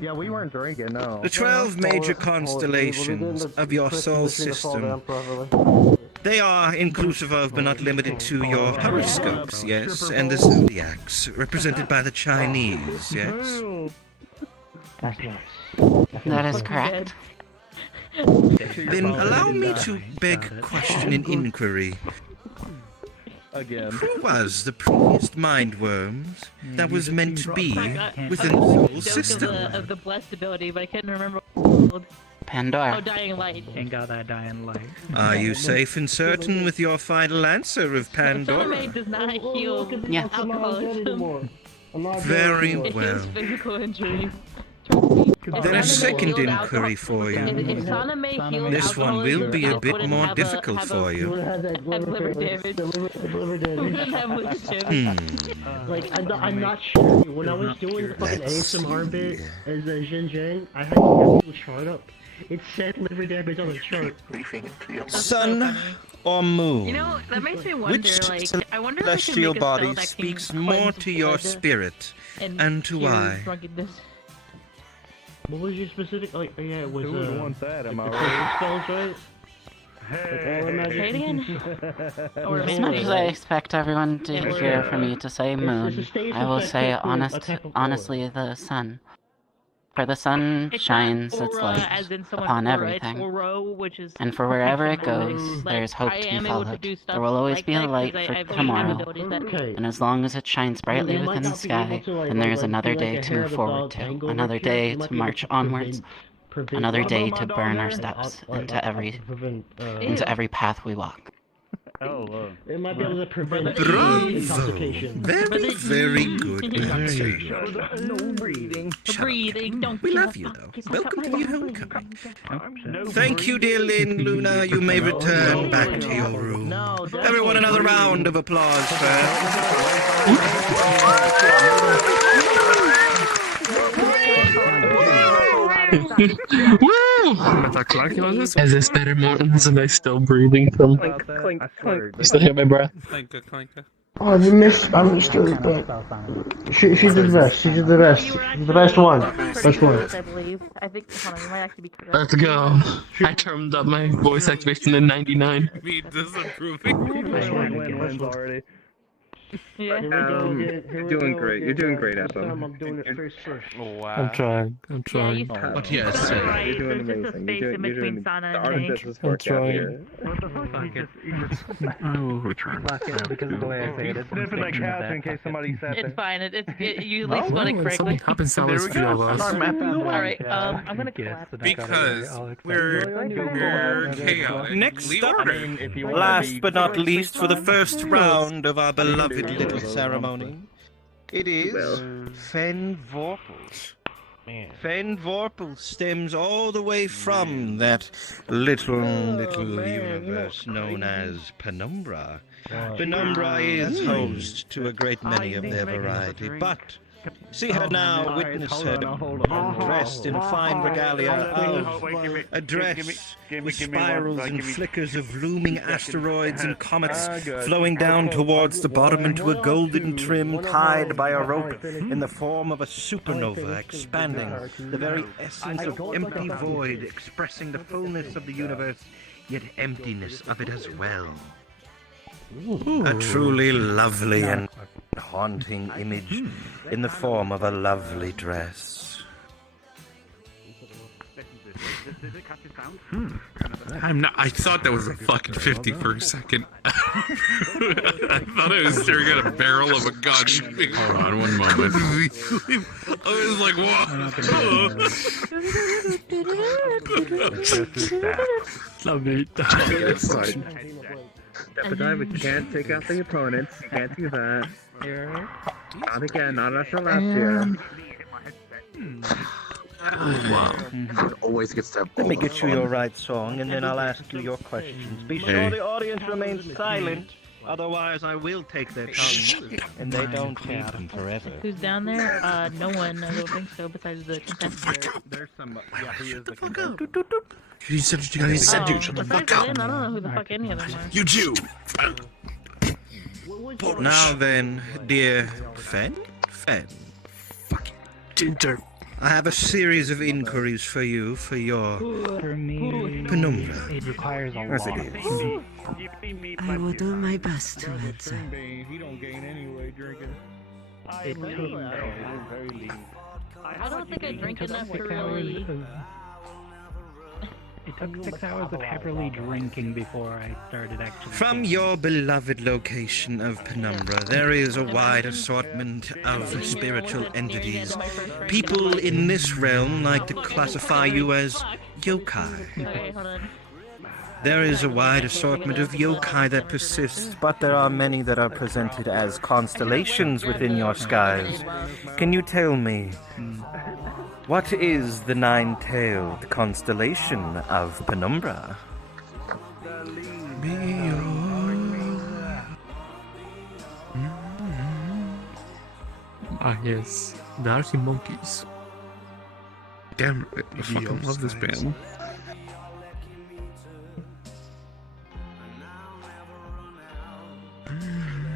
Yeah, we weren't drinking, no. The 12 major constellations of your solar system. They are inclusive of, but not limited to, your horoscopes, yes, and the zodiacs, represented by the Chinese, yes? That is correct. Then allow me to beg question and inquiry. Again. Who was the previous mind worms that was meant to be within the soul system? Of the blessed ability, but I couldn't remember what it's called. Pandora. Oh, Dying Light. Ain't got that dying light. Are you safe and certain with your final answer of Pandora? Soulmate does not heal alcoholism. Very It well. heals physical injuries. Then a second inquiry for you. If Saname heals This one will be a bit more have difficult for you. Have liver damage. Have liver damage. Like, I'm not sure. When I was doing the fucking ASMR bit as a Jin Jin, I had to get the chart up. It said liver damage on the chart. Sun or moon? You know, that makes me wonder, Which like, I wonder if I can celestial make a spell body that can speaks more to your cleanse spirit blood and to cure why? drunkenness. What was your specific? Like, yeah, it was. Who would want that? Am I the right? spells, right? Say it again. Or As much as I expect everyone to hear for me to say moon, I will say honestly the sun. For the sun shines its light upon everything, and for wherever it goes, there is hope to be followed. There will always be a light for tomorrow, and as long as it shines brightly within the sky, then there is another day to move forward to, another day to march onwards, another day to burn our steps into every path we walk. It might be able to prevent intoxication. Very, very good answer. No breathing. Breathing. Don't We love you, though. Welcome to your homecoming. Thank you, dear Lynn. Luna, you may return back to your room. Everyone, another round of applause for Woo! Is this better, Mortons? Am I still breathing from? You still hear my breath? Oh, I missed her, but she did the best. She did the best. The best one. Best one. I believe. I think. Hold on, you might actually be correct. Let's go. I termed up my voice activation in 99. Me disapproving. already. Yeah. You're doing great. You're doing great, Adam. I'm doing it first. Wow. I'm trying. But yes, You're doing amazing. You're doing the artificial work out here. What the fuck? I will return. Because of the way I say it. It's sniffing like cats in case somebody says it. It's fine. You at least spelled it correctly. Happens to always feel lost. Alright, I'm gonna clap. Because we're chaotic. Next up, last but not least, for the first round of our beloved little ceremony, it is Fen Vorpal. Fen Vorpal stems all the way from that little universe known as Penumbra. Penumbra is host to a great many of their variety, but see her now, witness her, dressed in fine regalia of a dress with spirals and flickers of looming asteroids and comets flowing down towards the bottom into a golden trim tied by a rope in the form of a supernova expanding, the very essence of empty void expressing the fullness of the universe, yet emptiness of it as well. A truly lovely and haunting image in the form of a lovely dress. I thought that was a fucking 50 for a second. I thought I was staring at a barrel of a gun. Hold on one moment. I was like, whoa. Love it. We can't take out the opponents. You can't do that. Not again. Not after last year. Wow. Always gets that. Let me get you your right song, and then I'll ask you your questions. Be sure the audience remains silent, otherwise I will take their tongues, and they don't keep them forever. Who's down there? No one. I don't think so. Besides the contestant. There's some. Yeah, who is the He said you shut the fuck up. I don't know who the fuck any of them are. You Jew. Now then, dear Fen? Ginger. I have a series of inquiries for you for your For me, penumbra. it requires a As it lot. is. I will do my best to answer. He don't gain any weight drinking. I don't think I drink enough to really. It took 6 hours of heavily drinking before I started actually. From your beloved location of Penumbra, there is a wide assortment of spiritual entities. People in this realm like to classify you as yokai. Okay, hold on. There is a wide assortment of yokai that persist, but there are many that are presented as constellations within your skies. Can you tell me, what is the nine-tailed constellation of Penumbra? Ah, yes. The Arctic Monkeys. Damn right. I fucking love this band.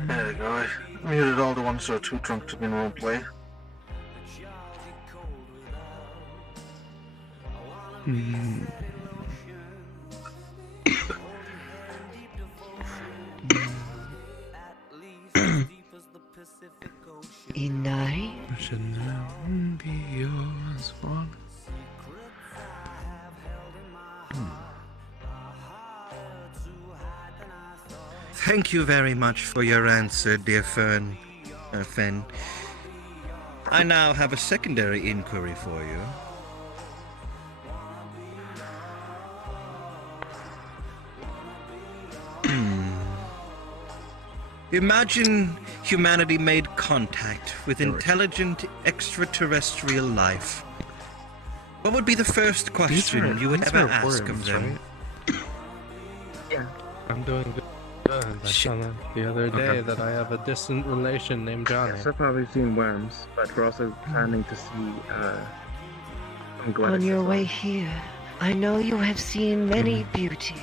There we go. I muted all the ones who are too drunk to be in roleplay. Inai? Should never be yours one. Thank you very much for your answer, dear Fen. I now have a secondary inquiry for you. Imagine humanity made contact with intelligent extraterrestrial life. What would be the first question you would ever ask of them? Yeah. I'm doing good. I found out the other day that I have a distant relation named Johnny. So far we've seen Wyrms, but we're also planning to see, On your way here, I know you have seen many beauties.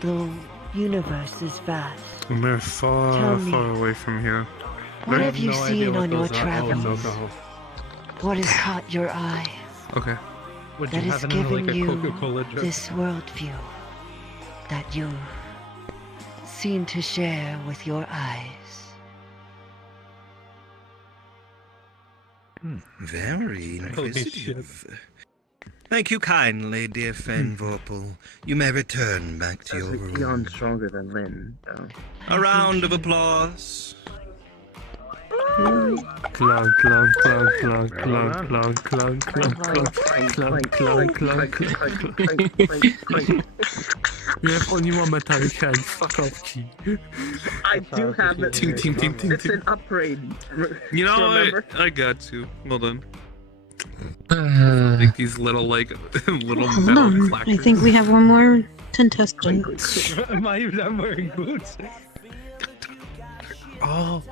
The universe is vast. We're far, Tell me, far away from here. What have you no idea seen what on your those are. Oh, it's travels? alcohol. What has caught your eye? Okay. Would That you has have it in given like a you Coca-Cola drink? this worldview that you seem to share with your eyes. Very Holy inquisitive. Thank you kindly, dear Fen Vorpal. You may return back to your room. Eon stronger than Lynn, though. A round of applause. Clunk, clunk, clunk, clunk, clunk, clunk, clunk, clunk, clunk, clunk, clunk. You have only one metallic hand. Fuck off, Key. I do have it. Ting, ting, ting, ting, It's ting. an upgrade. You know Remember? what? I got to. Hold on. Like these little, little metal clackers. I think we have one more contestant. I'm wearing boots. Oh.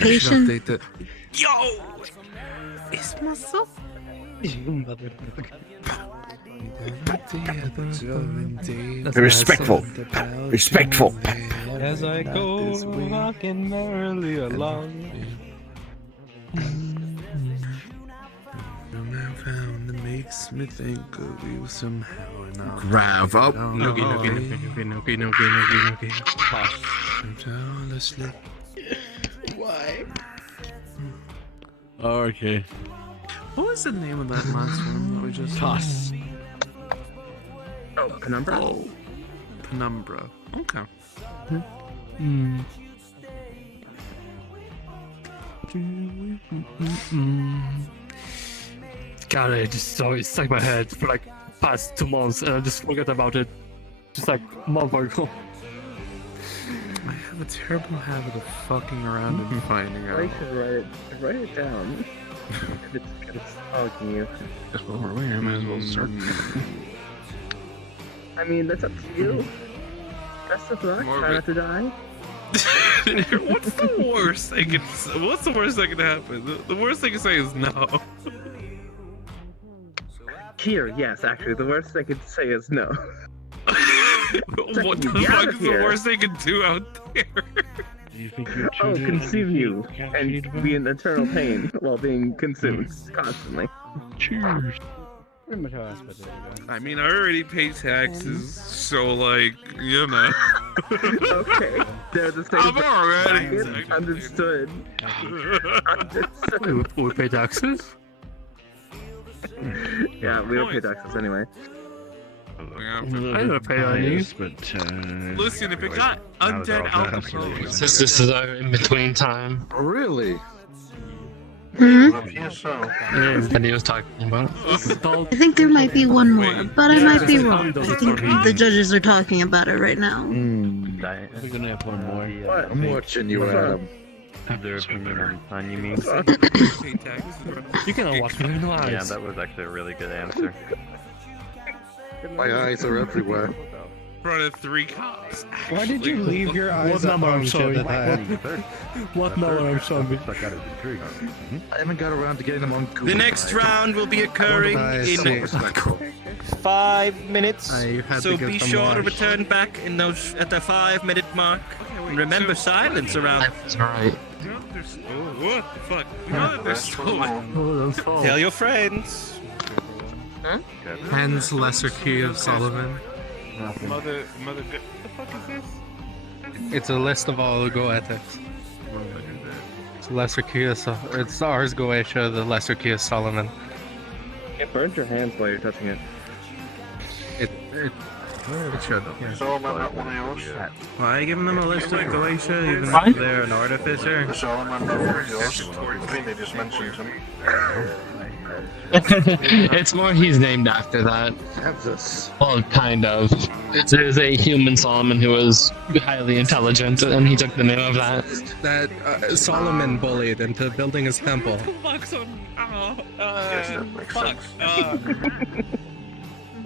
Patient. Update that. Yo! It's myself. Be respectful. Respectful. As I go walking merrily along. Found that makes me think of you somehow and I'll Grav up. Noogie, noogie, noogie. Honestly. Why? Oh, okay. What was the name of that last one that we just Toss. Oh, Penumbra? Oh, Penumbra. Okay. God, I just saw it stuck in my head for like past 2 months and I just forgot about it. Just like a month ago. I have a terrible habit of fucking around and finding I out. should write it down. It's stalking you. That's what we're wearing. I might as well start. I mean, that's up to you. Best of luck. Try not to die. What's the worst I can? What's the worst that can happen? The worst I can say is no. Here, yes, actually, the worst I could say is no. What the fuck is the worst they could do out there? Oh, consume you and be in eternal pain while being consumed constantly. Cheers. I mean, I already pay taxes, so like, you know. Okay, there's a state I'm already understood. Understood. We pay taxes? Yeah, we don't pay taxes anyway. I don't pay on these. Listen, if it got undead alcohol. This is our in between time. Really? That he was talking about. I think there might be one more, but I might be wrong. I think the judges are talking about it right now. We're gonna have one more. What? I'm watching you, Adam. Their opinion on fun, you mean? You cannot watch me in the eyes. Yeah, that was actually a really good answer. My eyes are everywhere. In front of 3 cops. Why did you leave your eyes What number? I'm sorry. What number? I'm sorry. I haven't got around to getting them on Google. The next round will be occurring in 5 minutes, so be sure to return back in those at the 5-minute mark. And remember silence around. That's right. What the fuck? We know that they're stolen. Tell your friends. Hans Lesser Key of Solomon. Mother, what the fuck is this? It's a list of all the Goetics. It's Lesser Key of it's Ars Goetia, the Lesser Key of Solomon. It burns your hands while you're touching it. It should. Yeah. Solomon, not one of yours. Why are you giving them a list of Galatia, even if they're an artificer? Solomon, not one of yours. I think they just mentioned him. It's more he's named after that. Well, kind of. There's a human Solomon who was highly intelligent, and he took the name of that. That Solomon bullied into building his temple.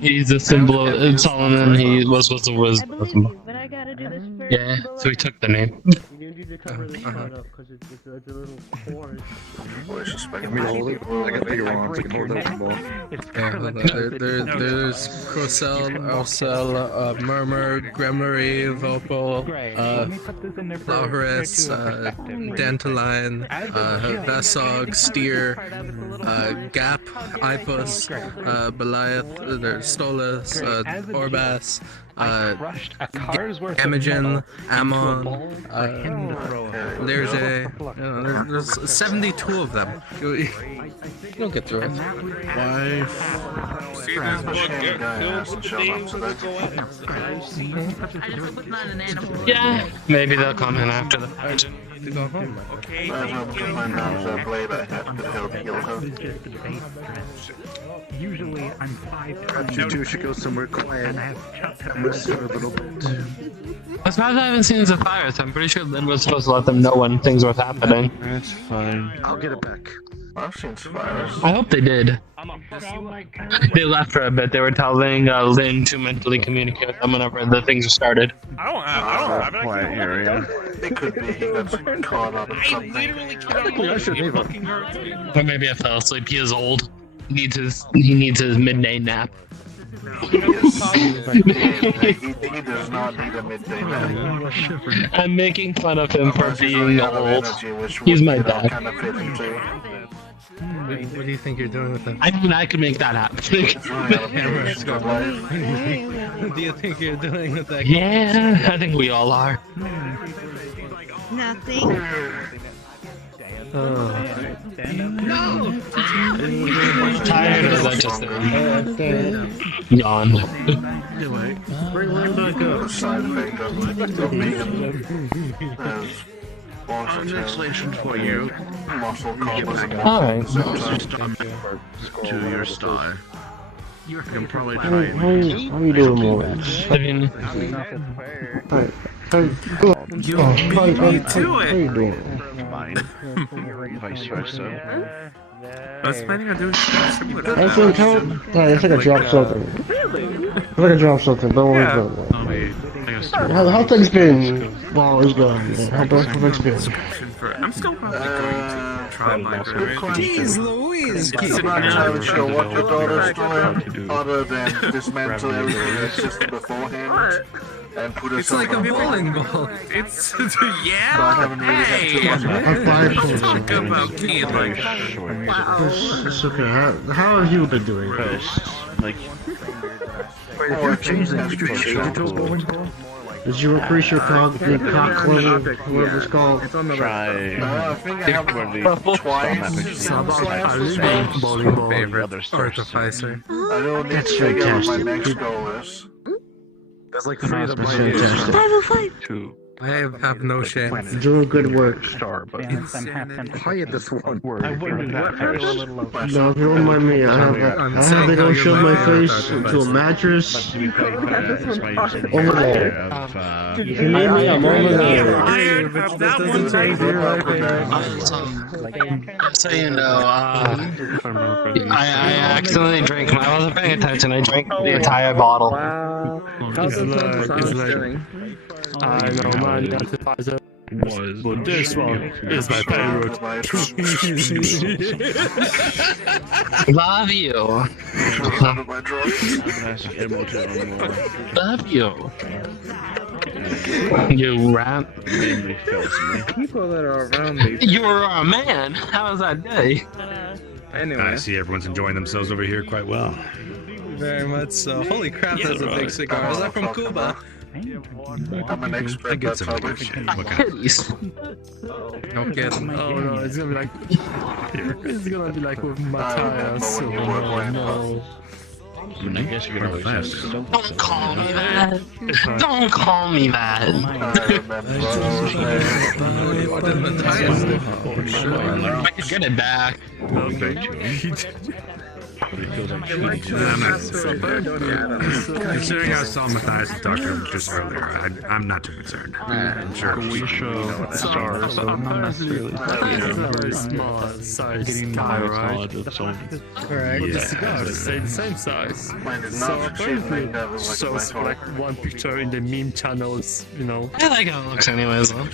He's a symbol of Solomon. He was a wisdom. But I gotta do this first. Yeah, so he took the name. You need to cover this part up because it's a little chord. I got bigger arms. I can hold that more. There's Crocel, Arcel, Murmur, Gremlary, Vopal, Laurus, Dantaline, Vesog, Steer, Gap, Ipus, Beliath, there's Stolas, Orbas, Imogen, Amon, Lerge, there's 72 of them. You'll get through it. See this book get filled with names of the Goetics. Yeah, maybe they'll come in after the pageant. Okay. Usually I'm 5 times. You two should go somewhere quiet and listen a little bit. As far as I haven't seen Zephyros, I'm pretty sure Lynn was supposed to let them know when things were happening. That's fine. I'll get it back. I've seen Zephyros. I hope they did. They left for a bit. They were telling Lynn to mentally communicate with them whenever the things started. I don't have it. Quiet area. It could be he got caught up in I something. literally cannot believe it fucking hurts me. Or maybe I fell asleep. He is old. He needs his midday nap. He does not need a midday nap. I'm making fun of him for being old. He's my dad. What do you think you're doing with them? I mean, I could make that happen. What do you think you're doing with that? Yeah, I think we all are. Nothing. No! Tired of that just yawn. Bring one back up. Our next lesson for you. Alright. To your star. You can probably How you doing, Morgan? I mean, How you doing? fine. Vice versa. I was planning on doing something similar to Actually, that. I think I dropped something. I think I dropped something. Don't worry about it. How things been while it's gone? How things been? I'm still probably going to try my Jeez Louise! I'm not entirely sure what your daughter's doing, other than dismantle everything that's system beforehand and put it. It's like a bowling ball. It's yeah. I haven't really had too much. Talk about being like. It's okay. How have you been doing? Like, I changed that to a bowling ball. Did you increase your cock level, whatever it's called? Try. I think I have one of these twice. Bowling ball artificer. I don't need to figure out what my next goal is. There's like 3 of them. 2. I have no shame. Doing good work. But quiet this one. I wouldn't do that first. No, if you don't mind me, I have to go shove my face into a mattress. Over there. If you need me, I'm over there. Just so you know, I accidentally drank. I wasn't paying attention. I drank the entire bottle. I know my advisor was, but this one is my favorite. Love you. Love you. You rat. People that are around me. You're a man. How was that day? Anyway. I see everyone's enjoying themselves over here quite well. Very much so. Holy crap, that's a big cigar. Is that from Cuba? I'm an expert, that's how we No kidding. Oh no, it's gonna be like. It's gonna be like with Matthias. Oh no. I mean, I guess you're gonna fast. Don't call me that. Don't call me that. I could get it back. Considering I saw Matthias talk to him just earlier, I'm not too concerned. I'm sure. We show stars, so not necessarily. It's a very small size guy, right? Correct. But the cigar is the same size. So apparently, shows like one picture in the meme channels, you know. I like how it looks anyways, though.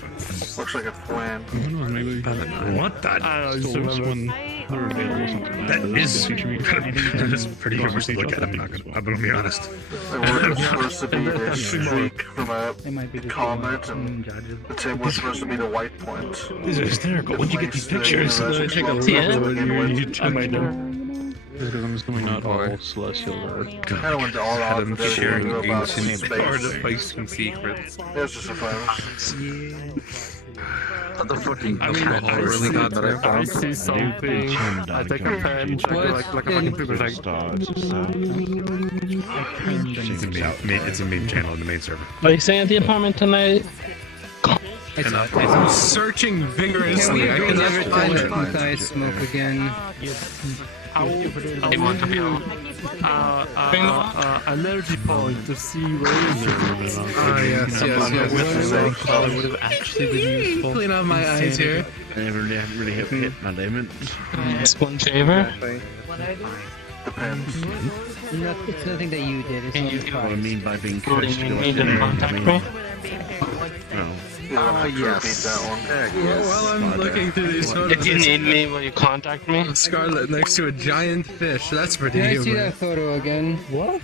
Looks like a plan. What? That? I don't know, just remember. That is pretty humorous to look at. I'm gonna be honest. It was supposed to be the streak from a comet, and the tip was supposed to be the white point. These are hysterical. When'd you get these pictures? Take a look. I might know. I'm assuming not all celestial are. I went all out I'm of this sharing about ancient space. artificing secrets. There's just a virus. What the fucking I mean, alcohol really got that I I found? see something, I take a pen, like a fucking paper, like. It's a meme channel in the main server. Are you staying at the apartment tonight? I'm searching vigorously. I can never find it. Matthias smoke again. I want allergy point to see where is it. yes. Would have actually been useful. Clean out my eyes here. I never really have hit my limit. Sponge shaver? Depends. It's nothing that you did. It's And you know what I mean by being cursed. You need to contact me? No. Yes. Well, I'm looking through these photos. If you need me, will you contact me? Scarlet next to a giant fish. That's pretty Can I see humorous. that photo again? What?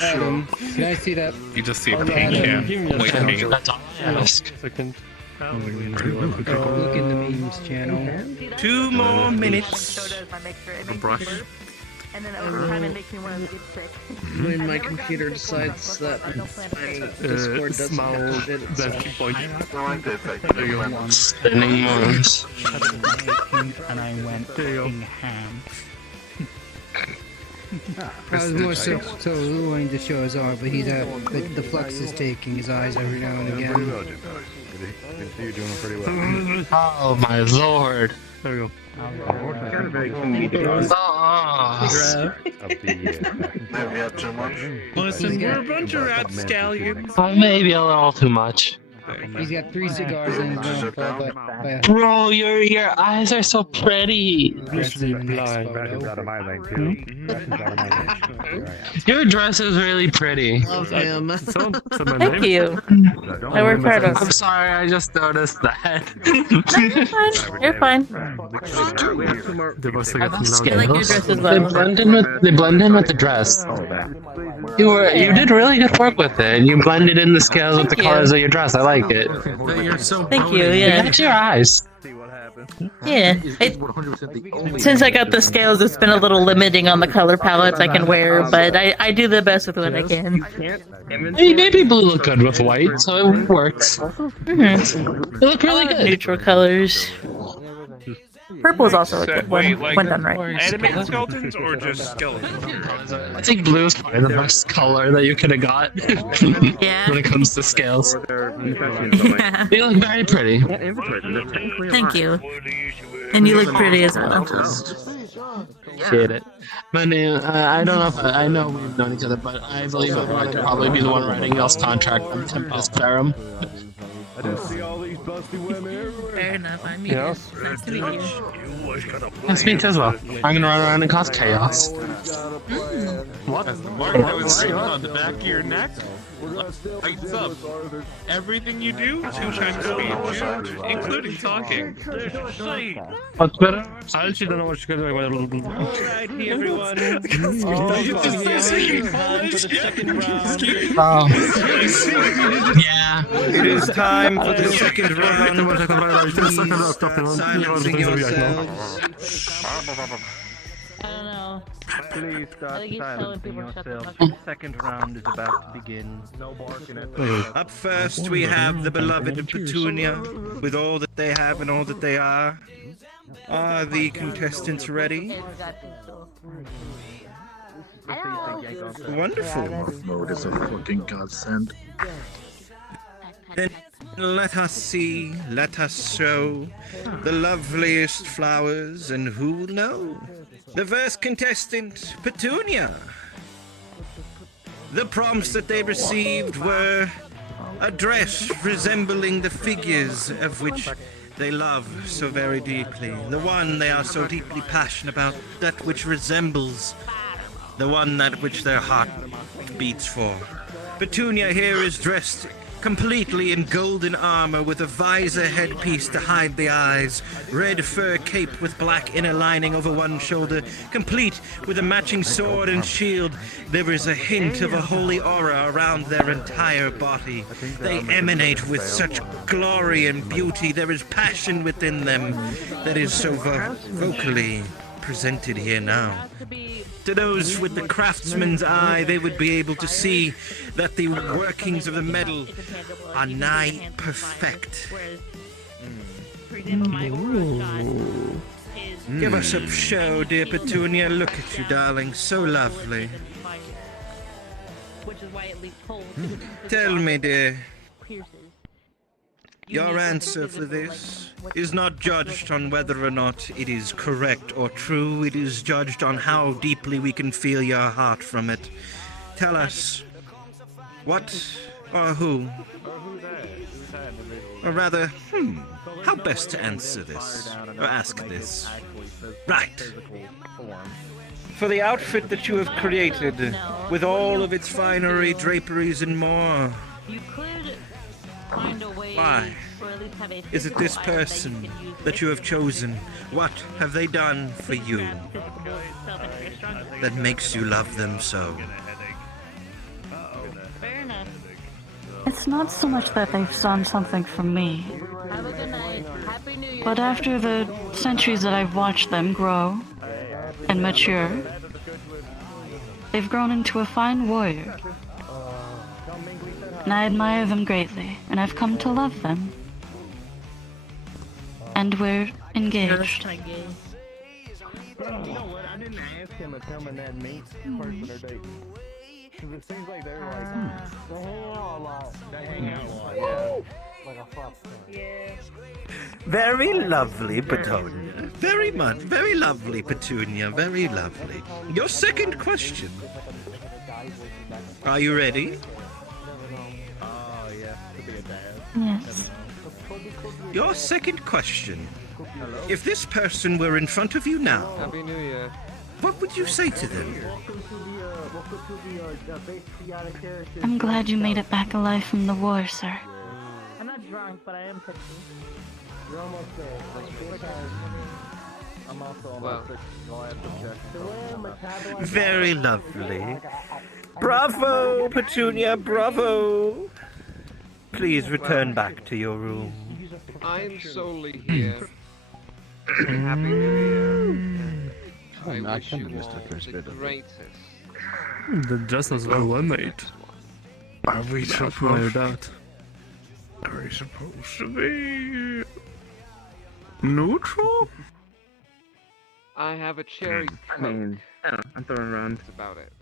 Adam, can I see that? You just see a Alright, pink Adam, can. give me a Wait, second. pink. That's all I ask. Second. Look in the memes channel. 2 more minutes. A brush. And then over time it makes me want to get sick. When my computer decides that my Discord doesn't Small have to edit that point. There you go. Spinning worms. And I went fucking ham. I was more so wanting to show his arm, but he's the Flux is taking his eyes every now and again. You're doing pretty well. Oh my lord. There we go. Listen, we're a bunch of rapscallions. Maybe a little too much. He's got 3 cigars and he's gonna fall by Bro, your eyes are so pretty. Your dress is really pretty. Love him. Thank you. I worked hard on it. I'm sorry, I just noticed that. You're fine. I like your dress as well. They blend in with the dress. You did really good work with it. You blended in the scales with the colors of your dress. I like it. You're so Thank you, yeah. Look at your eyes. Yeah. Since I got the scales, it's been a little limiting on the color palettes I can wear, but I do the best with what I can. Hey, baby blue look good with white, so it works. Mm-hmm. They look really good. Neutral colors. Purple is also a good one when done right. Animated skeletons or just skeletons? I think blue is probably the best color that you could have got when it comes to scales. They look very pretty. Thank you. And you look pretty as well. Appreciate it. My name, I don't know if I know we've known each other, but I believe I'm going to probably be the one writing y'all's contract on Tempest Ferrum. I didn't see all these busty women everywhere. Fair enough, I'm Nice to meet you. Nice to meet you as well. I'm gonna run around and cause chaos. What? As the mark that was written on the back of your neck lights up. Everything you do, 2 times speed, including talking. What's better? I actually don't know what you're doing. Alright, everyone. Yeah. It is time for the second round. Silencing yourselves. I don't know. Please stop I think he's telling people to shut the fuck The up. second round is about to begin. No barking at Up first, we have the beloved Petunia, with all that they have and all that they are. Are the contestants ready? Wonderful. Mode is a fucking godsend. Then let us see, let us show the loveliest flowers, and who will know? The first contestant, Petunia. The prompts that they received were a dress resembling the figures of which they love so very deeply. The one they are so deeply passionate about, that which resembles the one that which their heart beats for. Petunia here is dressed completely in golden armor with a visor headpiece to hide the eyes, red fur cape with black inner lining over one shoulder, complete with a matching sword and shield. There is a hint of a holy aura around their entire body. They emanate with such glory and beauty. There is passion within them that is so vocally presented here now. To those with the craftsman's eye, they would be able to see that the workings of the metal are nigh perfect. Give us a show, dear Petunia. Look at you, darling. So lovely. Tell me, dear. Your answer for this is not judged on whether or not it is correct or true. It is judged on how deeply we can feel your heart from it. Tell us, what or who? Or rather, how best to answer this, or ask this? Right. For the outfit that you have created, with all of its finery, draperies, and more, why is it this person that you have chosen? What have they done for you that makes you love them so? It's not so much that they've done something for me, but after the centuries that I've watched them grow and mature, they've grown into a fine warrior. And I admire them greatly, and I've come to love them. And we're engaged. You know what? I didn't ask him to tell me that meat person they're dating. Because it seems like they're like, they hang out a lot. They hang out a lot, yeah. Like a flop. Yeah. Very lovely, Petunia. Very lovely, Petunia. Very lovely. Your second question. Are you ready? Oh, yeah. Could be a dad. Yes. Your second question. If this person were in front of you now, Happy New Year. what would you say to them? I'm glad you made it back alive from the war, sir. I'm not drunk, but I am tipsy. You're almost there. I'm also almost there. Well, I have to check. Very lovely. Bravo, Petunia, bravo! Please return back to your room. I'm solely here. Happy New Year. I wish you all the greatest. The justice of our mate. Are we supposed to be neutral? I have a cherry I mean, I'm throwing around. That's about it.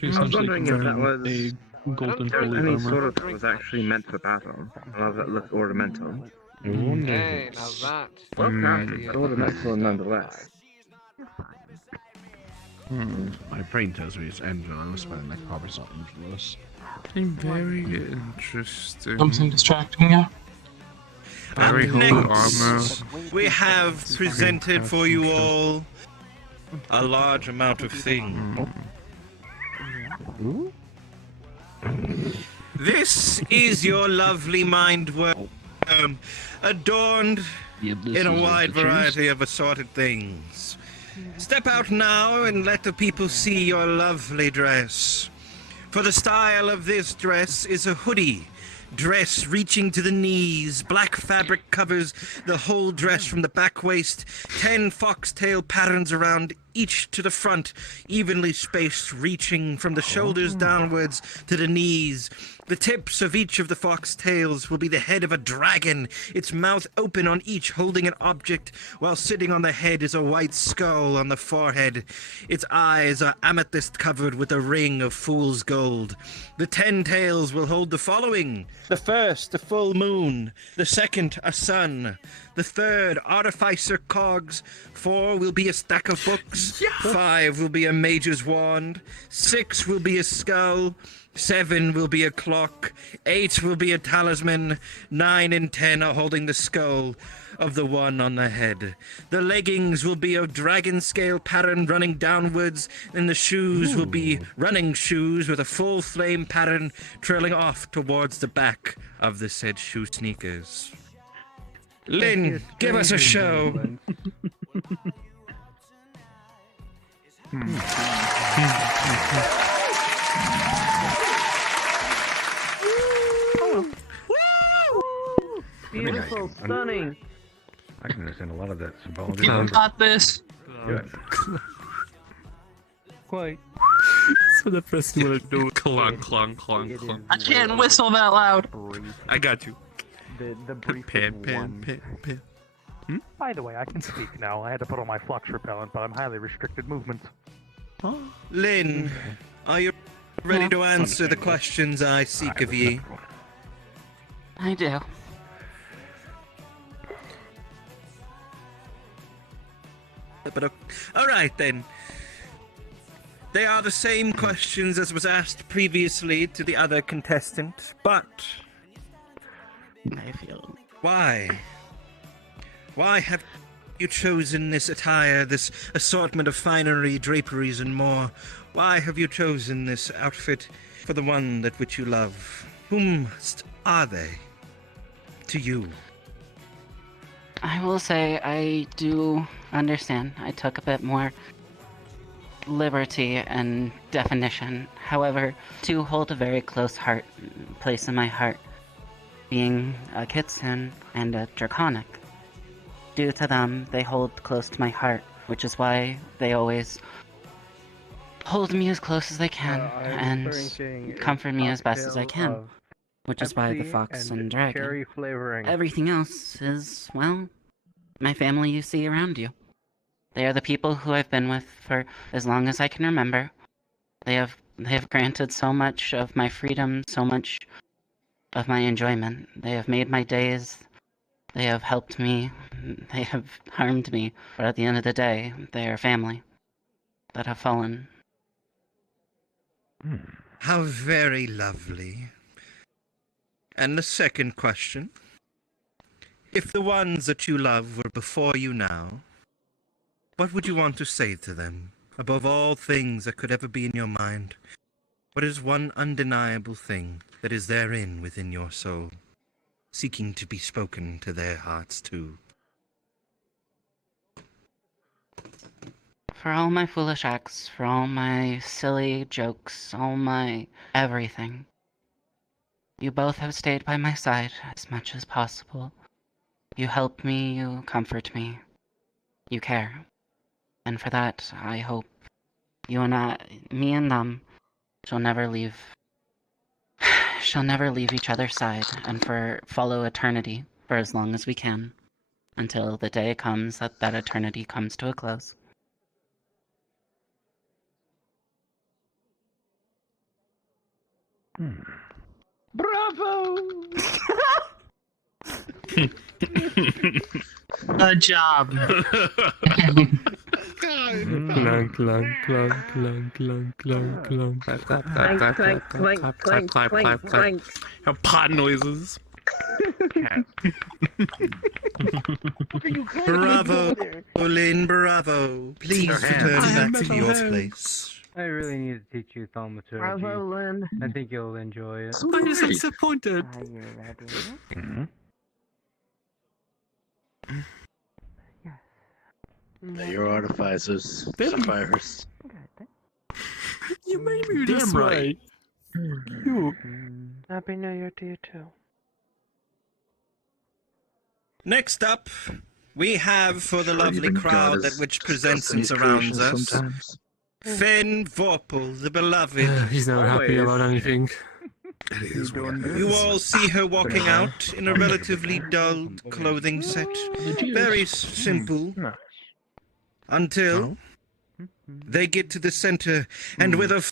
She's I was essentially wondering if that wearing was a golden there was fully any armor. sort of that was actually meant for battle. I love that looks ornamental. Hey, now that. Well crafted, but ornamental nonetheless. My brain tells me it's endless, but like probably it's not endless. Very interesting. Something distracting you? Very holy armor. We have presented for you all a large amount of things. This is your lovely mind worm, adorned in a wide variety of assorted things. Step out now and let the people see your lovely dress. For the style of this dress is a hoodie. Dress reaching to the knees, black fabric covers the whole dress from the back waist, 10 foxtail patterns around each to the front, evenly spaced, reaching from the shoulders downwards to the knees. The tips of each of the foxtails will be the head of a dragon, its mouth open on each holding an object, while sitting on the head is a white skull on the forehead. Its eyes are amethyst covered with a ring of fool's gold. The 10 tails will hold the following. The first, a full moon. The second, a sun. The third, artificer cogs. 4 will be a stack of books. 5 will be a mage's wand. 6 will be a skull. 7 will be a clock. 8 will be a talisman. 9 and 10 are holding the skull of the one on the head. The leggings will be a dragon scale pattern running downwards, and the shoes will be running shoes with a full flame pattern trailing off towards the back of the said shoe sneakers. Lynn, give us a show. Beautiful, stunning. I can understand a lot of that symbology. You got this. Good. Quite. So the first you want to do clunk, clunk, clunk, clunk. I can't whistle that loud. I got you. The brief Pin. By the way, I can speak now. I had to put on my flux repellent, but I'm highly restricted movement. Lynn, are you ready to answer the questions I seek of ye? I do. But all right then. They are the same questions as was asked previously to the other contestant, but why? Why have you chosen this attire, this assortment of finery, draperies, and more? Why have you chosen this outfit for the one that which you love? Whom are they to you? I will say I do understand. I took a bit more liberty and definition. However, to hold a very close place in my heart, being a Kitsune and a Draconic. Due to them, they hold close to my heart, which is why they always hold me as close as they can and comfort me as best as I can. Which is why the fox and dragon. Cherry flavoring. Everything else is, well, my family you see around you. They are the people who I've been with for as long as I can remember. They have granted so much of my freedom, so much of my enjoyment. They have made my days. They have helped me. They have harmed me. But at the end of the day, they are family that have fallen. How very lovely. And the second question? If the ones that you love were before you now, what would you want to say to them? Above all things that could ever be in your mind, what is one undeniable thing that is therein within your soul, seeking to be spoken to their hearts too? For all my foolish acts, for all my silly jokes, all my everything, you both have stayed by my side as much as possible. You help me, you comfort me, you care. And for that, I hope you and me and them, shall never leave each other's side, and follow eternity for as long as we can, until the day comes that eternity comes to a close. Bravo! Good job. Clunk, clunk, clunk, clunk, clunk, clunk, clunk. Clap, clap, clap, clap, clap, clap, clap, clap, clap, clap. Pot noises. Bravo, Lynn, bravo. Please return back to your place. I really need to teach you thaumaturgy. Bravo, Lynn. I think you'll enjoy it. I'm just disappointed. Are you ready? Your artificers, sapphires. You made me this way. You. Happy New Year to you too. Next up, we have for the lovely crowd that which presents and surrounds us, Finn Vorpal, the beloved. He's never happy about anything. You all see her walking out in a relatively dull clothing set. Very simple. Until they get to the center, and with a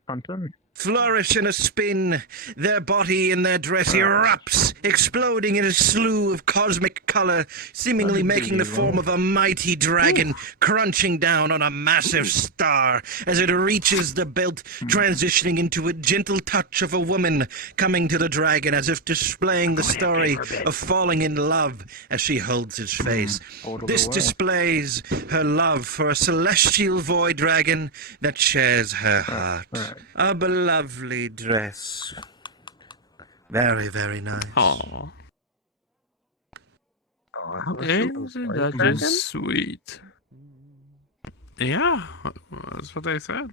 flourish and a spin, their body and their dress erupts, exploding in a slew of cosmic color, seemingly making the form of a mighty dragon crunching down on a massive star as it reaches the belt, transitioning into a gentle touch of a woman coming to the dragon, as if displaying the story of falling in love as she holds his face. This displays her love for a celestial void dragon that shares her heart. A lovely dress. Very, very nice. Aww. Isn't that just sweet? Yeah, that's what they said.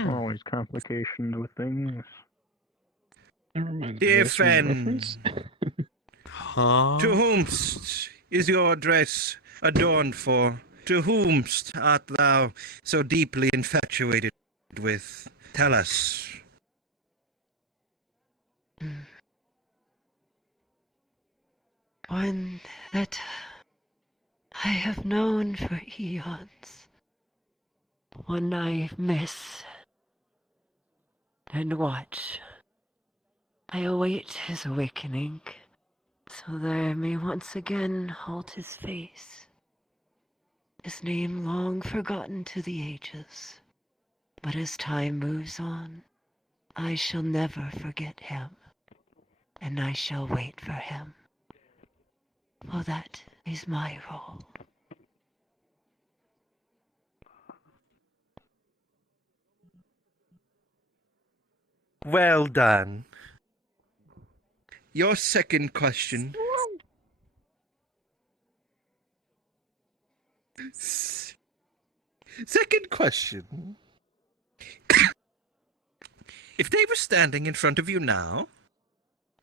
Always complications with things. Dear friends, Huh? to whomst is your dress adorned for? To whomst art thou so deeply infatuated with? Tell us. One that I have known for eons. One I miss and watch. I await his awakening, so that I may once again hold his face. His name long forgotten to the ages, but as time moves on, I shall never forget him, and I shall wait for him. For that is my role. Well done. Your second question. Second question. If they were standing in front of you now,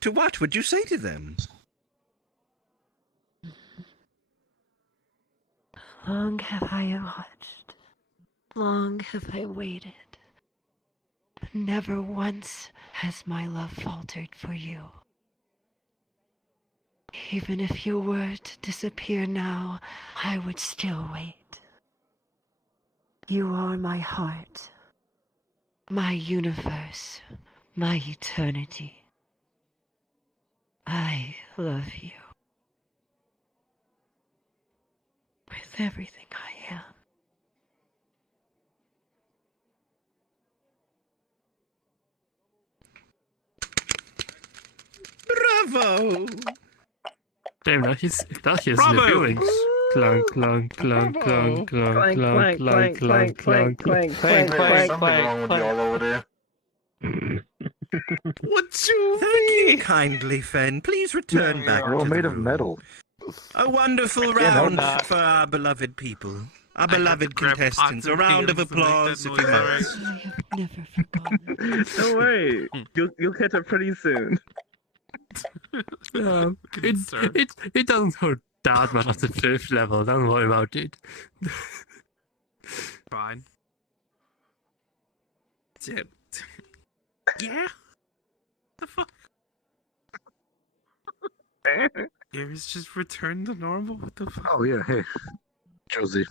to what would you say to them? Long have I watched, long have I waited, but never once has my love faltered for you. Even if you were to disappear now, I would still wait. You are my heart, my universe, my eternity. I love you. With everything I am. Bravo! Damn, that is the Bravo! feelings. Clunk, clunk, clunk, clunk, clunk, clunk, clunk, clunk, clunk, clunk. There's something wrong with y'all over there. What's you? Thank you kindly, Fen. Please return back We're all to made the of room. metal. A wonderful round for our beloved people. Our beloved contestants. A round of applause, if you must. I have never forgotten. Don't worry, you'll catch up pretty soon. It doesn't hurt that much at the 5th level. Don't worry about it. Fine. Yeah? The fuck? Yours just returned to normal? What the fuck? Oh, yeah, hey. Josie.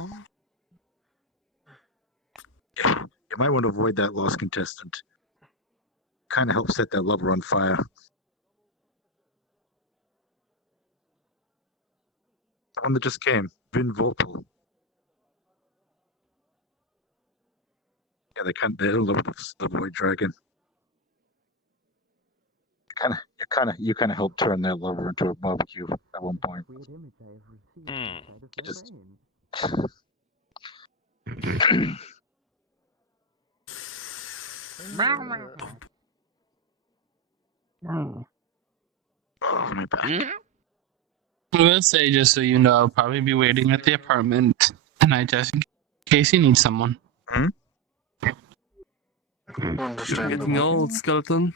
Yeah, you might want to avoid that lost contestant. Kind of helped set that lover on fire. The one that just came, Vin Volpel. Yeah, they're in love with the Void Dragon. You kind of helped turn that lover into a barbecue at one point. It just. My bad. I will say, just so you know, I'll probably be waiting at the apartment tonight just in case you need someone. Getting old, skeleton.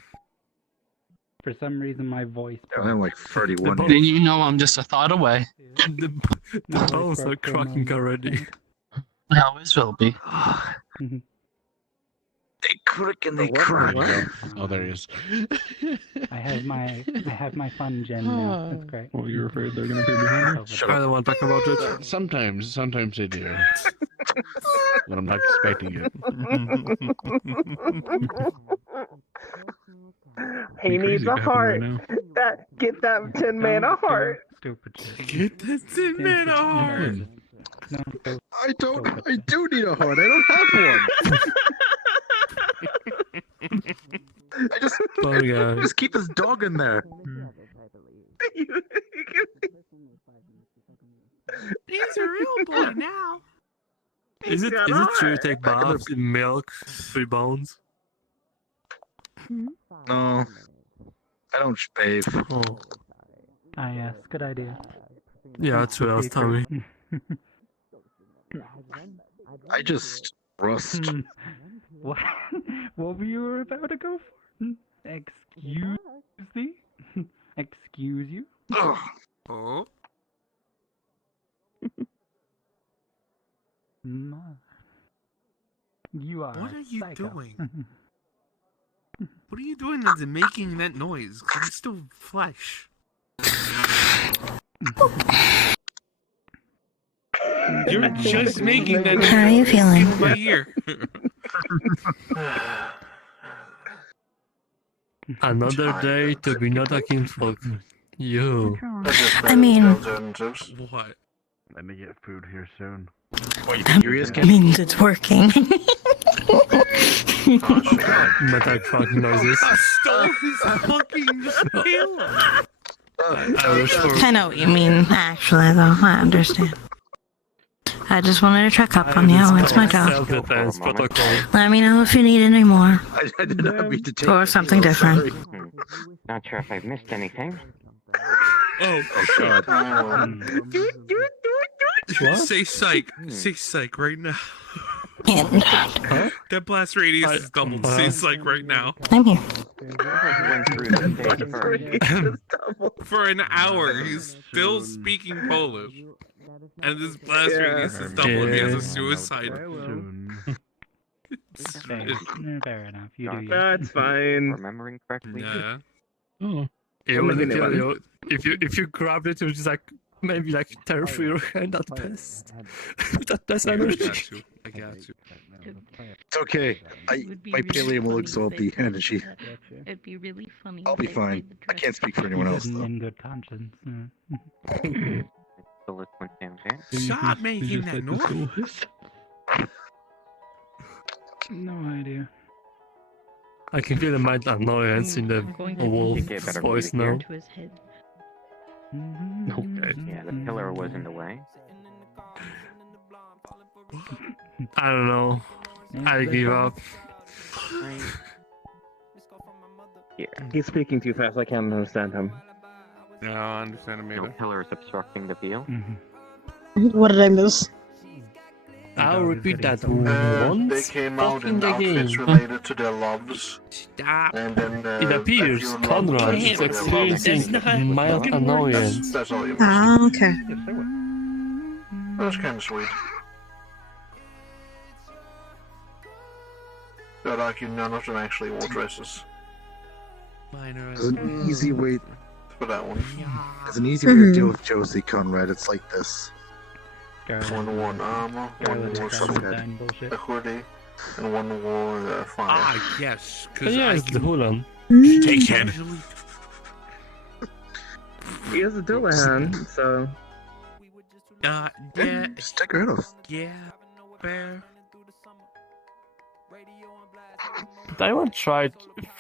For some reason, my voice. I'm like 31. Then you know I'm just a thought away. The bones are cracking already. I always will be. They crick and they crack. Oh, there he is. I have my fun gen now. That's great. Well, you're afraid they're gonna be behind you? I don't want to talk about it. Sometimes they do. When I'm not expecting it. He needs a heart. Get that 10 man a heart. Stupid shit. Get that 10 man a heart. I do need a heart. I don't have one. I just keep this dog in there. He's a real boy now. Is it true to take baths in milk, 3 bones? No, I don't bathe. Oh. Ah, yes, good idea. Yeah, that's what I was telling me. I just rust. What? What were you about to go for? Excuse me? Excuse you? Oh. You are. What are you psycho. doing? What are you doing that's making that noise? 'Cause it's still flesh. You're just making that noise. How are you feeling? In my ear. Another day to be not a kinfolk. You. I mean, What? Let me get food here soon. that means it's working. Metal fucking noises. I stole his fucking skill. I know what you mean, actually, though. I understand. I just wanted to check up on you. It's my job. Self-defense protocol. Let me know if you need any more. I did not mean to take Or something different. Not sure if I've missed anything. Oh, God. Say psych. Say psych right now. Huh? That blast radius is doubled. Say psych right now. I'm here. For an hour, he's still speaking Polish. And this blast radius is doubled. He has a suicide. Fair enough. You do you. That's fine. Remembering correctly. Yeah. Oh. If you grabbed it, it was just like maybe like tear through your hand at best. That's energy. I got you. It's okay. My paleo will absorb the energy. It'd be really funny. I'll be fine. I can't speak for anyone else though. In good conscience. Stop making that noise. No idea. I can feel the mild annoyance in the wolf's voice now. To his head. Okay. Yeah, the pillar was in the way. I don't know. I give up. Yeah, he's speaking too fast. I can't understand him. No, I understand him No either. pillars obstructing the view. What did I miss? I'll repeat that They once. came out Fucking in outfits again. related to their loves. Stop. And then It appears a few Conrad loves is related to their loves. experiencing mild annoyance. That's all you missed. Ah, okay. That's kind of sweet. I'd argue none of them actually wore dresses. There's an easy way. For that one. There's an easy way to deal with Josie, Conrad. It's like this. One wore armor, one wore a hoodie, and one wore fire. Ah, yes. Because Yeah, I it's the can Hulan. take him. He has a Dillahan, so. Yeah. Just take her off. Yeah. Fair. Did anyone try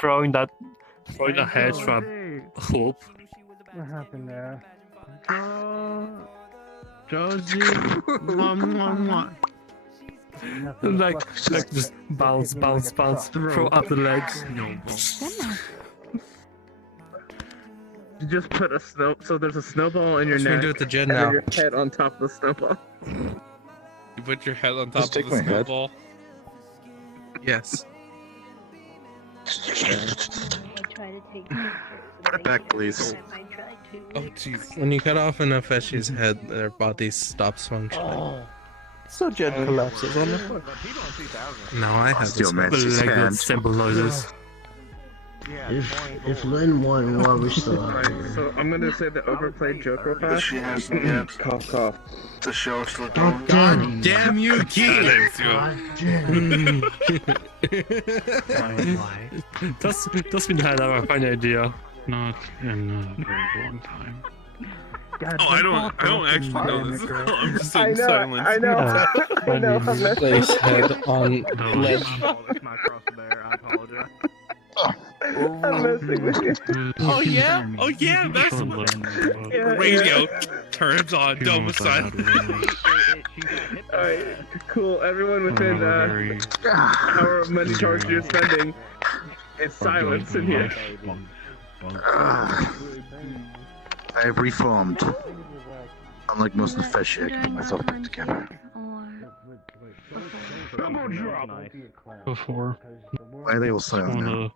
throwing a hedge from hope? What happened there? Josie. like just bounce, throw up the legs. You just put a so there's a snowball in your What should we neck. do with the jet and then now? your head on top of the snowball. You put your head on top Just of take the my head. snowball. Yes. Put it back, please. Oh, jeez. When you cut off an Feshi's head, their body stops functioning. So Jet collapses on the floor. Now I have Still this matches his hand. Simple noises. If Lynn won, why we still out Alright, here? so I'm gonna say the overplayed joke real But fast. she hasn't yet. Cough, cough. The show's still going. God damn you, Keith! Das bin halt aber keine Idee. Not in a very long time. Oh, I don't actually know this. I'm just I in know, silence. I know, I know. I'm messing Place up. head on ledge. That's my crossbear. I apologize. I'm messing with you. Oh yeah, that's what Yeah, radio turns on domicile. Alright, cool. Everyone within however many charges you're spending is silence in here. I have reformed. Unlike most of the fish, I can put myself back together. Before. Why are they all silent now?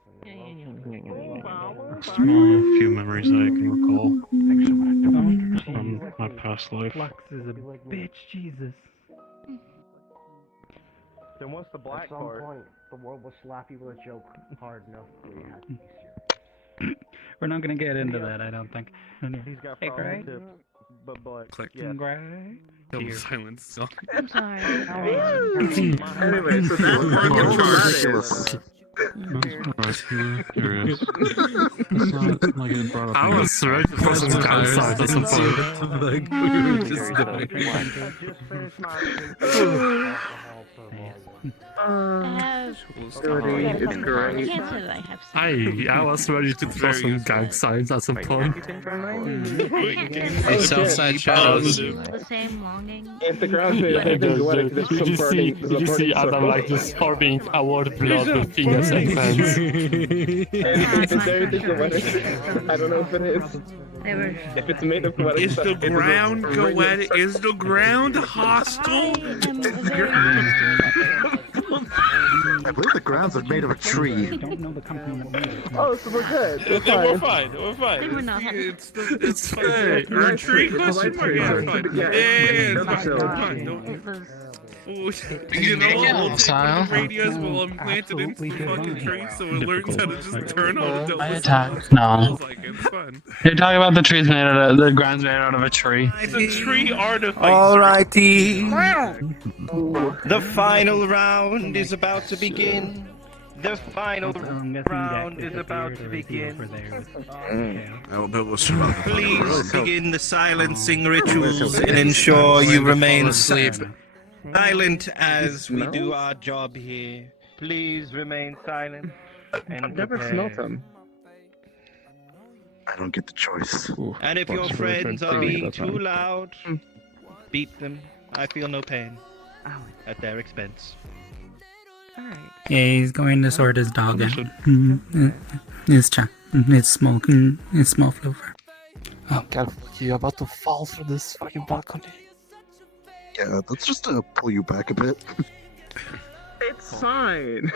Small few memories that I can recall from my past life. Flux is a bitch, Jesus. Then what's the black At some part? point, the world will slap you with a joke hard enough where you have to be serious. We're not gonna get into that, I don't think. He's got Hey, frosted Greg. tips, but Click. yeah. Greg. Double silence. I'm sorry. Anyway, so that's Ridiculous. I was ready for some downside at some point. We were just It's great. I can't say that I have I was ready to throw some gang signs at some point. Hey, Southside Shadows. the same longing. If the ground's made of anything goetic, there's some burning. Did you see Adam like just pouring award blood with fingers and hands? If it's anything goetic, I don't know if it is. Never. If it's made of goetic Is stuff, the it's a ground ring of goetic? Is the ground hostile? I believe the grounds are made of a tree. I don't know the company that made it. Oh, so we're good. We're We're fine. fine. We're fine. They were not happy. It's fine. Or tree question mark? Yeah, it's fine. Yeah, it's fine. It's fine. Don't. You know, we'll take the radios while I'm planted into the fucking tree, so it learns how to just turn on the double attack. No. It's fun. You're talking about the trees made out of the ground's made out of a tree. It's a tree artifact. Alrighty. The final round is about to begin. The final round is about to begin. Please begin the silencing rituals and ensure you remain silent as we do our job here. Please remain silent. I've never smelt them. I don't get the choice. And if your friends are being too loud, beat them. I feel no pain at their expense. Alright. Yeah, he's going to sort his dog out. It's smoking. It's small flavor. Oh god, you're about to fall through this fucking balcony. Yeah, let's just pull you back a bit. It's fine.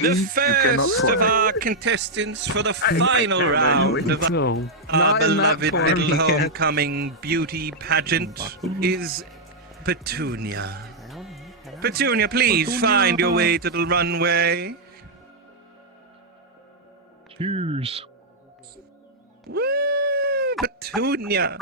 The first of our contestants for the final round of our beloved little homecoming beauty pageant is Petunia. Petunia, please find your way to the runway. Cheers. Woo! Petunia,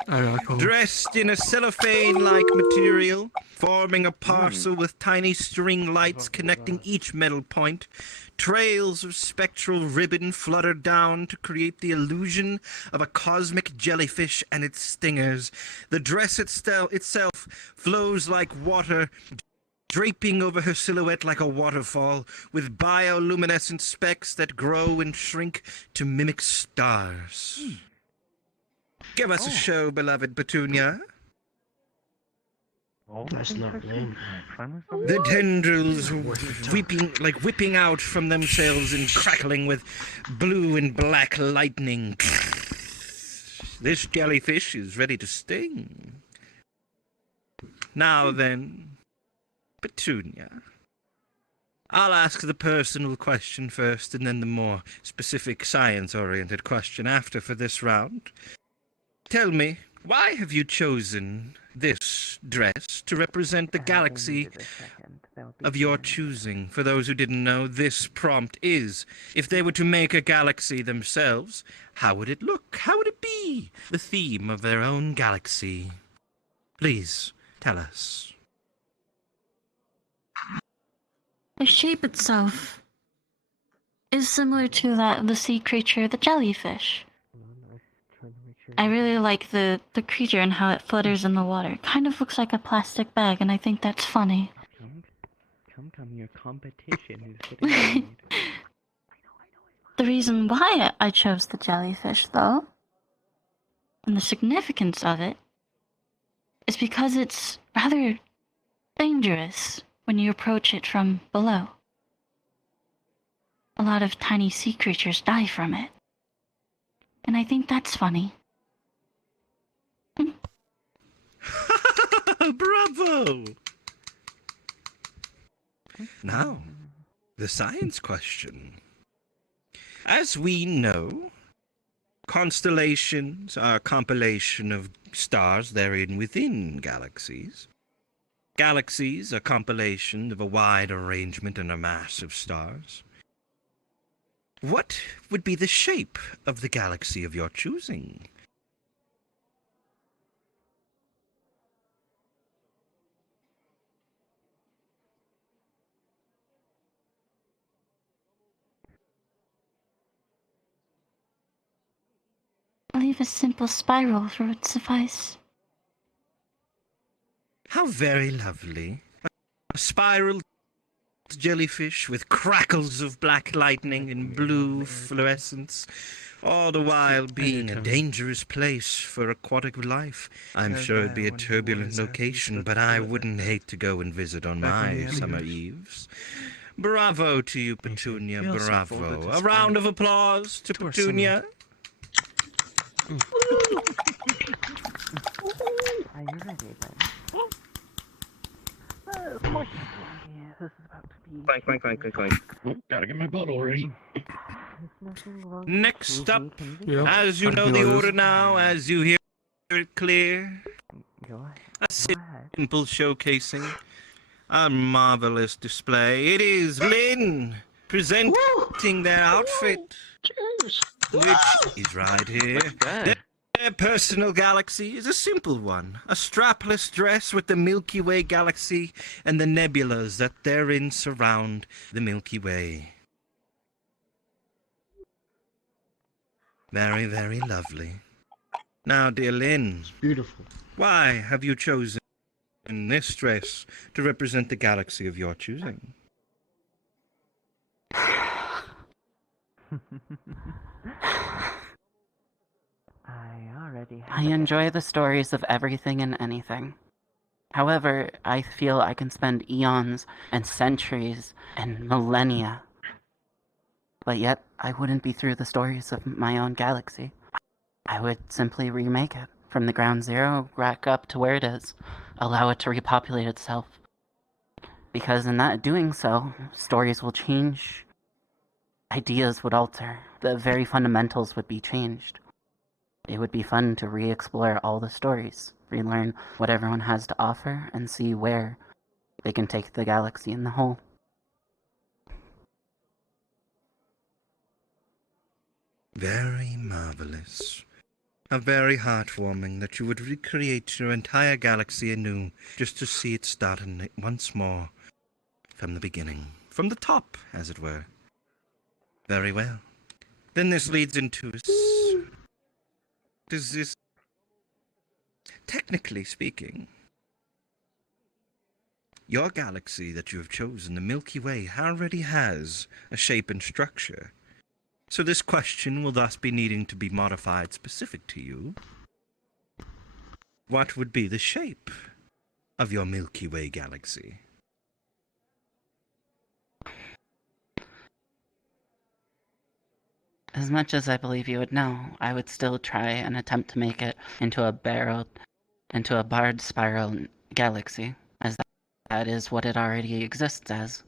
dressed in a cellophane-like material, forming a parcel with tiny string lights connecting each metal point. Trails of spectral ribbon flutter down to create the illusion of a cosmic jellyfish and its stingers. The dress itself flows like water, draping over her silhouette like a waterfall, with bioluminescent specks that grow and shrink to mimic stars. Give us a show, beloved Petunia. That's not lame. The tendrils whipping out from themselves and crackling with blue and black lightning. This jellyfish is ready to sting. Now then, Petunia. I'll ask the personal question first and then the more specific science-oriented question after for this round. Tell me, why have you chosen this dress to represent the galaxy of your choosing? For those who didn't know, this prompt is, if they were to make a galaxy themselves, how would it look? How would it be? The theme of their own galaxy. Please, tell us. The shape itself is similar to that of the sea creature, the jellyfish. I really like the creature and how it flutters in the water. It kind of looks like a plastic bag, and I think that's funny. Come, your competition is getting The reason why I chose the jellyfish, though, and the significance of it, is because it's rather dangerous when you approach it from below. A lot of tiny sea creatures die from it. And I think that's funny. Bravo! Now, the science question. As we know, constellations are a compilation of stars therein within galaxies. Galaxies are a compilation of a wide arrangement and a mass of stars. What would be the shape of the galaxy of your choosing? I believe a simple spiral would suffice. How very lovely. A spiral jellyfish with crackles of black lightning and blue fluorescence, all the while being a dangerous place for aquatic life. I'm sure it'd be a turbulent location, but I wouldn't hate to go and visit on my summer eves. Bravo to you, Petunia, bravo. A round of applause to Petunia. Are you ready then? Clank. Gotta get my bottle ready. Next up, as you know the order now, as you hear it clear, a simple showcasing, a marvelous display. It is Lynn presenting their outfit, which is right here. Their personal galaxy is a simple one, a strapless dress with the Milky Way galaxy and the nebulas that therein surround the Milky Way. Very, very lovely. Now, dear Lynn, beautiful. Why have you chosen this dress to represent the galaxy of your choosing? I enjoy the stories of everything and anything. However, I feel I can spend eons and centuries and millennia. But yet, I wouldn't be through the stories of my own galaxy. I would simply remake it from the ground zero back up to where it is, allow it to repopulate itself. Because in that doing so, stories will change, ideas would alter, the very fundamentals would be changed. It would be fun to re-explore all the stories, relearn what everyone has to offer, and see where they can take the galaxy in the whole. Very marvelous. How very heartwarming that you would recreate your entire galaxy anew just to see it start once more from the beginning. From the top, as it were. Very well. Then this leads into... Does this... Technically speaking, your galaxy that you have chosen, the Milky Way, already has a shape and structure. So this question will thus be needing to be modified specific to you. What would be the shape of your Milky Way galaxy? As much as I believe you would know, I would still try and attempt to make it into a barred spiral galaxy, as that is what it already exists as.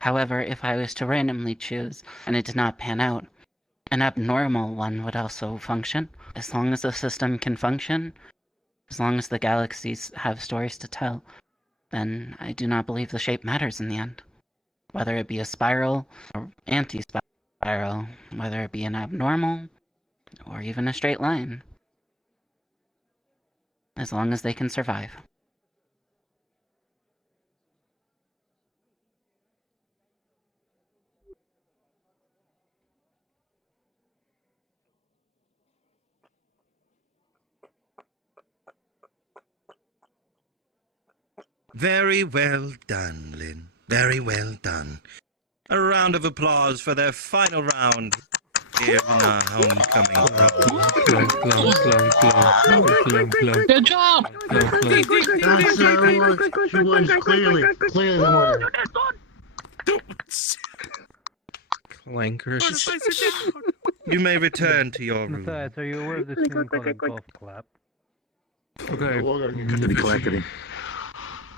However, if I was to randomly choose, and it did not pan out, an abnormal one would also function. As long as the system can function, as long as the galaxies have stories to tell, then I do not believe the shape matters in the end. Whether it be a spiral or anti-spiral, whether it be an abnormal or even a straight line. As long as they can survive. Very well done, Lynn. Very well done. A round of applause for their final round here in our homecoming. Good job! That's she was clearly the winner. Clankers. You may return to your room. Matthias, are you aware of this thing called a golf clap? Clickety clackety.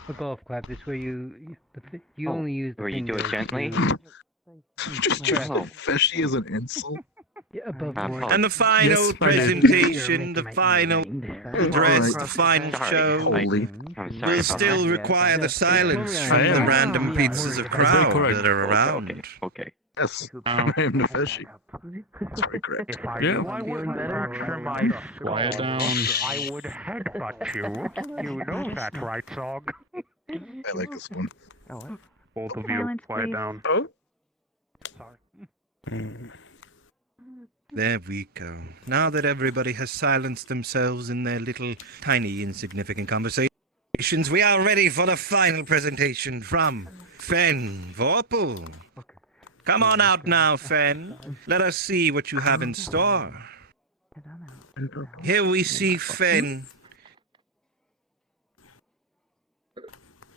A golf clap is where you only use the Where you do it fingers gently? Just use the fishy as an insult. Yeah, above And the final presentation, the final dress, the final show will still require the silence from the random pizzas of crowd that are around. Okay. Yes, I am the fishy. Sorry, correct. If I knew I wouldn't fracture my Quiet skull, down. I would headbutt you. You know that, right, Zog? I like this one. Both of you, Silence, quiet please. down. Oh? Sorry. There we go. Now that everybody has silenced themselves in their little, tiny, insignificant conversations, we are ready for the final presentation from Fen Vorpal. Come on out now, Fen. Let us see what you have in store. Here we see Fen.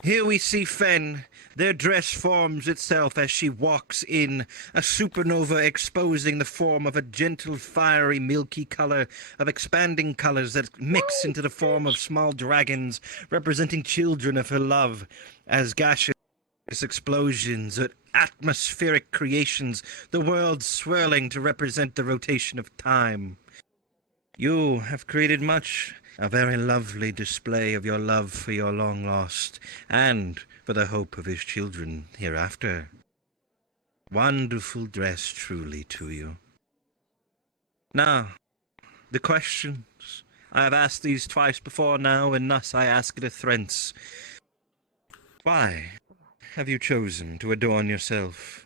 Here we see Fen. Their dress forms itself as she walks in, a supernova exposing the form of a gentle, fiery, milky color of expanding colors that mix into the form of small dragons, representing children of her love, as gaseous explosions, atmospheric creations, the world swirling to represent the rotation of time. You have created much, a very lovely display of your love for your long lost, and for the hope of his children hereafter. Wonderful dress truly to you. Now, the questions. I have asked these twice before now, and thus I ask it a thrice. Why have you chosen to adorn yourself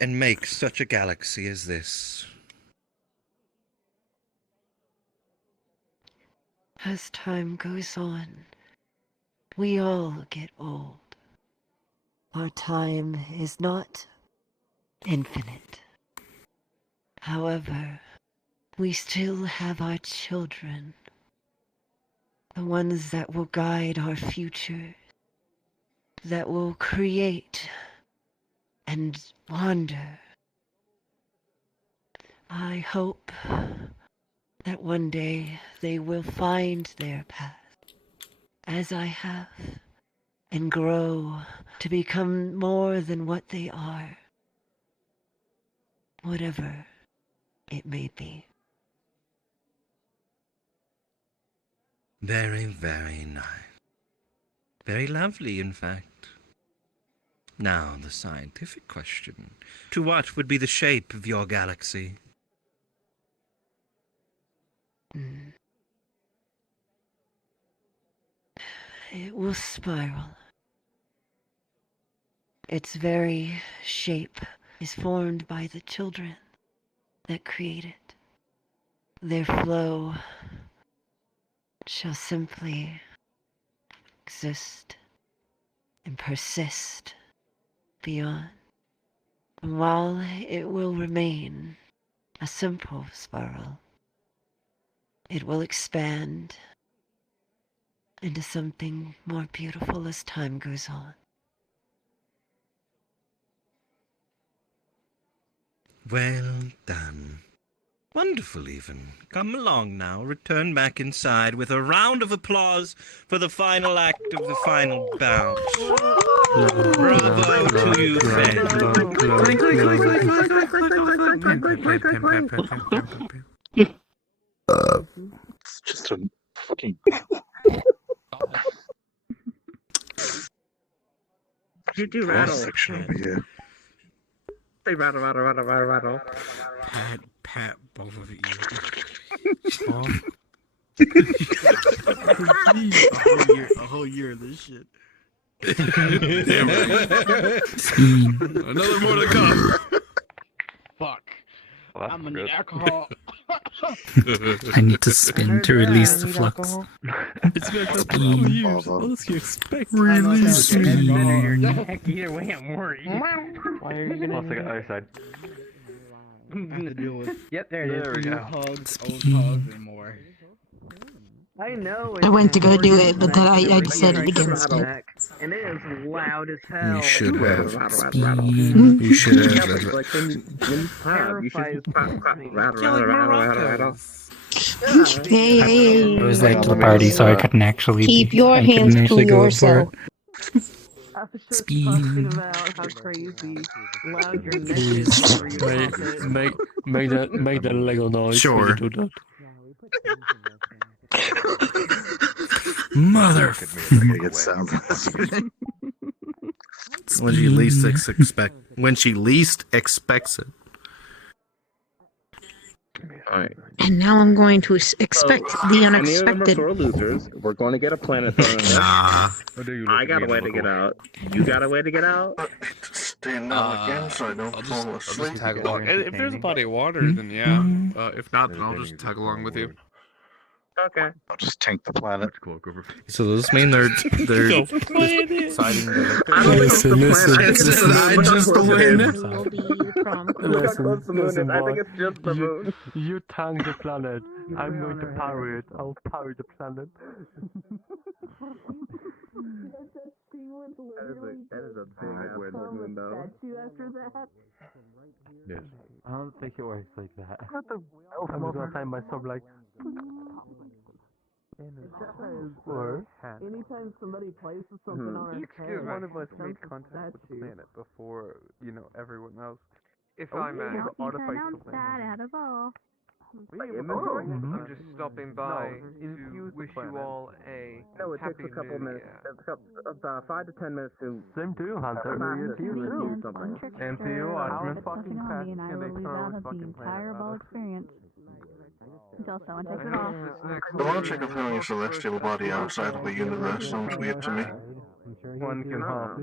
and make such a galaxy as this? As time goes on, we all get old. Our time is not infinite. However, we still have our children. The ones that will guide our future. That will create and wander. I hope that one day they will find their path, as I have, and grow to become more than what they are, whatever it may be. Very, very nice. Very lovely, in fact. Now, the scientific question. To what would be the shape of your galaxy? It will spiral. Its very shape is formed by the children that create it. Their flow shall simply exist and persist beyond. And while it will remain a simple spiral, it will expand into something more beautiful as time goes on. Well done. Wonderful, even. Come along now. Return back inside with a round of applause for the final act of the final bout. Bravo to you, Fed. It's just a fucking. You do rattle. Section over here. Say rattle, rattle, rattle, rattle, rattle. Pat, both of you. a whole year of this shit. Damn right. Another more to come. Fuck. I'm an alcohol. I need to spin to release the flux. It's been a couple years. What else you expect? Release speed. Heck, either way, I'm worried. Why are you gonna? Let's look at the other side. I'm gonna deal with. Yep, there we go. Hogs, old hogs, and more. I know. I went to go do it, but then I decided against it. And it is loud as hell. You should have. You should have. Like when you should rattle. Hey. I was late to the party, so I couldn't actually. Keep your hands to yourself. I was just talking about how crazy loud your neck is for you to Make that Lego noise. Sure. Mother. Good sound. When she least expect. When she least expects it. Alright. And now I'm going to expect the unexpected. Any of them are sore losers. We're going to get a planet thrown in there. Nah. I got a way to get out. You got a way to get out? Stand up again so I don't fall asleep. I'll tag along. If there's a body of water, then yeah. If not, then I'll just tag along with you. Okay. I'll just tank the planet. So does this mean they're Listen. I just win. Listen, I think it's just the moon. You tank the planet. I'm going to power it. I'll power the planet. That is a big ass moon, though. Yes. I don't think it works like that. I'm gonna find myself like. Or anytime somebody places something on our Excuse me. One of us made contact with the planet before, everyone else. If I may, Pronounce that out of all. I'm just stopping by to wish you all a it happy takes a couple new minutes. year. 5 to 10 minutes to. same to you, Hunter. And to you, Osman. Fucking Andy and I will leave out of the entire ball experience. Until someone takes it off. The logic of having a celestial body outside of the universe sounds weird to me. One can hope.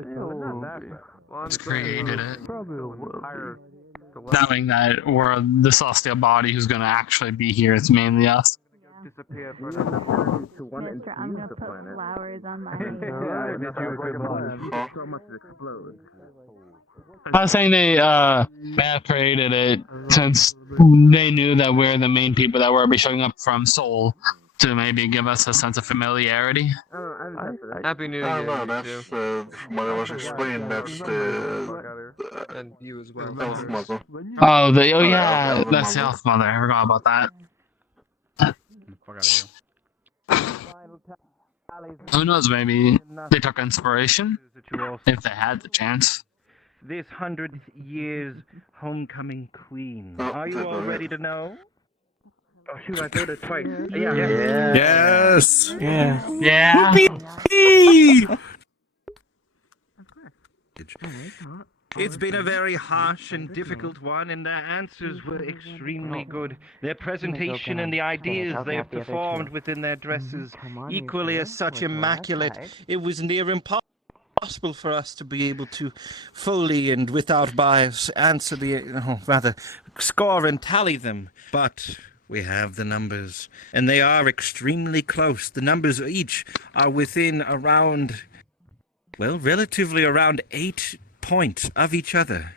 It's created it. Probably Knowing that we're the celestial body who's going to actually be here, it's mainly us. Disappear for Mister, I'm gonna put flowers on my So much it explodes. I was saying they may have created it since they knew that we're the main people that were be showing up from Seoul to maybe give us a sense of familiarity. Happy New Year. I don't know, that's from what it was explained, that's the And you as well. Elf Mother. Oh, yeah, that's the Elf Mother. I forgot about that. Who knows? Maybe they took inspiration if they had the chance. This 100 years homecoming queen. Are you all ready to know? Oh shoot, I told it twice. Yeah. Yes. Yeah. Yeah. It's been a very harsh and difficult one, and their answers were extremely good. Their presentation and the ideas they have performed within their dresses, equally as such immaculate, it was near impossible for us to be able to fully and without bias answer score and tally them. But we have the numbers, and they are extremely close. The numbers each are within around, well, relatively around 8 points of each other.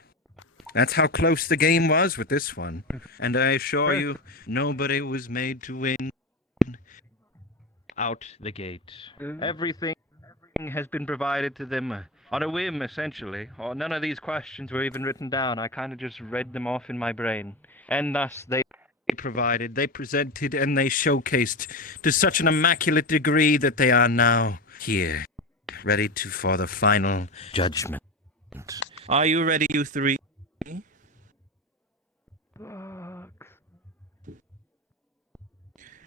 That's how close the game was with this one. And I assure you, nobody was made to win out the gate. Everything has been provided to them on a whim, essentially. Or none of these questions were even written down. I kind of just read them off in my brain. And thus they provided, they presented, and they showcased to such an immaculate degree that they are now here, ready for the final judgment. Are you ready, you three?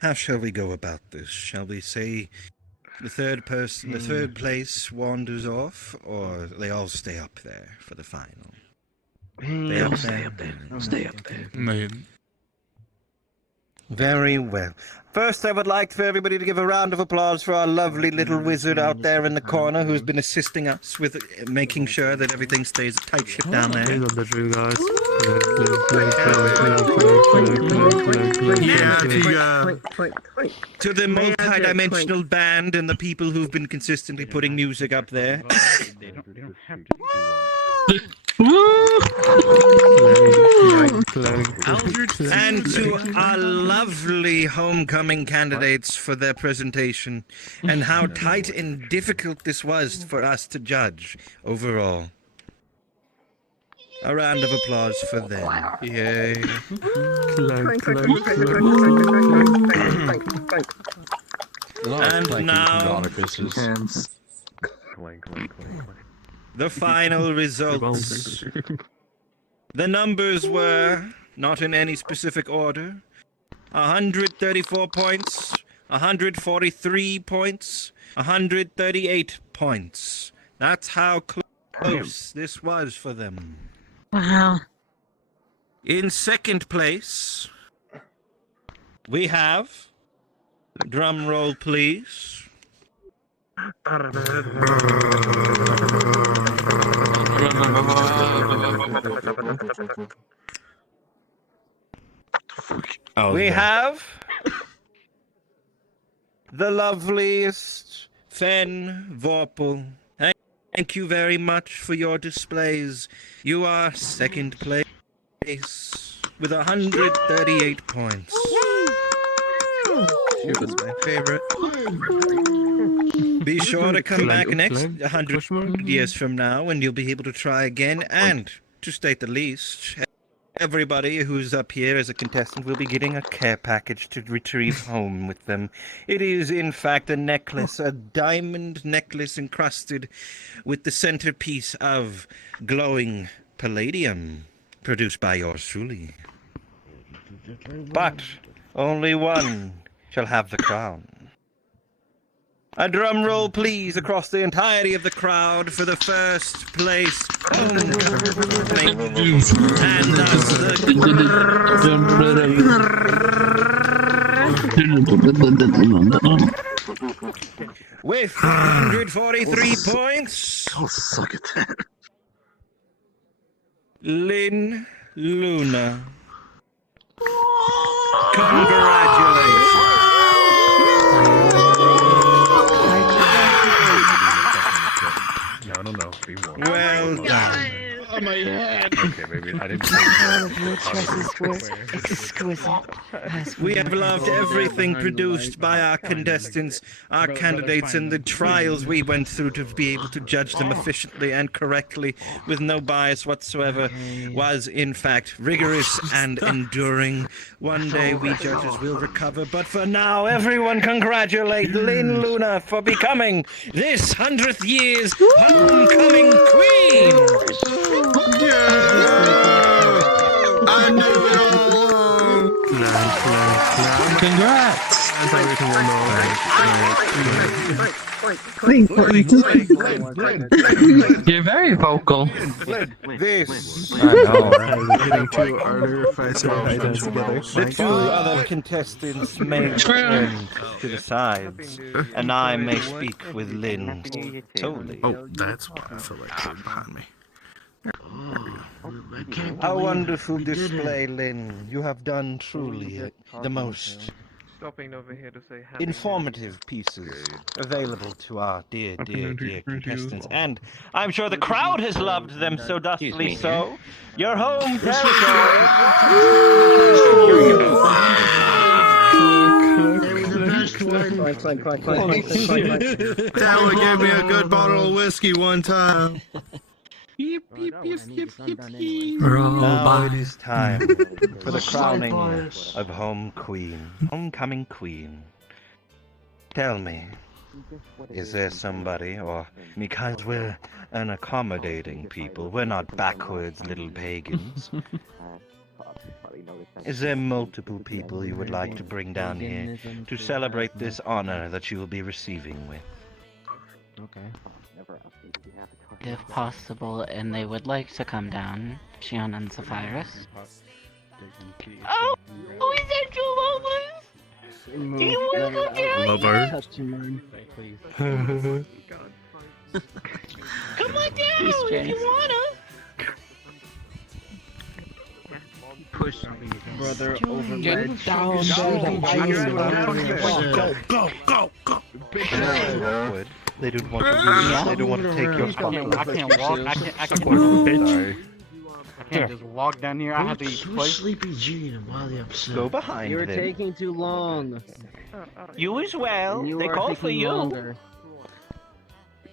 How shall we go about this? Shall we say the third place wanders off, or they all stay up there for the final? They all stay up there. Stay up there. Very well. First, I would like for everybody to give a round of applause for our lovely little wizard out there in the corner who's been assisting us with making sure that everything stays a tight ship down there. These are the true guys. To the multi-dimensional band and the people who've been consistently putting music up there. And to our lovely homecoming candidates for their presentation, and how tight and difficult this was for us to judge overall. A round of applause for them. Yay. And now, the final results. The numbers were, not in any specific order, 134 points, 143 points, 138 points. That's how close this was for them. Wow. In second place, we have, drum roll please, we have the loveliest Fen Vorpal. Thank you very much for your displays. You are second place with 138 points. She was my favorite. Be sure to come back next 100 years from now, and you'll be able to try again. And, to state the least, everybody who's up here as a contestant will be getting a care package to retrieve home with them. It is, in fact, a necklace, a diamond necklace encrusted with the centerpiece of glowing palladium, produced by yours truly. But only one shall have the crown. A drum roll, please, across the entirety of the crowd for the first place homecoming. And thus with 143 points, I'll suck at that. Lynn Luna. Congratulations. I don't know. Well done. We have loved everything produced by our contestants, our candidates, and the trials we went through to be able to judge them efficiently and correctly with no bias whatsoever was, in fact, rigorous and enduring. One day we judges will recover, but for now, everyone congratulate Lynn Luna for becoming this 100th year's homecoming queen! I knew it all along! Congrats! You're very vocal. This. I know. Getting two harder if I say hi together. The two other contestants may turn to the sides, and I may speak with Lynn solely. Oh, that's why I feel like you're behind me. A wonderful display, Lynn. You have done truly the most Stopping over here to say happy informative pieces available to our dear contestants. And I'm sure the crowd has loved them so dustily so. Your home territory. Taylor gave me a good bottle of whiskey one time. Now it is time for the crowning of homecoming queen. Tell me, is there somebody, or because we're an accommodating people, we're not backwards little pagans. Is there multiple people you would like to bring down here to celebrate this honor that you will be receiving with? Okay. If possible, and they would like to come down, Shion and Sapphirus. Oh, is that Joe Lopez? Do you want to go down? Come on down, if you wanna. Push brother over Get ledge. down, Go. They don't want to They don't want to take your spot. I can't walk. I can't just walk down here. I have to eat twice. Sleepy G and wildly upset. Go behind You're them. taking too long. You as well. You They are call for taking you. longer.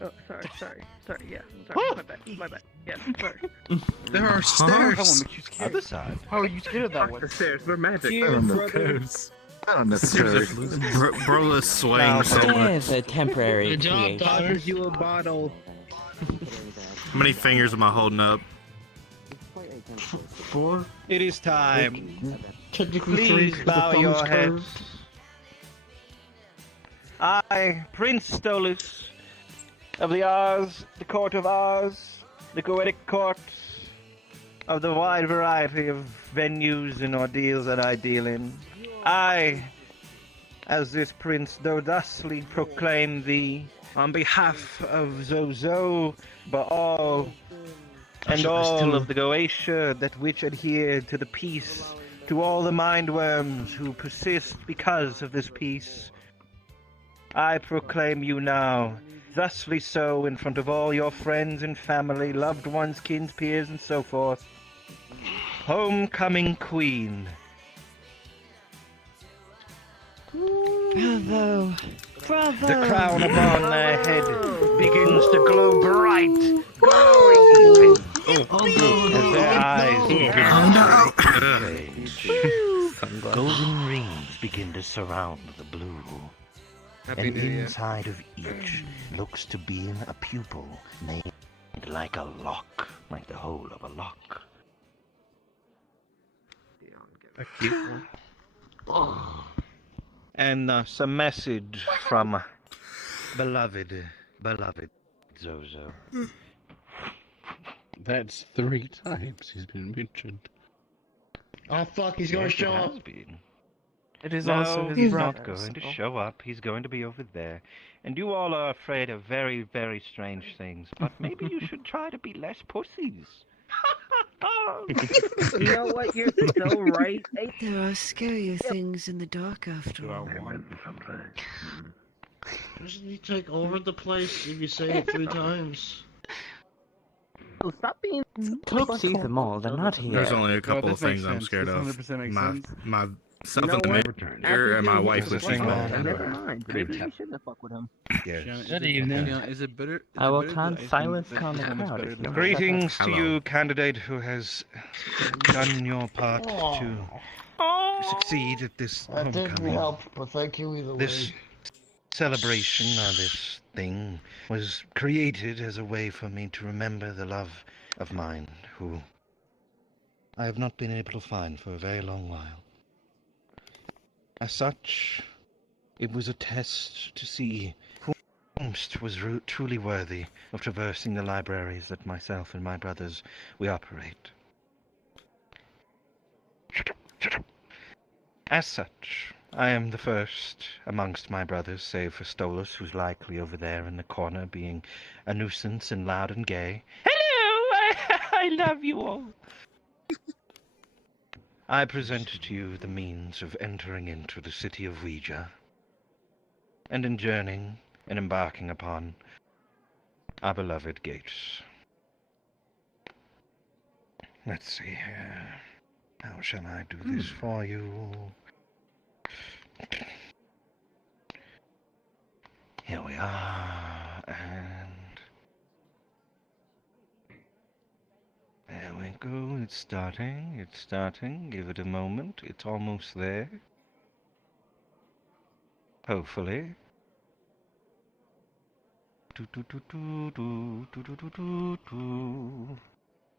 Oh, sorry, yeah, sorry, my bad, yeah, sorry. There are stairs. Other side. How are you scared of that one? The stairs, they're magic. I don't necessarily. Bro is swaying so It much. is a temporary Good job, creation. daughters. You a bottle. How many fingers am I holding up? 4. It is time. Technically 3. Please The bow thumb your is heads. curved. I, Prince Stolas, of the Ars, the court of Ars, the goetic court, of the wide variety of venues and ordeals that I deal in. I, as this prince, do thusly proclaim thee, on behalf of Zozo, Baal, and all of the Goetia that which adhere to the peace, to all the mind worms who persist because of this peace, I proclaim you now, thusly so, in front of all your friends and family, loved ones, kins, peers, and so forth, homecoming queen. Bravo! Bravo! The crown upon their head begins to glow bright, glowing as their eyes begin to change. Golden rings begin to surround the blue. Happy And New Year. inside of each looks to be a pupil made like a lock, like the hole of a lock. And some message from beloved Zozo. That's 3 times he's been mentioned. Oh fuck, he's gonna Yes, show it up. has been. It is No, also his he's brother. not going to so- show up. He's going to be over there. And you all are afraid of very, very strange things. But maybe you should try to be less pussies. You know what? You're so right. There are scarier things in the dark after all. Doesn't he take over the place if you say it 3 times? Stop being. Can't see them all. They're not here. There's only a couple this of things makes I'm sense. scared This of. 100% makes My sense. myself You in the know what? mirror and my wife After listening. Never mind. Maybe you shouldn't have fucked with him. Yes. Good evening. Is it better? I will can't silence calm the crowd. If you Greetings to Hello. you, candidate, who has done your part to succeed at this That didn't homecoming. help, but thank you either This way. celebration or this thing was created as a way for me to remember the love of mine, who I have not been able to find for a very long while. As such, it was a test to see who was truly worthy of traversing the libraries that myself and my brothers we operate. As such, I am the first amongst my brothers, save for Stolas, who's likely over there in the corner being a nuisance and loud and gay. Hello! I love you all. I present to you the means of entering into the city of Ouija, and in journeying and embarking upon our beloved gates. Let's see here. How shall I do this for you? Here we are, and there we go. It's starting. It's starting. Give it a moment. It's almost there. Hopefully.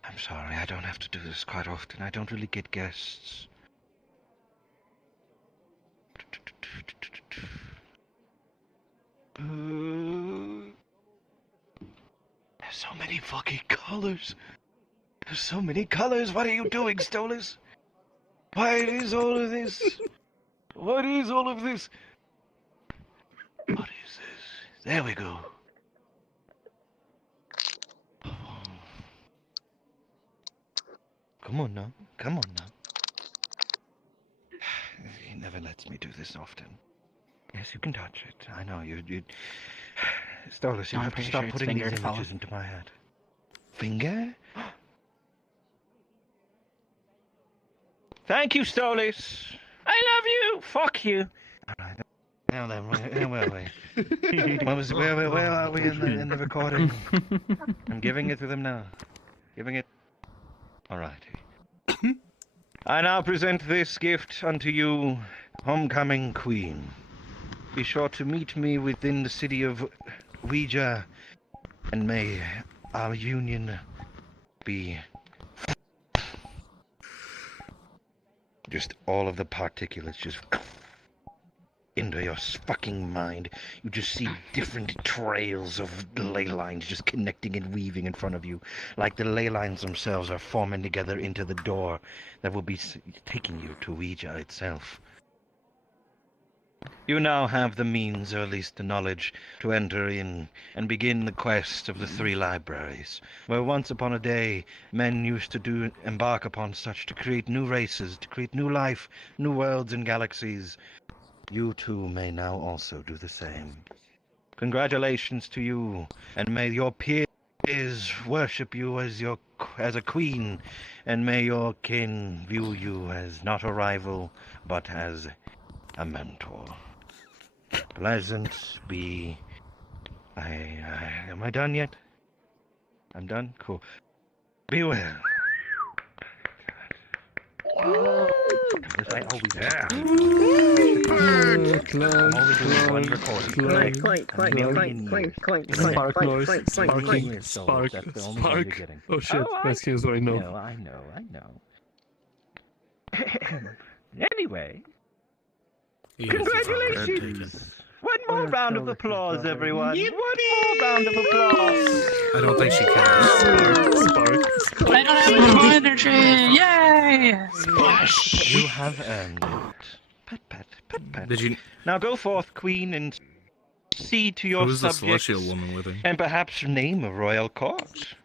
I'm sorry, I don't have to do this quite often. I don't really get guests. There's so many fucking colors. There's so many colors. What are you doing, Stolas? Why is all of this? What is all of this? What is this? There we go. Come on now. Come on now. He never lets me do this often. Yes, you can touch it. I know, you... Stolas, you I'm have to pretty stop sure it's putting these fingered, fella. images into my head. Finger? Thank you, Stolas. I love you. Fuck you. All right. Now then, where were we? Where are we in the recording? I'm giving it to them now. Giving it. Alrighty. I now present this gift unto you, homecoming queen. Be sure to meet me within the city of Ouija, and may our union be just all of the particulates just into your fucking mind. You just see different trails of ley lines just connecting and weaving in front of you, like the ley lines themselves are forming together into the door that will be taking you to Ouija itself. You now have the means, or at least the knowledge, to enter in and begin the quest of the 3 libraries, where once upon a day men used to embark upon such to create new races, to create new life, new worlds and galaxies. You too may now also do the same. Congratulations to you, and may your peers worship you as a queen, and may your kin view you as not a rival, but as a mentor. Pleasant be... Am I done yet? I'm done? Cool. Be well. I always have to I'm only doing one recording. Spark noise. Sparking. Spark. Spark. Oh shit. Excuse me, no. I know. Anyway. Congratulations! One more round of applause, everyone. One more round of applause. I don't think she cares. Spark. I don't have more energy. Yay! Splash! You have earned it. Pat. Did you? Now go forth, Queen, and see to your Who's the subjects, celestial woman with her? and perhaps name a royal court.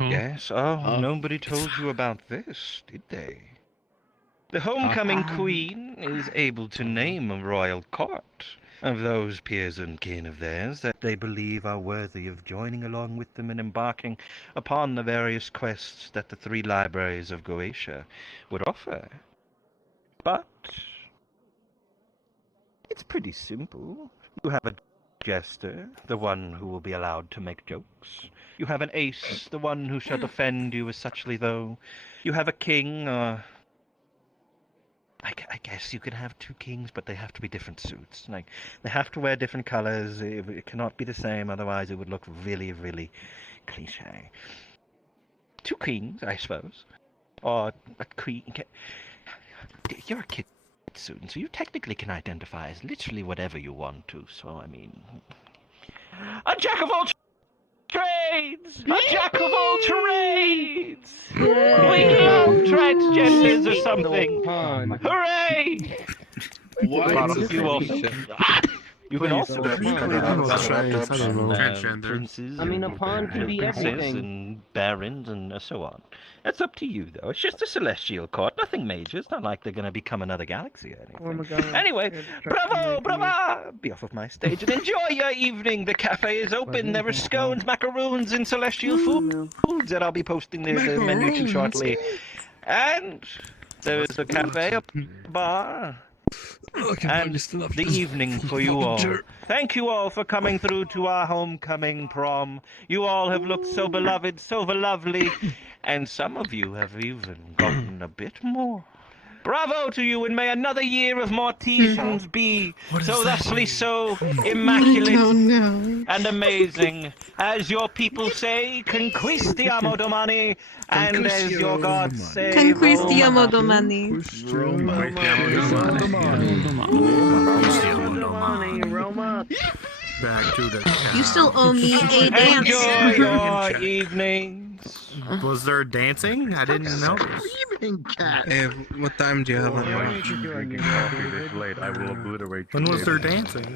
Yes. Oh, nobody told you about this, did they? The homecoming queen is able to name a royal court. of those peers and kin of theirs that they believe are worthy of joining along with them and embarking upon the various quests that the 3 libraries of Goetia would offer. But it's pretty simple. You have a jester, the one who will be allowed to make jokes. You have an ace, the one who shall defend you as suchly though. You have a king, I guess you can have 2 kings, but they have to be different suits. Like, they have to wear different colors. It cannot be the same, otherwise it would look really, really cliche. 2 kings, I suppose. Or a queen. You're a kid soon, so you technically can identify as literally whatever you want to, so I mean... A jack of all trades! A jack of all trades! We love transgenders or something! Hooray! You can also princes a pawn can be everything. and barons and so on. That's up to you, though. It's just a celestial court, nothing major. It's not like they're going to become another galaxy or anything. Anyway, bravo, bravo! Be off of my stage and enjoy your evening. The cafe is open. There are scones, macaroons, and celestial foods that I'll be posting the menu to shortly. And there is a cafe, a bar, and the evening for you all. Thank you all for coming through to our homecoming prom. You all have looked so beloved, so lovely, and some of you have even gotten a bit more. Bravo to you, and may another year of Mortisians be so thusly so immaculate and amazing. As your people say, conquistiamo domani, and as your gods say, Conquistiamo domani. Roma. Back to the You still owe me a dance. Enjoy your evenings. Was there dancing? I didn't know. Hey, what time do you have on watch? When was there dancing?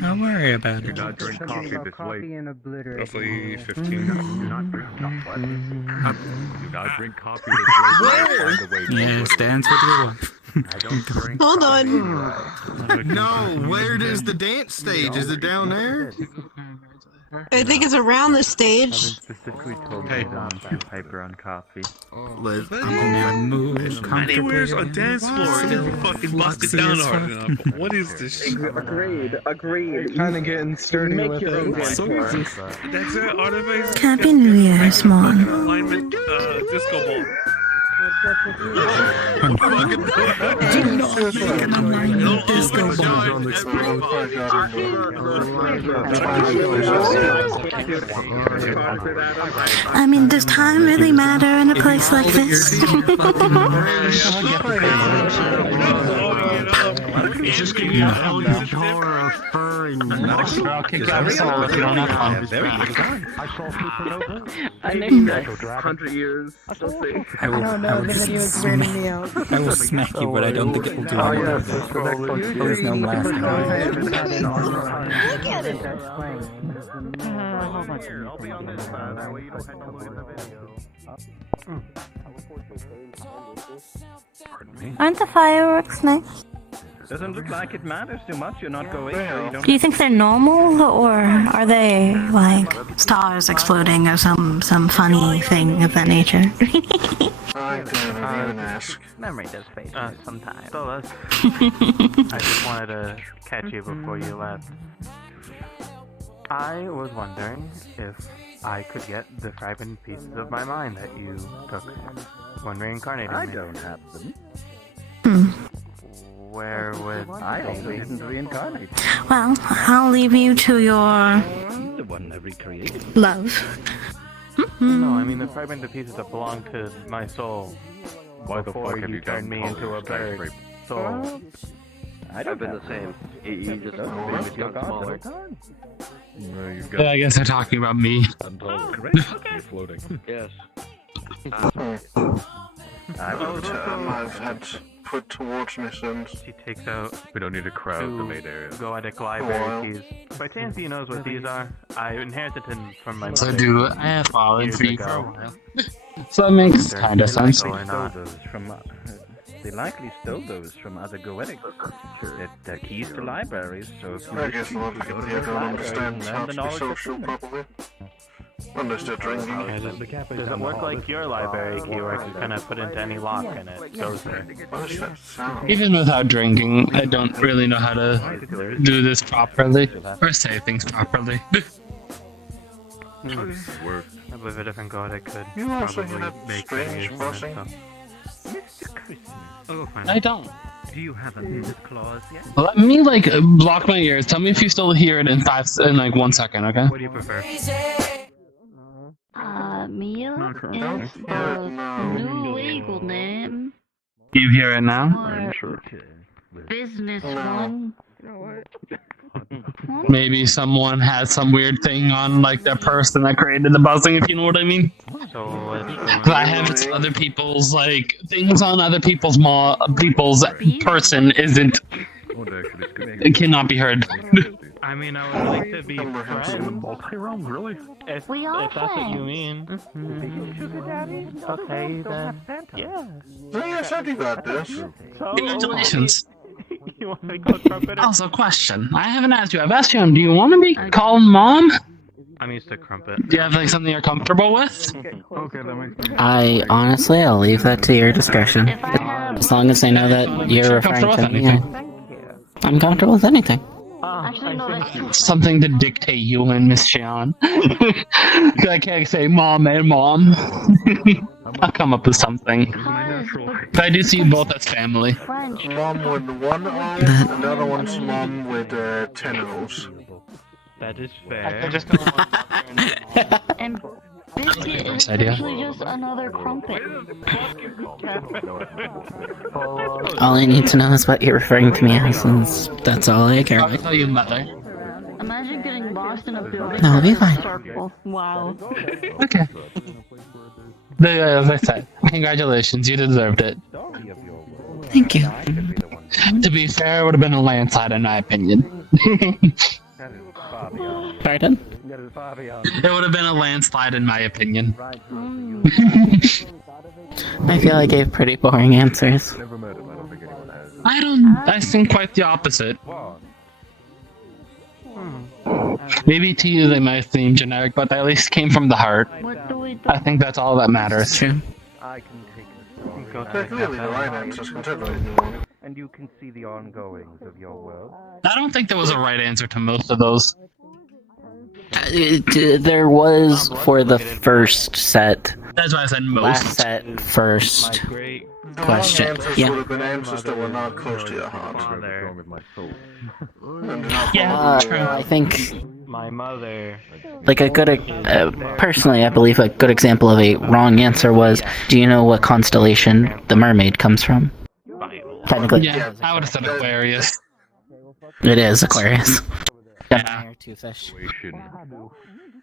Don't worry about it. Roughly 15. Do not drink coffee Yes, dance with your wife. Hold on. No, where is the dance stage? Is it down there? I think it's around the stage. specifically told me to hyper on coffee. Liz, I'm gonna move comfortably. Anywhere's a dance floor if you fucking bust it down hard enough. What is this shit? Agreed. Kind of getting sturdy Make with your own it. dance floor. That's an artifact. Happy New Year, Swan. Alignment, disco ball. Do not make an alignment disco ball. I mean, does time really matter in a place like this? It's just gonna be a door of fur and I'll kick out of soul if you don't have fun. I named that 100 years. We'll see. I will smack you, but I don't think it will do it. There's no last Aren't the fireworks nice? Doesn't look like it matters too much. You're not going. So you don't... Do you think they're normal, or are they like stars exploding or some funny thing of that nature? I didn't even ask. Memory does fade sometimes. Solas, I just wanted to catch you before you left. I was wondering if I could get the fragmented pieces of my mind that you took when reincarnating me. I don't have them. Where would I also didn't reincarnate? Well, I'll leave you to your He's the one that recreated. love. No, I mean the fragmented pieces that belong to my soul. Why before you turned me into a bird soul? I don't been the same. You just got smaller. Yeah, I guess they're talking about me. You're floating. Yes. I've had put towards me since. She takes out. We don't need to crowd the main area. Goetic library keys. By chance, he knows what these are. I inherited them from my mother. So do I have fallen years for you for a ago. while. So that makes kind of sense. Or not. From They likely stole those from other Goetics. They're keys to libraries, so if you I wish guess a to, lot you of go people to here the don't library understand and how learn the to be knowledge that's social in them. properly. Unless they're drinking. Does it work like your library key where if you kind of put into any lock and it goes there? Even without drinking, I don't really know how to do this properly or say things properly. I believe a different god I could You also probably had make strange use of buzzing. it, so. Mr. Christmas. I'll go find I it. don't. Do you have a visit clause yet? Let me block my ears. Tell me if you still hear it in 1 second, okay? What do you prefer? Mia is the new legal name. You hear it now? Or business one. Maybe someone had some weird thing on like their person that created the buzzing, if you know what I mean. So it's Because I have other people's like things on other people's people's person isn't. It cannot be heard. I mean, I would like to be friends. Multi-realms, really? If We are that's what you friends. mean. Okay, then. Yeah. No, yes, I do got this. Congratulations. You want to go crumpet? Also, question. I haven't asked you. I've asked you, do you want to be called mom? I'm used to crumpet. Do you have like something you're comfortable with? Okay, that makes sense. I'll leave that to your discretion. As long as I know that you're referring to me, I'm comfortable with anything. Actually, no, that's Something to dictate you and Miss Sean. I can't say mom and mom. I'll come up with something. But I do see you both as family. French. Mom with 1 O, and the other one's mom with 10 O's. That is fair. And biscuit is idea. actually just another crumpet. All I need to know is what you're referring to me as, and that's all I care I'll about. tell you mother. Imagine getting lost in a building. That'll be fine. Circle. Wow. Okay. As I said, congratulations, you deserved it. Thank you. To be fair, it would have been a landslide in my opinion. Pardon? It would have been a landslide in my opinion. I feel I gave pretty boring answers. I think quite the opposite. Maybe to you they might seem generic, but they at least came from the heart. What do we do? I think that's all that matters. True. They're clearly the right answers, considering you want. And you can see the ongoings of your world. I don't think there was a right answer to most of those. There was for the first set. That's why I said most. Last set, first question. Answers Yeah. would have been answers that were not close to your heart. Yeah, true. I think My mother. like a good, personally, I believe a good example of a wrong answer was, do you know what constellation the mermaid comes from? Technically, Yeah, I would have said Aquarius. it is Aquarius. Yeah. Two fish.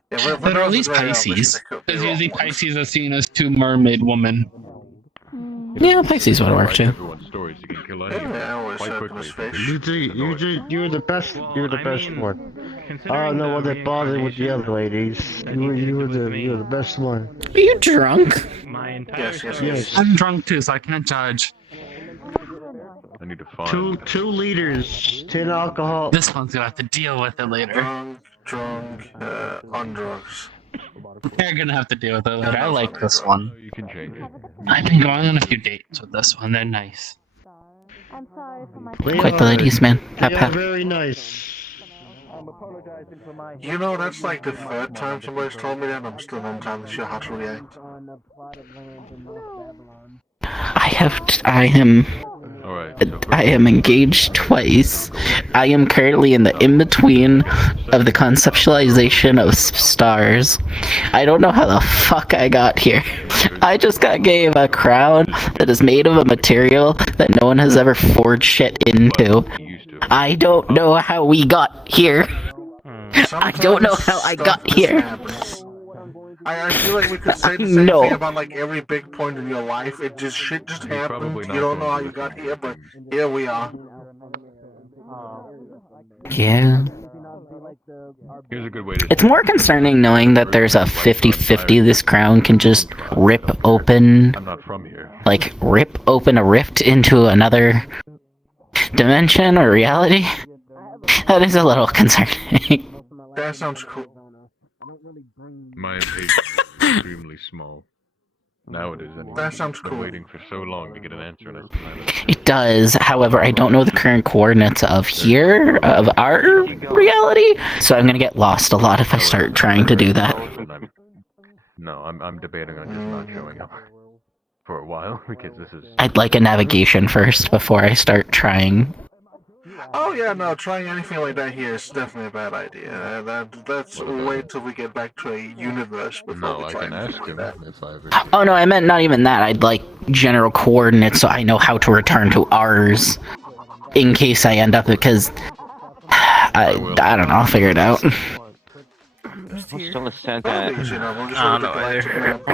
But at least Pisces. Because usually Pisces are seen as two mermaid women. Yeah, Pisces would work too. You're the best. You're the best one. I don't know what that bothered with the other ladies. You were the best one. Are you drunk? My entire Yes. I'm drunk too, so I can't judge. I need to find. 2 liters, 10 alcohol. This one's gonna have to deal with it later. On drugs. You're gonna have to deal with it later. I like this one. You can change it. I've been going on a few dates with this one. They're nice. Quite the ladies, man. Hap Yeah, hap. very nice. You know, that's like the 3rd time somebody's told me that, I'm still not entirely sure how to react. I am engaged twice. I am currently in the in-between of the conceptualization of stars. I don't know how the fuck I got here. I just got gave a crown that is made of a material that no one has ever forged shit into. I don't know how we got here. I don't know how I got here. I feel like we could say the same thing about like every big point in your life. It just shit just happened. You don't know how you got here, but here we are. Yeah. Here's a good way to. It's more concerning knowing that there's a 50-50 this crown can just rip open. I'm not from here. Like, rip open a rift into another dimension or reality. That is a little concerning. That sounds cool. My page is extremely small. Now it is anyway. That sounds I've been cool. waiting for so long to get an answer, and I still haven't. It does, however, I don't know the current coordinates of here, of our reality, so I'm gonna get lost a lot if I start trying to do that. No, I'm debating on just not showing up for a while because this is. I'd like a navigation first before I start trying. Oh yeah, no, trying anything like that here is definitely a bad idea. Let's wait till we get back to a universe before No, we I try can anything ask like him that. if I ever. Oh no, I meant not even that. I'd like general coordinates so I know how to return to ours in case I end up, because I don't know, I'll figure it out. Still said that.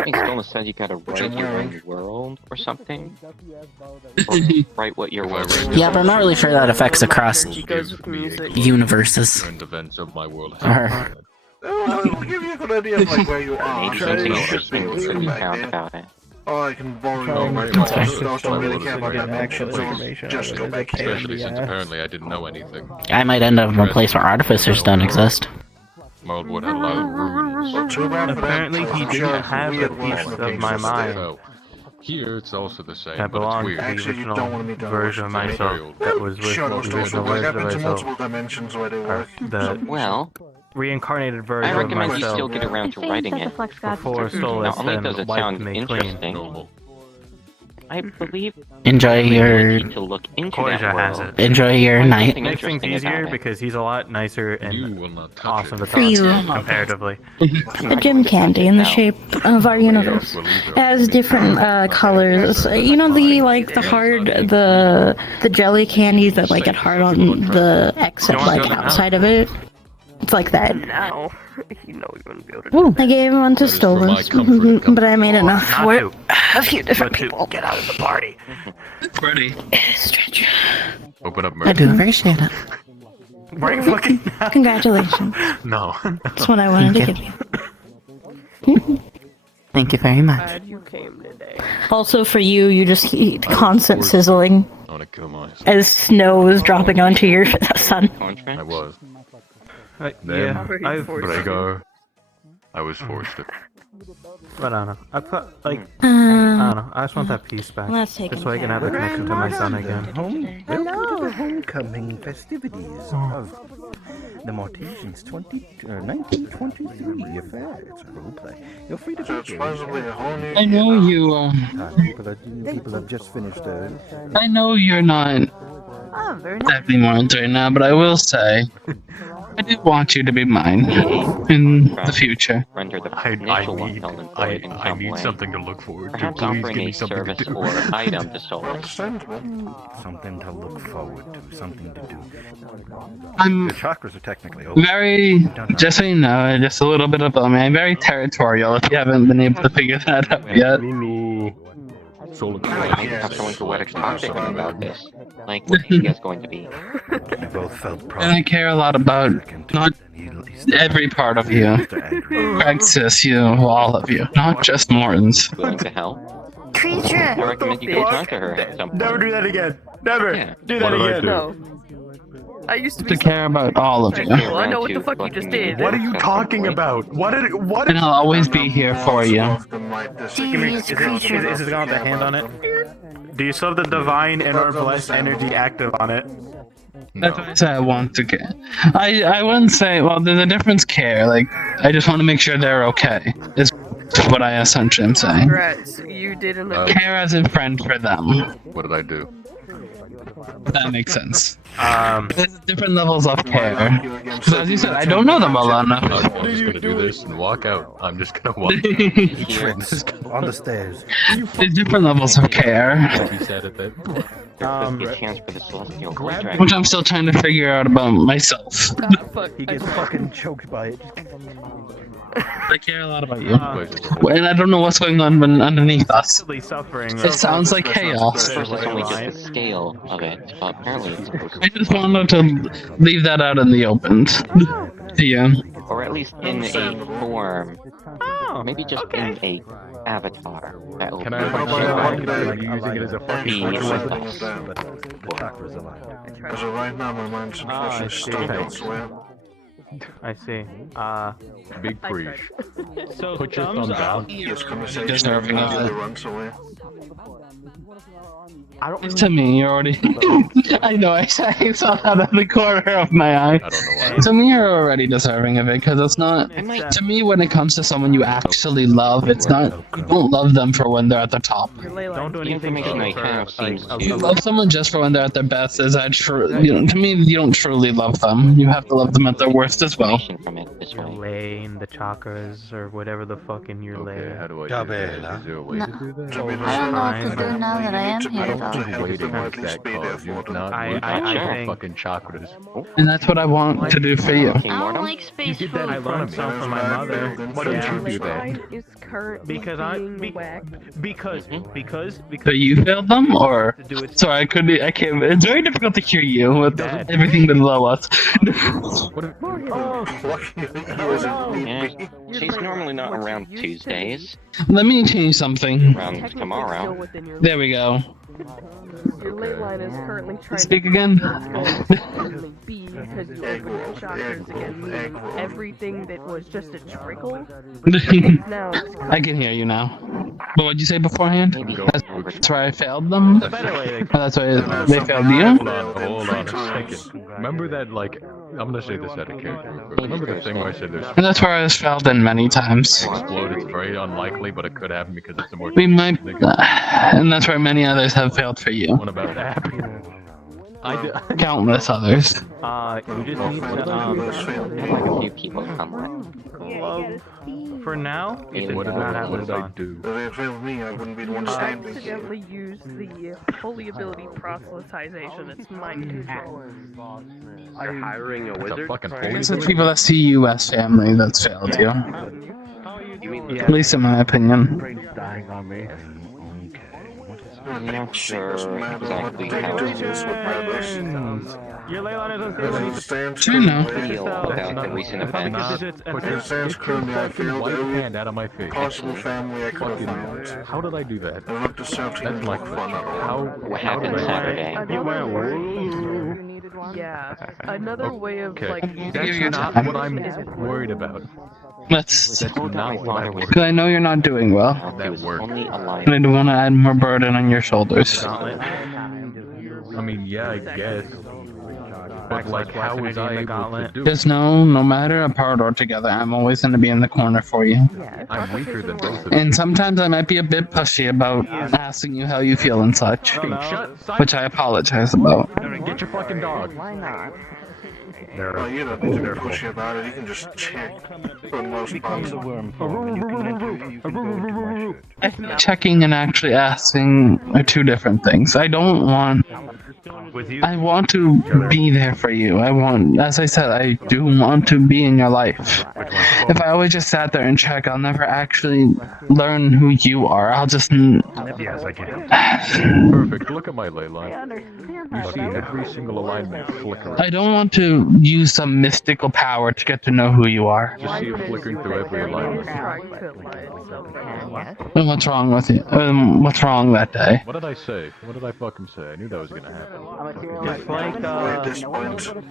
Still said you gotta write your own world or something. Or write what your world is. Yeah, but I'm not really sure that affects across universes. And events of my world. It'll give you a good idea of like where you are. Maybe something interesting will be found about it. Oh, I can borrow my thoughts. Don't really care about that action, so just go back here. Especially since apparently I didn't know anything. I might end up in a place where artificers don't exist. Moldwood had a lot of ruins. Apparently he didn't have a piece of my mind Here it's also the same, that but it's belonged weird. to the original version of myself that was with Sure, the those original like version I've of been to myself. multiple dimensions where they work. The reincarnated version I of recommend you myself still get around to writing it before Solus Not only then does it wiped sound me clean. I believe Enjoy your to look into Koija that has world. it. Enjoy your night. Makes things easier because he's a lot nicer and awesome to For talk you. to comparatively. A gem candy in the shape of our universe. It has different colors. You know the the jelly candies that like get hard on the exit like outside of it. It's like that. Now, you know you're gonna be able to. I gave one to Stolas, but I made enough for a few different people. Get out of the party. Ready. Stretch. Open up I do appreciate it. Right fucking now. Congratulations. No. That's what I wanted to give you. Thank you very much. Glad you came today. Also for you, you just eat constant sizzling I want to kill myself. as snow is dropping onto your sun. I was. Yeah, Then, I've Brago, I was forced to. But I don't know. I thought, like, I don't know. I just want that peace back. Let's take Just so I can have the connection to my son again. Welcome to the homecoming festivities of the Mortisian's 1923 affair. It's a roleplay. You're free to So it's possibly a whole new. I know you. People have just finished. I know you're not exactly Morons right now, but I will say, I do want you to be mine in the future. Render the I need something to look forward to. Perhaps Please offering give a me something to service do. or item to Solus. Something to look forward to. Something to do. I'm The chakras are technically open. very, just so you know, just a little bit about me. I'm very territorial. If you haven't been able to figure that out yet. Maybe have someone poetic talk to him about this. Like, what he is going to be. We both felt And I care a lot about not every part of you. Praxis, you, all of you, not just Mortons. Going to hell. Creature! I recommend you go talk to her at some point. Never do that again. Never do that What did I again. do? No. I used to To be. care about all of you. Well, I know what the fuck you just did. What are you talking about? What? And I'll always be here for you. Is it got the hand on it? Do you still have the divine and or blessed energy active on it? That's why I say I want to care. I wouldn't say, well, there's a difference care. Like, I just want to make sure they're okay, is what I essentially am saying. Congrats, you did enough. Care as a friend for them. What did I do? That makes sense. There's different levels of care. Because as you said, I don't know them well enough. I'm just gonna do this and walk out. I'm just gonna walk out. On the stairs. There's different levels of care. He said it then. Which I'm still trying to figure out about myself. He gets fucking choked by it. I care a lot about you. And I don't know what's going on underneath us. It sounds like chaos. First, it's only just the scale of it. Apparently, it's I just wanted to leave that out in the open. to you. Or at least in a form. Maybe just in a avatar that will Can I have are you using it as a fucking be with weapon? us. As of right now, my mind's unfortunately stuck elsewhere. I see. Big preach. So Put your thumbs out. This conversation Deserving of immediately it. runs away. To me, you're already. I know, I saw that out of the corner of my eye. I don't know why. To me, you're already deserving of it, because it's not. To me, when it comes to someone you actually love, it's not. You don't love them for when they're at the top. Don't do The anything information I have seems You love someone just for when they're at their best. Is that true? You know, to me, you don't truly love them. You have to love them at their worst as well. from it this You're way. laying the chakras or whatever the fucking you're laying. How do I do that? Is there a way to do that? I don't know what to do now that I am here, though. Waiting for that call. You're not I think- fucking chakras. And that's what I want to do for you. I don't like space food. I learned some from my mother. Why don't you do that? Because because But you failed them, or sorry, I couldn't. I can't. It's very difficult to hear you with everything below us. Yeah, she's normally not around Tuesdays. Let me change something. Around tomorrow. There we go. Your ley line is currently trying Speak again. to be because you opened your chakras again, meaning everything that was just a trickle. Now it's I can hear you now. But what'd you say beforehand? That's why I failed them? Or that's why they failed you? Hold on a second. Remember that, like, I'm gonna say this out of character. But remember the thing where I said there's And that's where I was failed in many times. explode? It's very unlikely, but it could happen because it's a more. We might, and that's where many others have failed for you. What about that? Countless others. you just need to Like a few people come love for now. with. What did I do? If it failed me, I wouldn't be the one I standing. accidentally used the holy ability proselytization. It's mind control. You're hiring a wizard? It's the people that see you as family that's failed you. At least in my opinion. Dying on me. I'm not sure exactly how to Your ley line is Sure, no. feel about the recent events. It stands currently, I failed Wipe your every hand out of my face. possible family I could have found. How did I do that? I looked to self to That's my fun. question. How? What happened Saturday? Yeah, another way of Okay, like. that's not what I'm worried about. Let's. That's not what I'm worried Because I know you're not doing well. about. That work. Only alive. And I don't want to add more burden on your shoulders. I mean, yeah, I guess. But like, how was I able to do it? Just know, no matter apart or together, I'm always going to be in the corner for you. I'm weaker than both of you. And sometimes I might be a bit pushy about asking you how you feel and such, which I apologize about. Get your fucking dog. Why not? Well, you don't need to be pushy about it. You can just check for the most part. Checking and actually asking are two different things. I don't want. I want to be there for you. I want, as I said, I do want to be in your life. If I always just sat there and check, I'll never actually learn who you are. I'll just. Yes, I can. Perfect. Look at my ley line. You see every single alignment flicker. I don't want to use some mystical power to get to know who you are. Just see it flickering through every alignment. And what's wrong with you? What's wrong that day? What did I say? What did I fucking say? I knew that was gonna happen. It's like At this point, you'll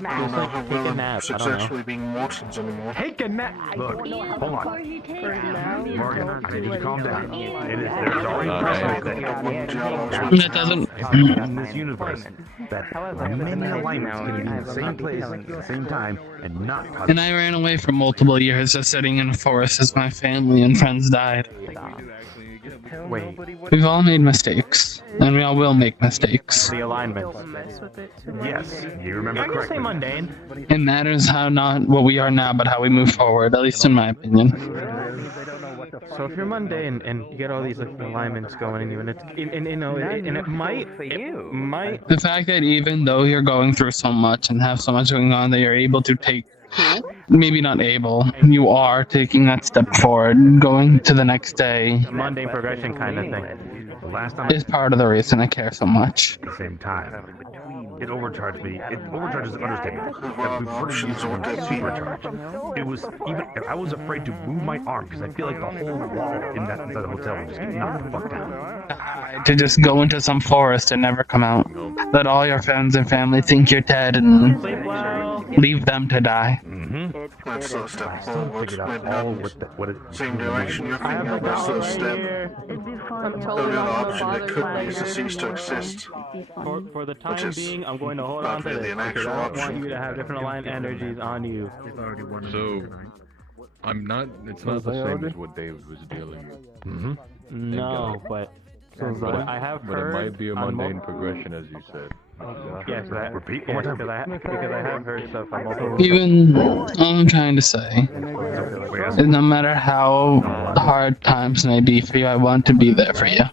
now have take a no nap, I don't know. successfully being Mortons anymore. Take a nap. Look, hold on. Morgan, I need you to calm down. There's already precedent That doesn't. in this universe that many alignments can be in the same place at the same time and not cause. And I ran away for multiple years just sitting in a forest as my family and friends died. Wait. We've all made mistakes, and we all will make mistakes. The alignments. Yes, you remember I can say correctly. mundane. It matters how not what we are now, but how we move forward, at least in my opinion. So if you're mundane and you get all these like alignments going in you, and it's and you know, and it might. The fact that even though you're going through so much and have so much going on, that you're able to take, maybe not able, you are taking that step forward, going to the next day. A mundane progression kind of thing. is part of the reason I care so much. At the same time, it overcharged me. It overcharges the understatement. Supercharged. It was even. I was afraid to move my arm because I feel like the whole wall in that inside the hotel would just get knocked the fuck down. To just go into some forest and never come out. Let all your friends and family think you're dead and leave them to die. Let's sort of step forward. Maybe not same direction you're thinking of, but sort of step. The only other option that could be is to cease to exist. For the time being, I'm going to hold on to really this an because actual I don't want option. you to have different aligned energies on you. So, I'm not. It's not the same as what David was dealing with. No, but I have But it heard might be a on mundane progression, as you said. Yes, repeat because I have heard stuff on multiple. Even all I'm trying to say is no matter how hard times may be for you, I want to be there for you.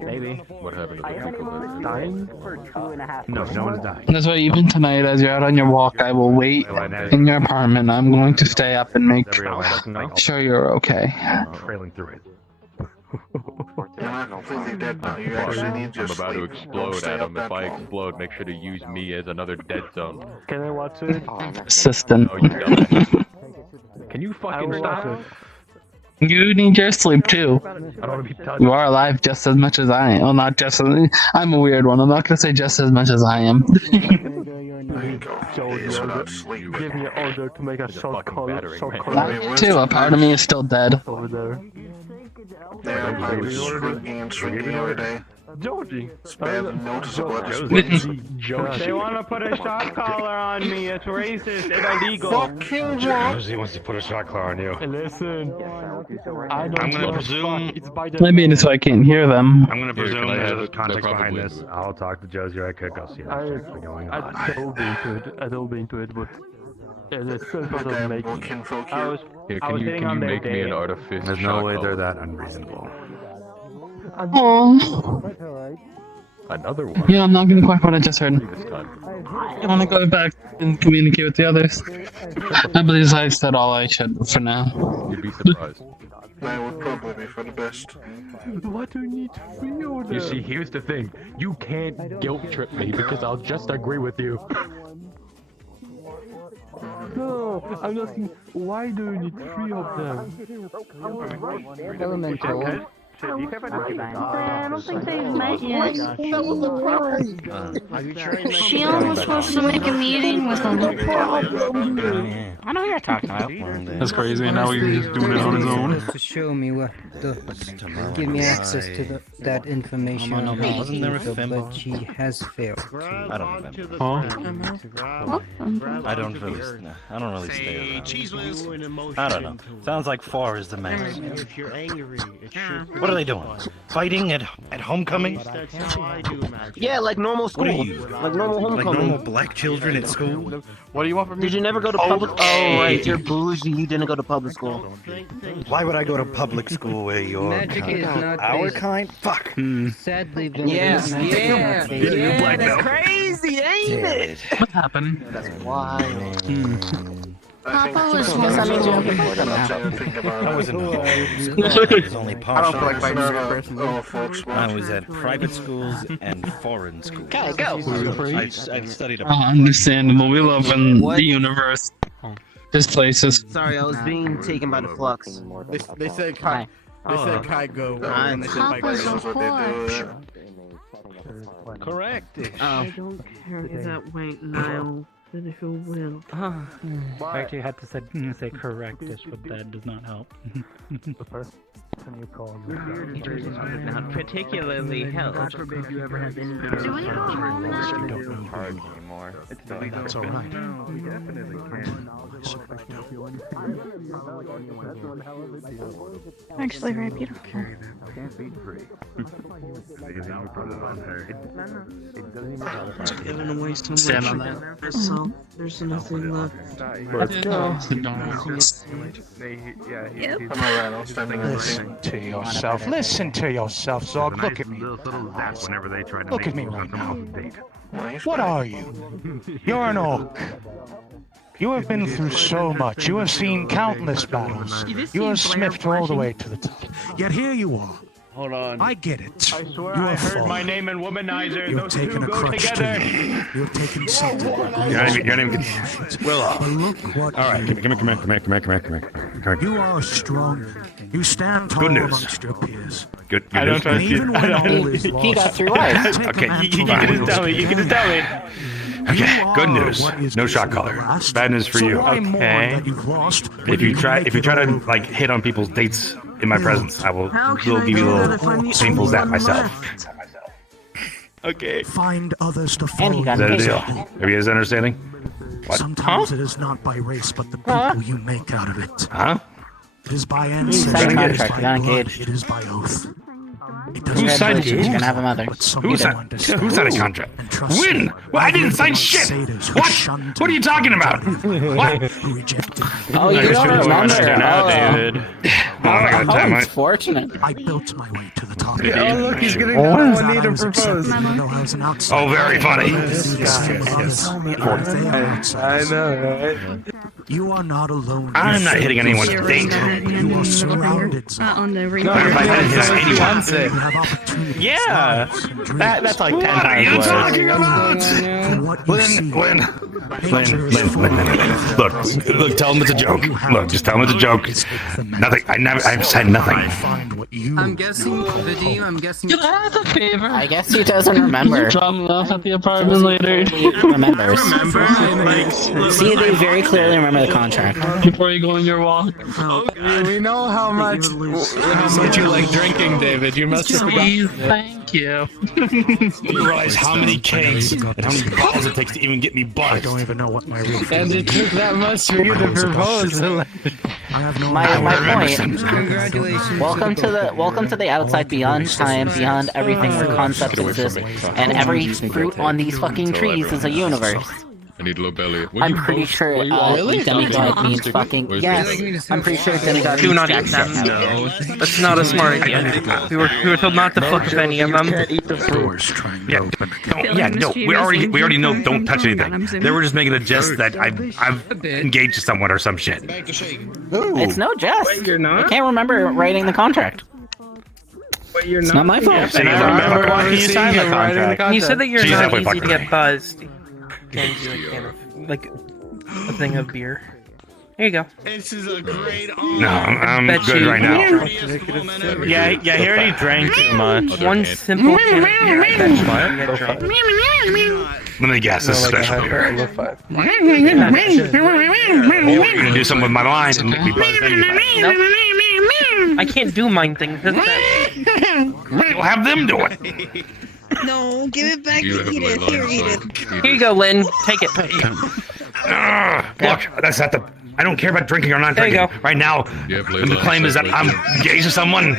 Maybe. What happened to the people that Dying? No, no one's dying. That's why even tonight, as you're out on your walk, I will wait in your apartment. I'm going to stay up and make sure you're okay. Trailing through it. You're not completely dead now. You actually need your I'm about to sleep. explode, Stay up Adam. that If I long. explode, make sure to use me as another dead zone. Can I watch it? Assistant. Oh, you dumbass. Can you fucking stop it? You need your sleep too. I don't want to be touched. You are alive just as much as I am. Well, not just as... I'm a weird one. I'm not going to say just as much as I am. There you go. Days without sleep. Give me an order to make a short call. I too, a part of me is still dead. Over there. Yeah, I was shrinking and shrinking every day. Georgie. It's barely noticeable at this point. They want to put a shot collar on me. It's racist. It's illegal. Fucking what? Josie wants to put a shot collar on you. Listen. I'm gonna presume. I mean, it's so I can't hear them. I'm gonna presume there's context behind this. I'll talk to Josie right quick. I'll see what's actually going on. I don't be into it, but it's still sort of making. Kinfolk I was Here, I can was you sitting can on you their make me an day. artificial? There's no way collar. they're that unreasonable. Aww. Another one. Yeah, I'm not gonna quite what I just heard. This time. I wanna go back and communicate with the others. I believe I said all I should for now. You'd be surprised. That would probably be for the best. What do you need to feel? You see, here's the thing. You can't guilt trip me because I'll just agree with you. No, I'm asking, why do you need 3 of them? Elemental. I don't think they've met yet. Shion was supposed to make a meeting with them. I know you're talking about. That's crazy, and now he's just doing it on his own. To show me what give me access to that information. Wasn't there a fembo? But she has failed. I don't remember. Huh? I don't really stay around. I don't know. Sounds like 4 is the max. What are they doing? Fighting at homecoming? Yeah, like normal school. What are you? Like normal homecoming. Like normal black children at school? What do you want from me? Did you never go to public? Oh, right, you're bougie. You didn't go to public school. Why would I go to public school where you're Magic is not our based- kind? Fuck. Sadly, Yeah, that's crazy, ain't it? What happened? That's wild. Papa was supposed to be doing before I was in home. I was only partial. I don't feel like fighting I was at private schools and foreign schools. Okay, go. I've studied a Understandable. We live in the universe. This place is. Sorry, I was being taken by the flux. They said Kai. They said Kai go. And they said Mike Papa's go. report. correct. I don't carry that weight, Niall. But if you will. I actually had to say correct-ish, but that does not help. The first time you call Not particularly help. God forbid you ever have any. Do we go home now? Don't hard anymore. That's alright. Actually, very beautiful. Giving away so Stand on much. that. So there's nothing left. Let's go. Listen to yourself. Listen to yourself, Zog. Look at me. Look at me right now. What are you? You're an orc. You have been through so much. You have seen countless battles. You have smithed all the way to the top. Yet here you are, Hold on. I get it. I swear You I are heard full. my name and womanizer. You're Those taking two a go crutch together. to me. You're taking something. Your name Willow. But look what. All right, come here. You are strong. You stand tall Good news. amongst your peers. Good I news. don't trust you. Even when all is lost, He got 3 lives. Okay, you you can just tell me. You can just tell me. Okay, good news. No shot collar. Bad news for you. Okay. If you try to like hit on people's dates in my presence, I will give you a little painful zap myself. Okay. Find others to follow. Is that a deal? Have you guys understanding? What? Sometimes it is not by race, but the people you make out of it. Huh? It is by Signed ancestry. contract, It is by you're not blood. engaged. It is by oath. Who signed You're gonna have a mother. Who signed a contract? When? Well, I didn't sign shit. What? What are you talking about? What? Oh, you don't remember? Now, David. How unfortunate. I built my way to the top. Oh, look, he's getting Juanita to propose. Oh, very funny. I know, right? You are not alone. I'm not hitting anyone's date. You are surrounded. On the ring. Yeah. That's like 10 What are times you worse. talking about? Lynn. Look, tell him it's a joke. Look, just tell him it's a joke. Nothing. I've said nothing. I'm guessing, Vadim, I'm guessing. Can I ask a favor? I guess he doesn't remember. Drop me off at the apartment later. Remembers. See, they very clearly remember the contract. Before you go on your walk. We know how much you like drinking, David. You must have Please, forgotten. thank you. You realize how many cakes and how many balls it takes to even get me buzzed. I don't even know what my real And it took that much for you to propose. I have no My point. Congratulations. Welcome to the outside, beyond time, beyond everything where concepts exist, and every fruit on these fucking trees is a universe. I need low belly. I'm pretty sure demigod means fucking yes. I'm pretty sure demigod Do means not jack eat shit. them. No. That's not a smart idea. We were told not to fuck with any of them. We already know. Don't touch anything. They were just making a jest that I've engaged to someone or some shit. It's no jest. Wait, you're not? I can't remember writing the contract. But you're It's not my fault. And I remember why you signed the contract. You said that you're She's not halfway easy to fucking get right. buzzed. Can you like a thing of beer? Here you go. This is a great No, I'm good right now. Yeah, he already drank too much. One simple can of beer. I bet you can get drunk. Let me guess. This is special beer. You're gonna do something with my mind and be buzzed anyway. I can't do mind things. That's bad. You'll have them do it. No, give it back to Edith. Here, Edith. Here you go, Lynn. Take it. Look, that's not the. I don't care about drinking or not There you drinking. Right now, the claim is that I'm engaged to someone.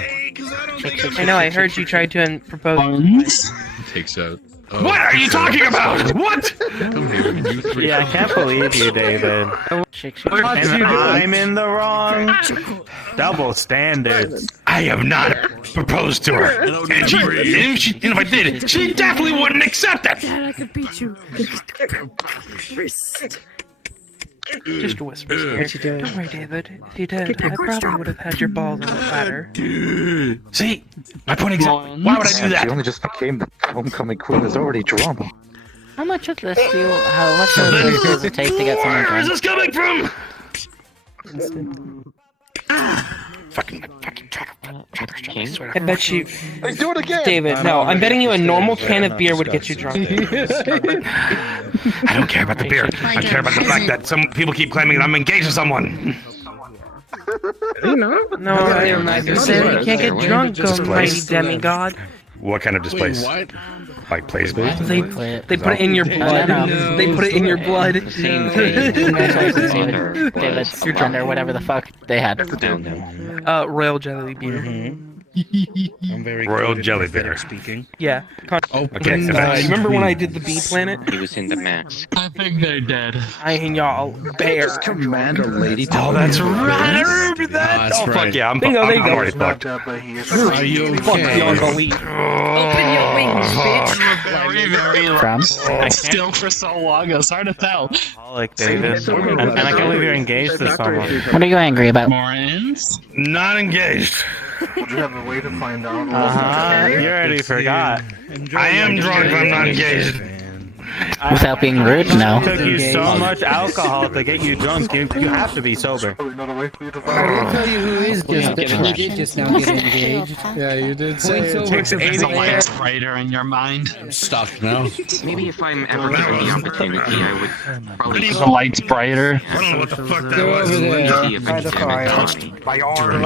I know. I heard you tried to propose. Takes out. What are you talking about? What? Come here, you three. Yeah, I can't believe you, David. And I'm in the wrong. Double standards. I have not proposed to her. And if I did, she definitely wouldn't accept it. Dad, I could beat you. Just a whisper. Don't worry, David. If you did, I probably would have had your balls on the platter. See, my point exactly. Why would I do that? She only just became the homecoming queen. There's already drama. How much of this does it take to get someone Where is drunk? this coming from? Fucking tracker. I bet you. Hey, do it again! David, no. I'm betting you a normal can of beer would get you drunk. I don't care about the beer. I care about the fact that some people keep claiming that I'm engaged to someone. No, I said you can't get drunk, almighty demigod. What kind of displays? Like plays based? They put it in your blood. They put it in your blood. David, Splendor, whatever the fuck they had. Royal jelly beer. I'm very Royal jelly beer. Speaking. Yeah. Okay. Remember when I did the bee planet? He was in the mask. I think they're dead. I and y'all bear. Commander lady. Oh, that's right. I remember that. That's Fuck right. yeah. I'm already fucked. Are you okay? Open your wings, bitch. Very, very From? still for so long. It's hard to tell. Alcoholic, David. And I can't believe you're engaged to someone. What are you angry about? Morans? Not engaged. Would you have a way to find out? You already forgot. I am drunk, but I'm not engaged. Without being rude, no. It took you so much alcohol to get you drunk. You have to be sober. Probably not a way for you to I find will out. tell you who is just who did just now get engaged. Yeah, you did say it. There's a light brighter in your mind. I'm stuck now. Maybe if I'm ever given the opportunity, I would probably. The light's brighter. I don't know what the fuck that Go was. over there See if by it's the fire. My arm.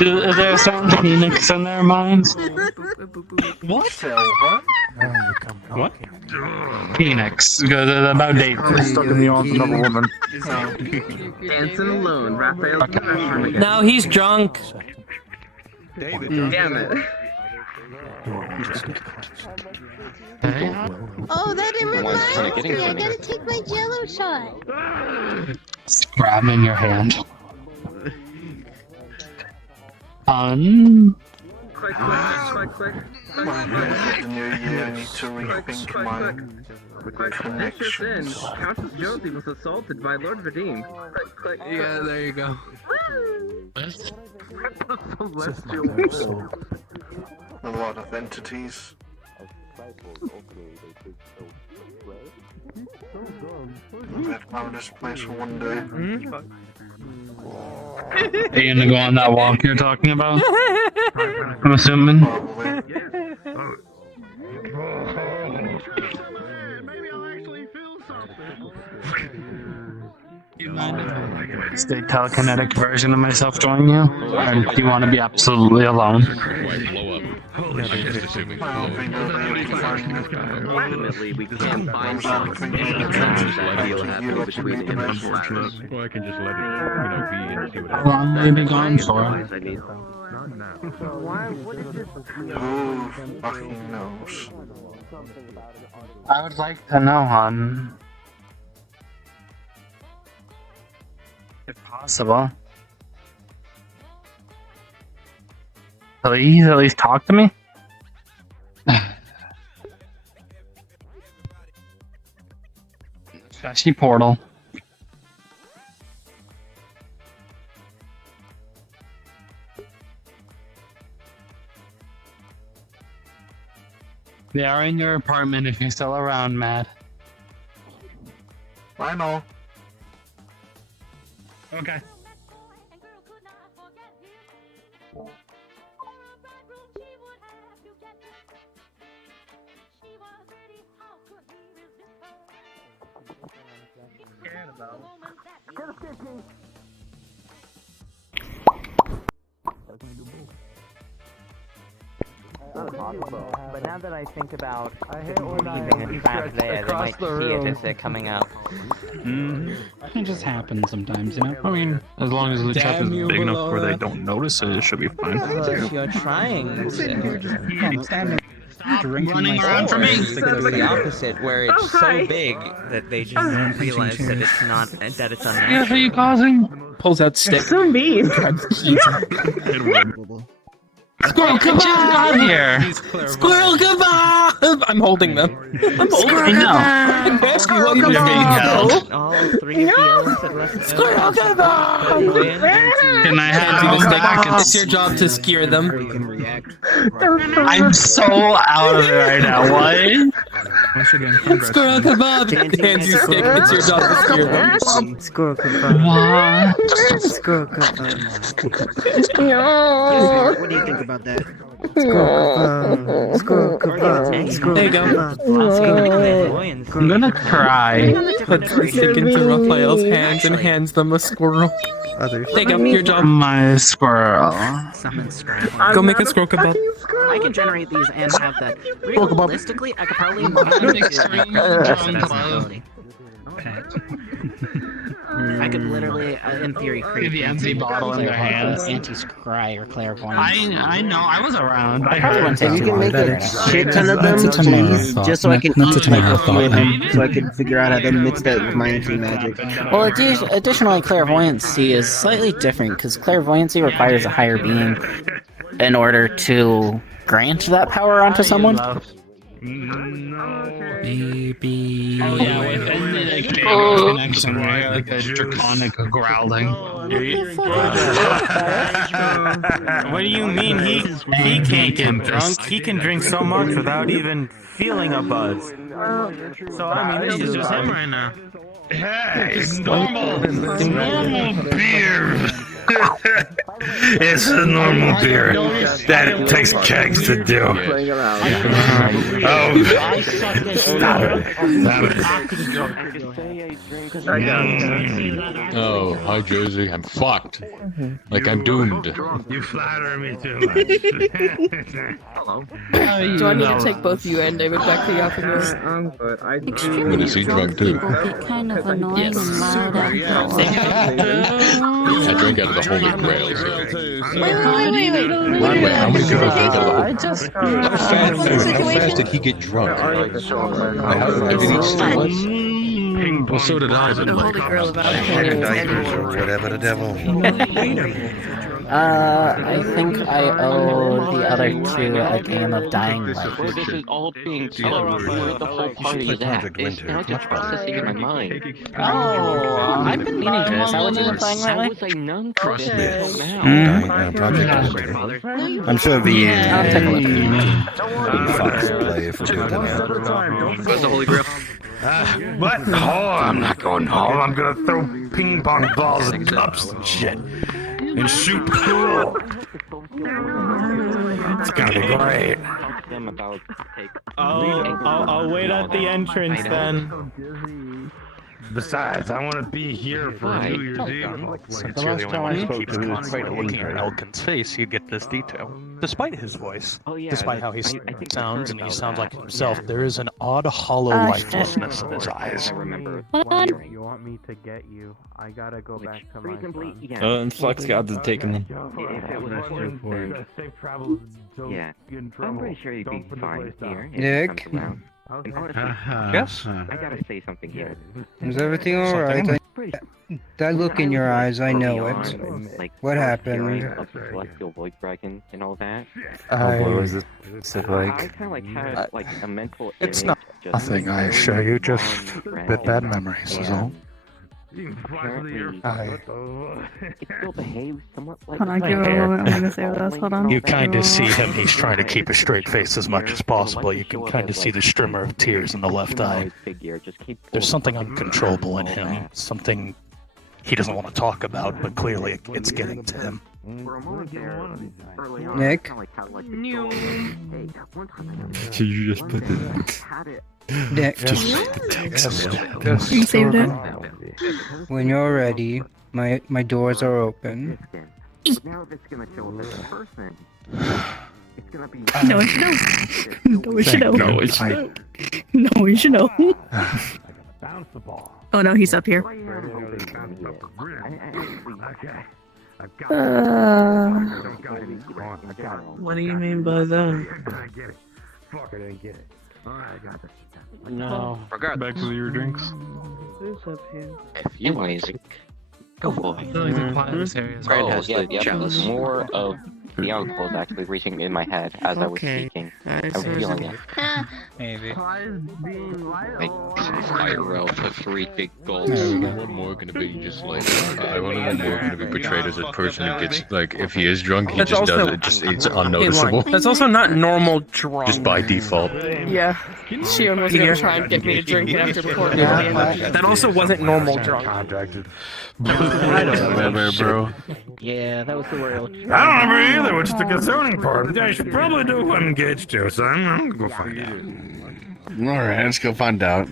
Is there some phoenix in their minds? What? What? Phoenix. Because it's about dating. Stuck in the arms of another woman. Dancing alone, Raphael. No, he's drunk. Damn it. Oh, that didn't One's remind kinda me. getting I to me. gotta take my jello shot. Grab in your hand. Quick. The new year, I need to rethink my connections. Countess Josie was assaulted by Lord Vadim. Quick. Yeah, there you go. A lot of entities. I've found this place for one day. Are you gonna go on that walk you're talking about? I'm assuming. Is the telekinetic version of myself join you? Or do you want to be absolutely alone? Ultimately, we can't find something that he'll have to between him and Flash. Well, I can just let it, be and see what How long will you be gone for? Who fucking knows? I would like to know, hon. If possible. Please, at least talk to me? Flashy portal. They are in your apartment if you're still around, Matt. I know. Okay. But now that I think about leaving a trap there, they might see it as they're coming up. It just happens sometimes, you know? I mean, as long as the trap is big enough where they don't notice it, it should be fine. You're trying to... Running around for me. The opposite, where it's so big that they just don't realize that it's not, that it's unnatural. Yeah, who are you causing? Pulls out stick. So mean. Squirrel kebab here! Squirrel kebab! I'm holding them. I'm holding them. No. Squirrel You're being held. All three of the elves had left. Squirrel kebab! Can I have you back? It's your job to skewer them. I'm so out of it right now. What? Once again, congrats. Squirrel kebab! Hands you stick. It's your job to skewer them. Squirrel kebab. What? Squirrel kebab. What do you think about that? Squirrel kebab. There you go. I'm gonna cry. Puts the stick into Raphael's hands and hands them a squirrel. There you go. Your job. My squirrel. Summon squirrel. Go make a squirrel kebab. I can generate these and have that. Realistically, I could probably I could literally, in theory, create the empty bottle in their hands. Anti-scry or clairvoyance. I know, I was around. I probably wouldn't take You too can long. make a shit ton of That's them, a tomato please, thought. just so I can That's a eat like tomato a few of thought. them, so I can figure out how to mix that with my anti-magic. Well, additionally, clairvoyancy is slightly different because clairvoyancy requires a higher being in order to grant that power onto someone. Baby. Oh yeah, with like big connection, right? Like a draconic growling. What do you mean he can't get drunk? He can drink so much without even feeling a buzz. So I mean, this is just him right now. Hey, it's normal beer. It's a normal beer that it takes kegs to do. Oh, stop it. Oh, hi Josie, I'm fucked. Like I'm doomed. You flatter me too much. Do I need to take both you and David back to the office? I'm gonna see drunk too. Get kind of annoying and loud after I drink out of the Holy Grail. Wait, how many people drink out of I just How fast did he get drunk? Did he eat still? Well, so did I, but whatever the devil. I think I owe the other two a game of Dying Light. Before this is all being told, where the whole party is at, is now just processing in my mind. Oh, I've been meaning to. Is that what you've been playing lately? I was a nun for this until now. Project I'm sure the Fox play if we're doing that. Where's the Holy Grail? What? Oh, I'm not going home. I'm gonna throw ping pong balls and cups and shit. And shoot pool. It's gonna be great. I'll wait at the entrance then. Besides, I want to be here for New Year's Eve. The last time I spoke to him, he was afraid of looking at Elkin's face, he'd get this detail. Despite his voice, despite how he sounds, and he sounds like himself, there is an odd hollow lifelessness in his eyes. You want me to get you? I gotta go back to my son. And Flux got to taking them. Yeah, I'm pretty sure you'd be fine here. Nick? Yes? I gotta say something here. Is everything alright? That look in your eyes, I know it. What happened? Celestial void dragon and all that. What was it I kind of like had like a mental. It's not nothing, I assure you, just a bit bad memories is all. It still behaves somewhat like. Hold on, give it a moment. I'm gonna say what else. Hold on. You kind of see him, he's trying to keep a straight face as much as possible. You can kind of see the strimmer of tears in the left eye. There's something uncontrollable in him, something he doesn't want to talk about, but clearly it's getting to him. Nick? Did you just put the... Nick? Just the text. You saved it? When you're ready, my doors are open. Now if it's gonna show up as a person, it's gonna be. No, we should know. No, we should know. No, it's not. No, we should know. Bounce the ball. Oh no, he's up here. What do you mean by that? Fuck, I didn't get it. Alright, I got this. No. Back to your drinks. Who's up here? If you Isaac, go boy. More of the alcohol is actually reaching in my head as I was speaking. I'm feeling it. Maybe. Like, IRL put 3 big gulps. One more gonna be just like I want one more gonna be portrayed as a person who gets like if he is drunk he That's just also- does it just it's unnoticeable. That's also not normal drunk. Just by default. Yeah. Shion was gonna try and get me to drink it after recording it. That also wasn't normal drunk. Whatever, bro. Yeah, that was the world. I don't remember either, which is the concerning part. I should probably do what I'm engaged to, so I'm gonna go find out. Alright, let's go find out.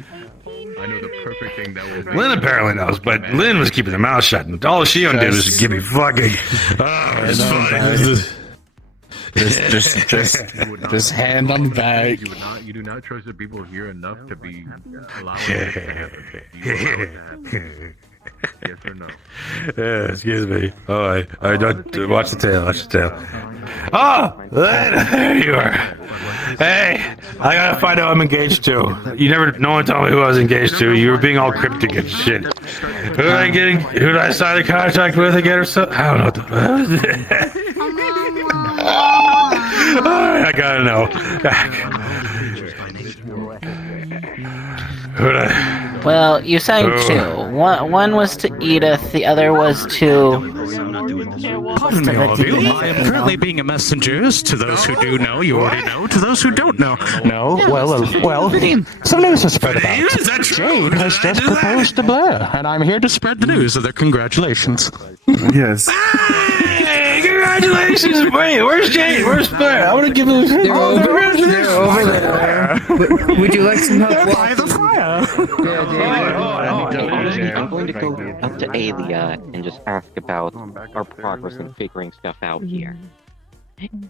I know the perfect thing that will Lynn apparently knows, but Lynn was keeping her mouth shut, and all she did was give me fucking. Oh, it's fine. Just hand on the back. You do not trust the people here enough to be allowed yes or no? Yeah, excuse me. Oh, I don't watch the tail. Watch the tail. Oh, there you are. Hey, I gotta find out who I'm engaged to. No one told me who I was engaged to. You were being all cryptic and shit. Who did I sign a contract with again or something? I don't know. Alright, I gotta know. Well, you signed two. One was to Edith, the other was to... Pardon me, all of you. I am currently being a messenger to those who do know. You already know. To those who don't know. No, well, some news has spread about. Jade has just proposed to Blair, and I'm here to spread the news of their congratulations. Yes. Hey, congratulations! Wait, where's Jade? Where's Blair? I want to give them. They're over there. Would you like some help? By the fire. I'm going to go up to Alia and just ask about our progress in figuring stuff out here.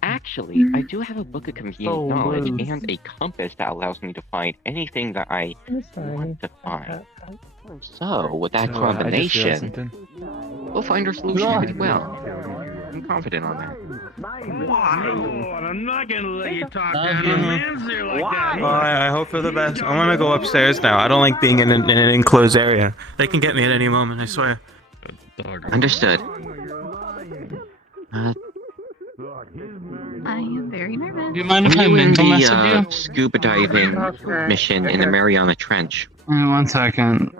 Actually, I do have a book of convenient knowledge and a compass that allows me to find anything that I want to find. So, with that combination, we'll find our solution pretty well. I'm confident on that. I'm not gonna let you talk down to Manzer like that. I hope for the best. I'm gonna go upstairs now. I don't like being in an enclosed area. They can get me at any moment, I swear. Understood. I am very nervous. Do you mind if I mental message you? Scuba diving mission in the Mariana Trench. 1 second.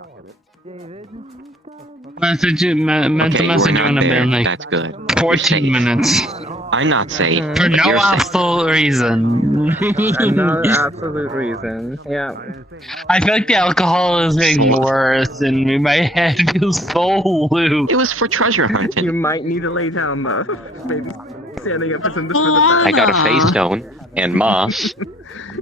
Mental message you in a bit, like, that's good. 14 minutes. I'm not safe. For no absolute reason. No absolute reason. Yeah. I feel like the alcohol is getting worse, and my head feels so loose. It was for treasure hunting. You might need to lay down, though. Maybe standing up is for the best. I got a face stone and moss.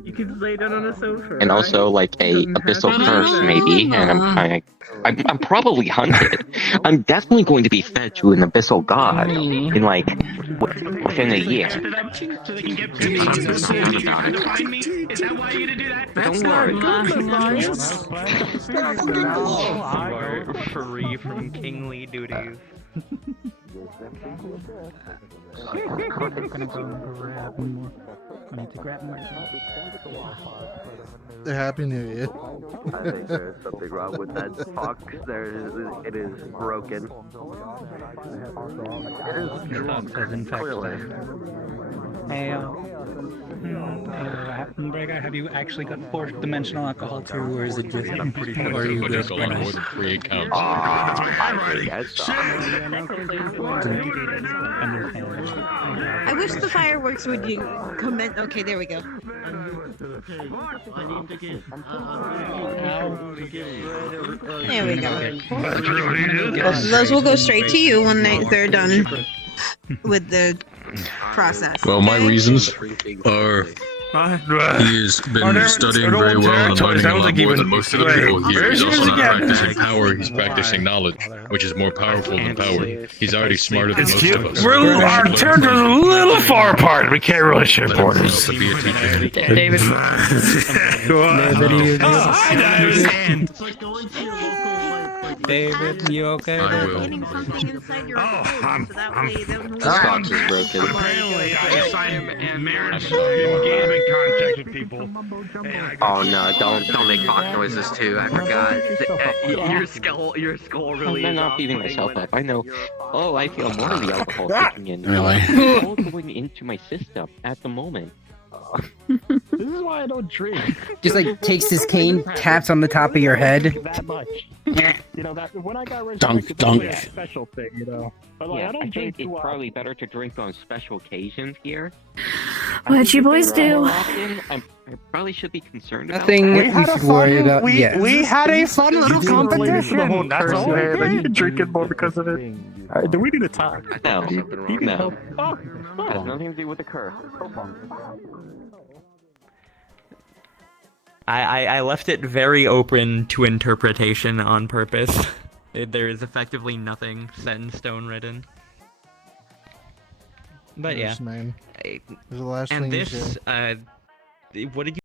You could lay down on a sofa. And also like a abyssal curse maybe, and I'm probably hunted. I'm definitely going to be fed to an abyssal god in like within a year. Don't worry. Free from kingly duties. Happy New Year. I think there's something wrong with that box. It is broken. It is clearly. Hey, Brega, have you actually got fourth dimensional alcohol too, or is it just? I'm pretty sure it's just more than 3 accounts. I wish the fireworks would comment. Okay, there we go. There we go. Those will go straight to you when they're done with the process. Well, my reasons are he's been studying very well and learning a lot more than most of the people here. He's also not practicing power, he's practicing knowledge, which is more powerful than power. He's already smarter than most of us. Our territories are a little far apart. We can't really share borders. David. David, you okay? I will. Getting something inside your This box is broken. Apparently, I signed marriage engagement contracts with people. Oh no! Don't make cock noises too. I forgot. Your skull really. I'm not beating myself up. I know. Oh, I feel more of the alcohol kicking in. Really? It's all going into my system at the moment. This is why I don't drink. Just like takes his cane, taps on the top of your head. That much. You know that when I got Dunk, dunk. a special thing, you know. But like, Yeah, I don't I drink think it's too probably better to drink on special occasions here. What'd you boys do? I probably should be concerned about Nothing that. we should worry about. Yeah. We had a fun little competition. That's all. Yeah, you drinking more because of it. Do we need to talk? No, no. Oh, Has nothing to do with the curse. I left it very open to interpretation on purpose. There is effectively nothing set in stone written. But yeah. Man. It was the last And thing you this, said. what did you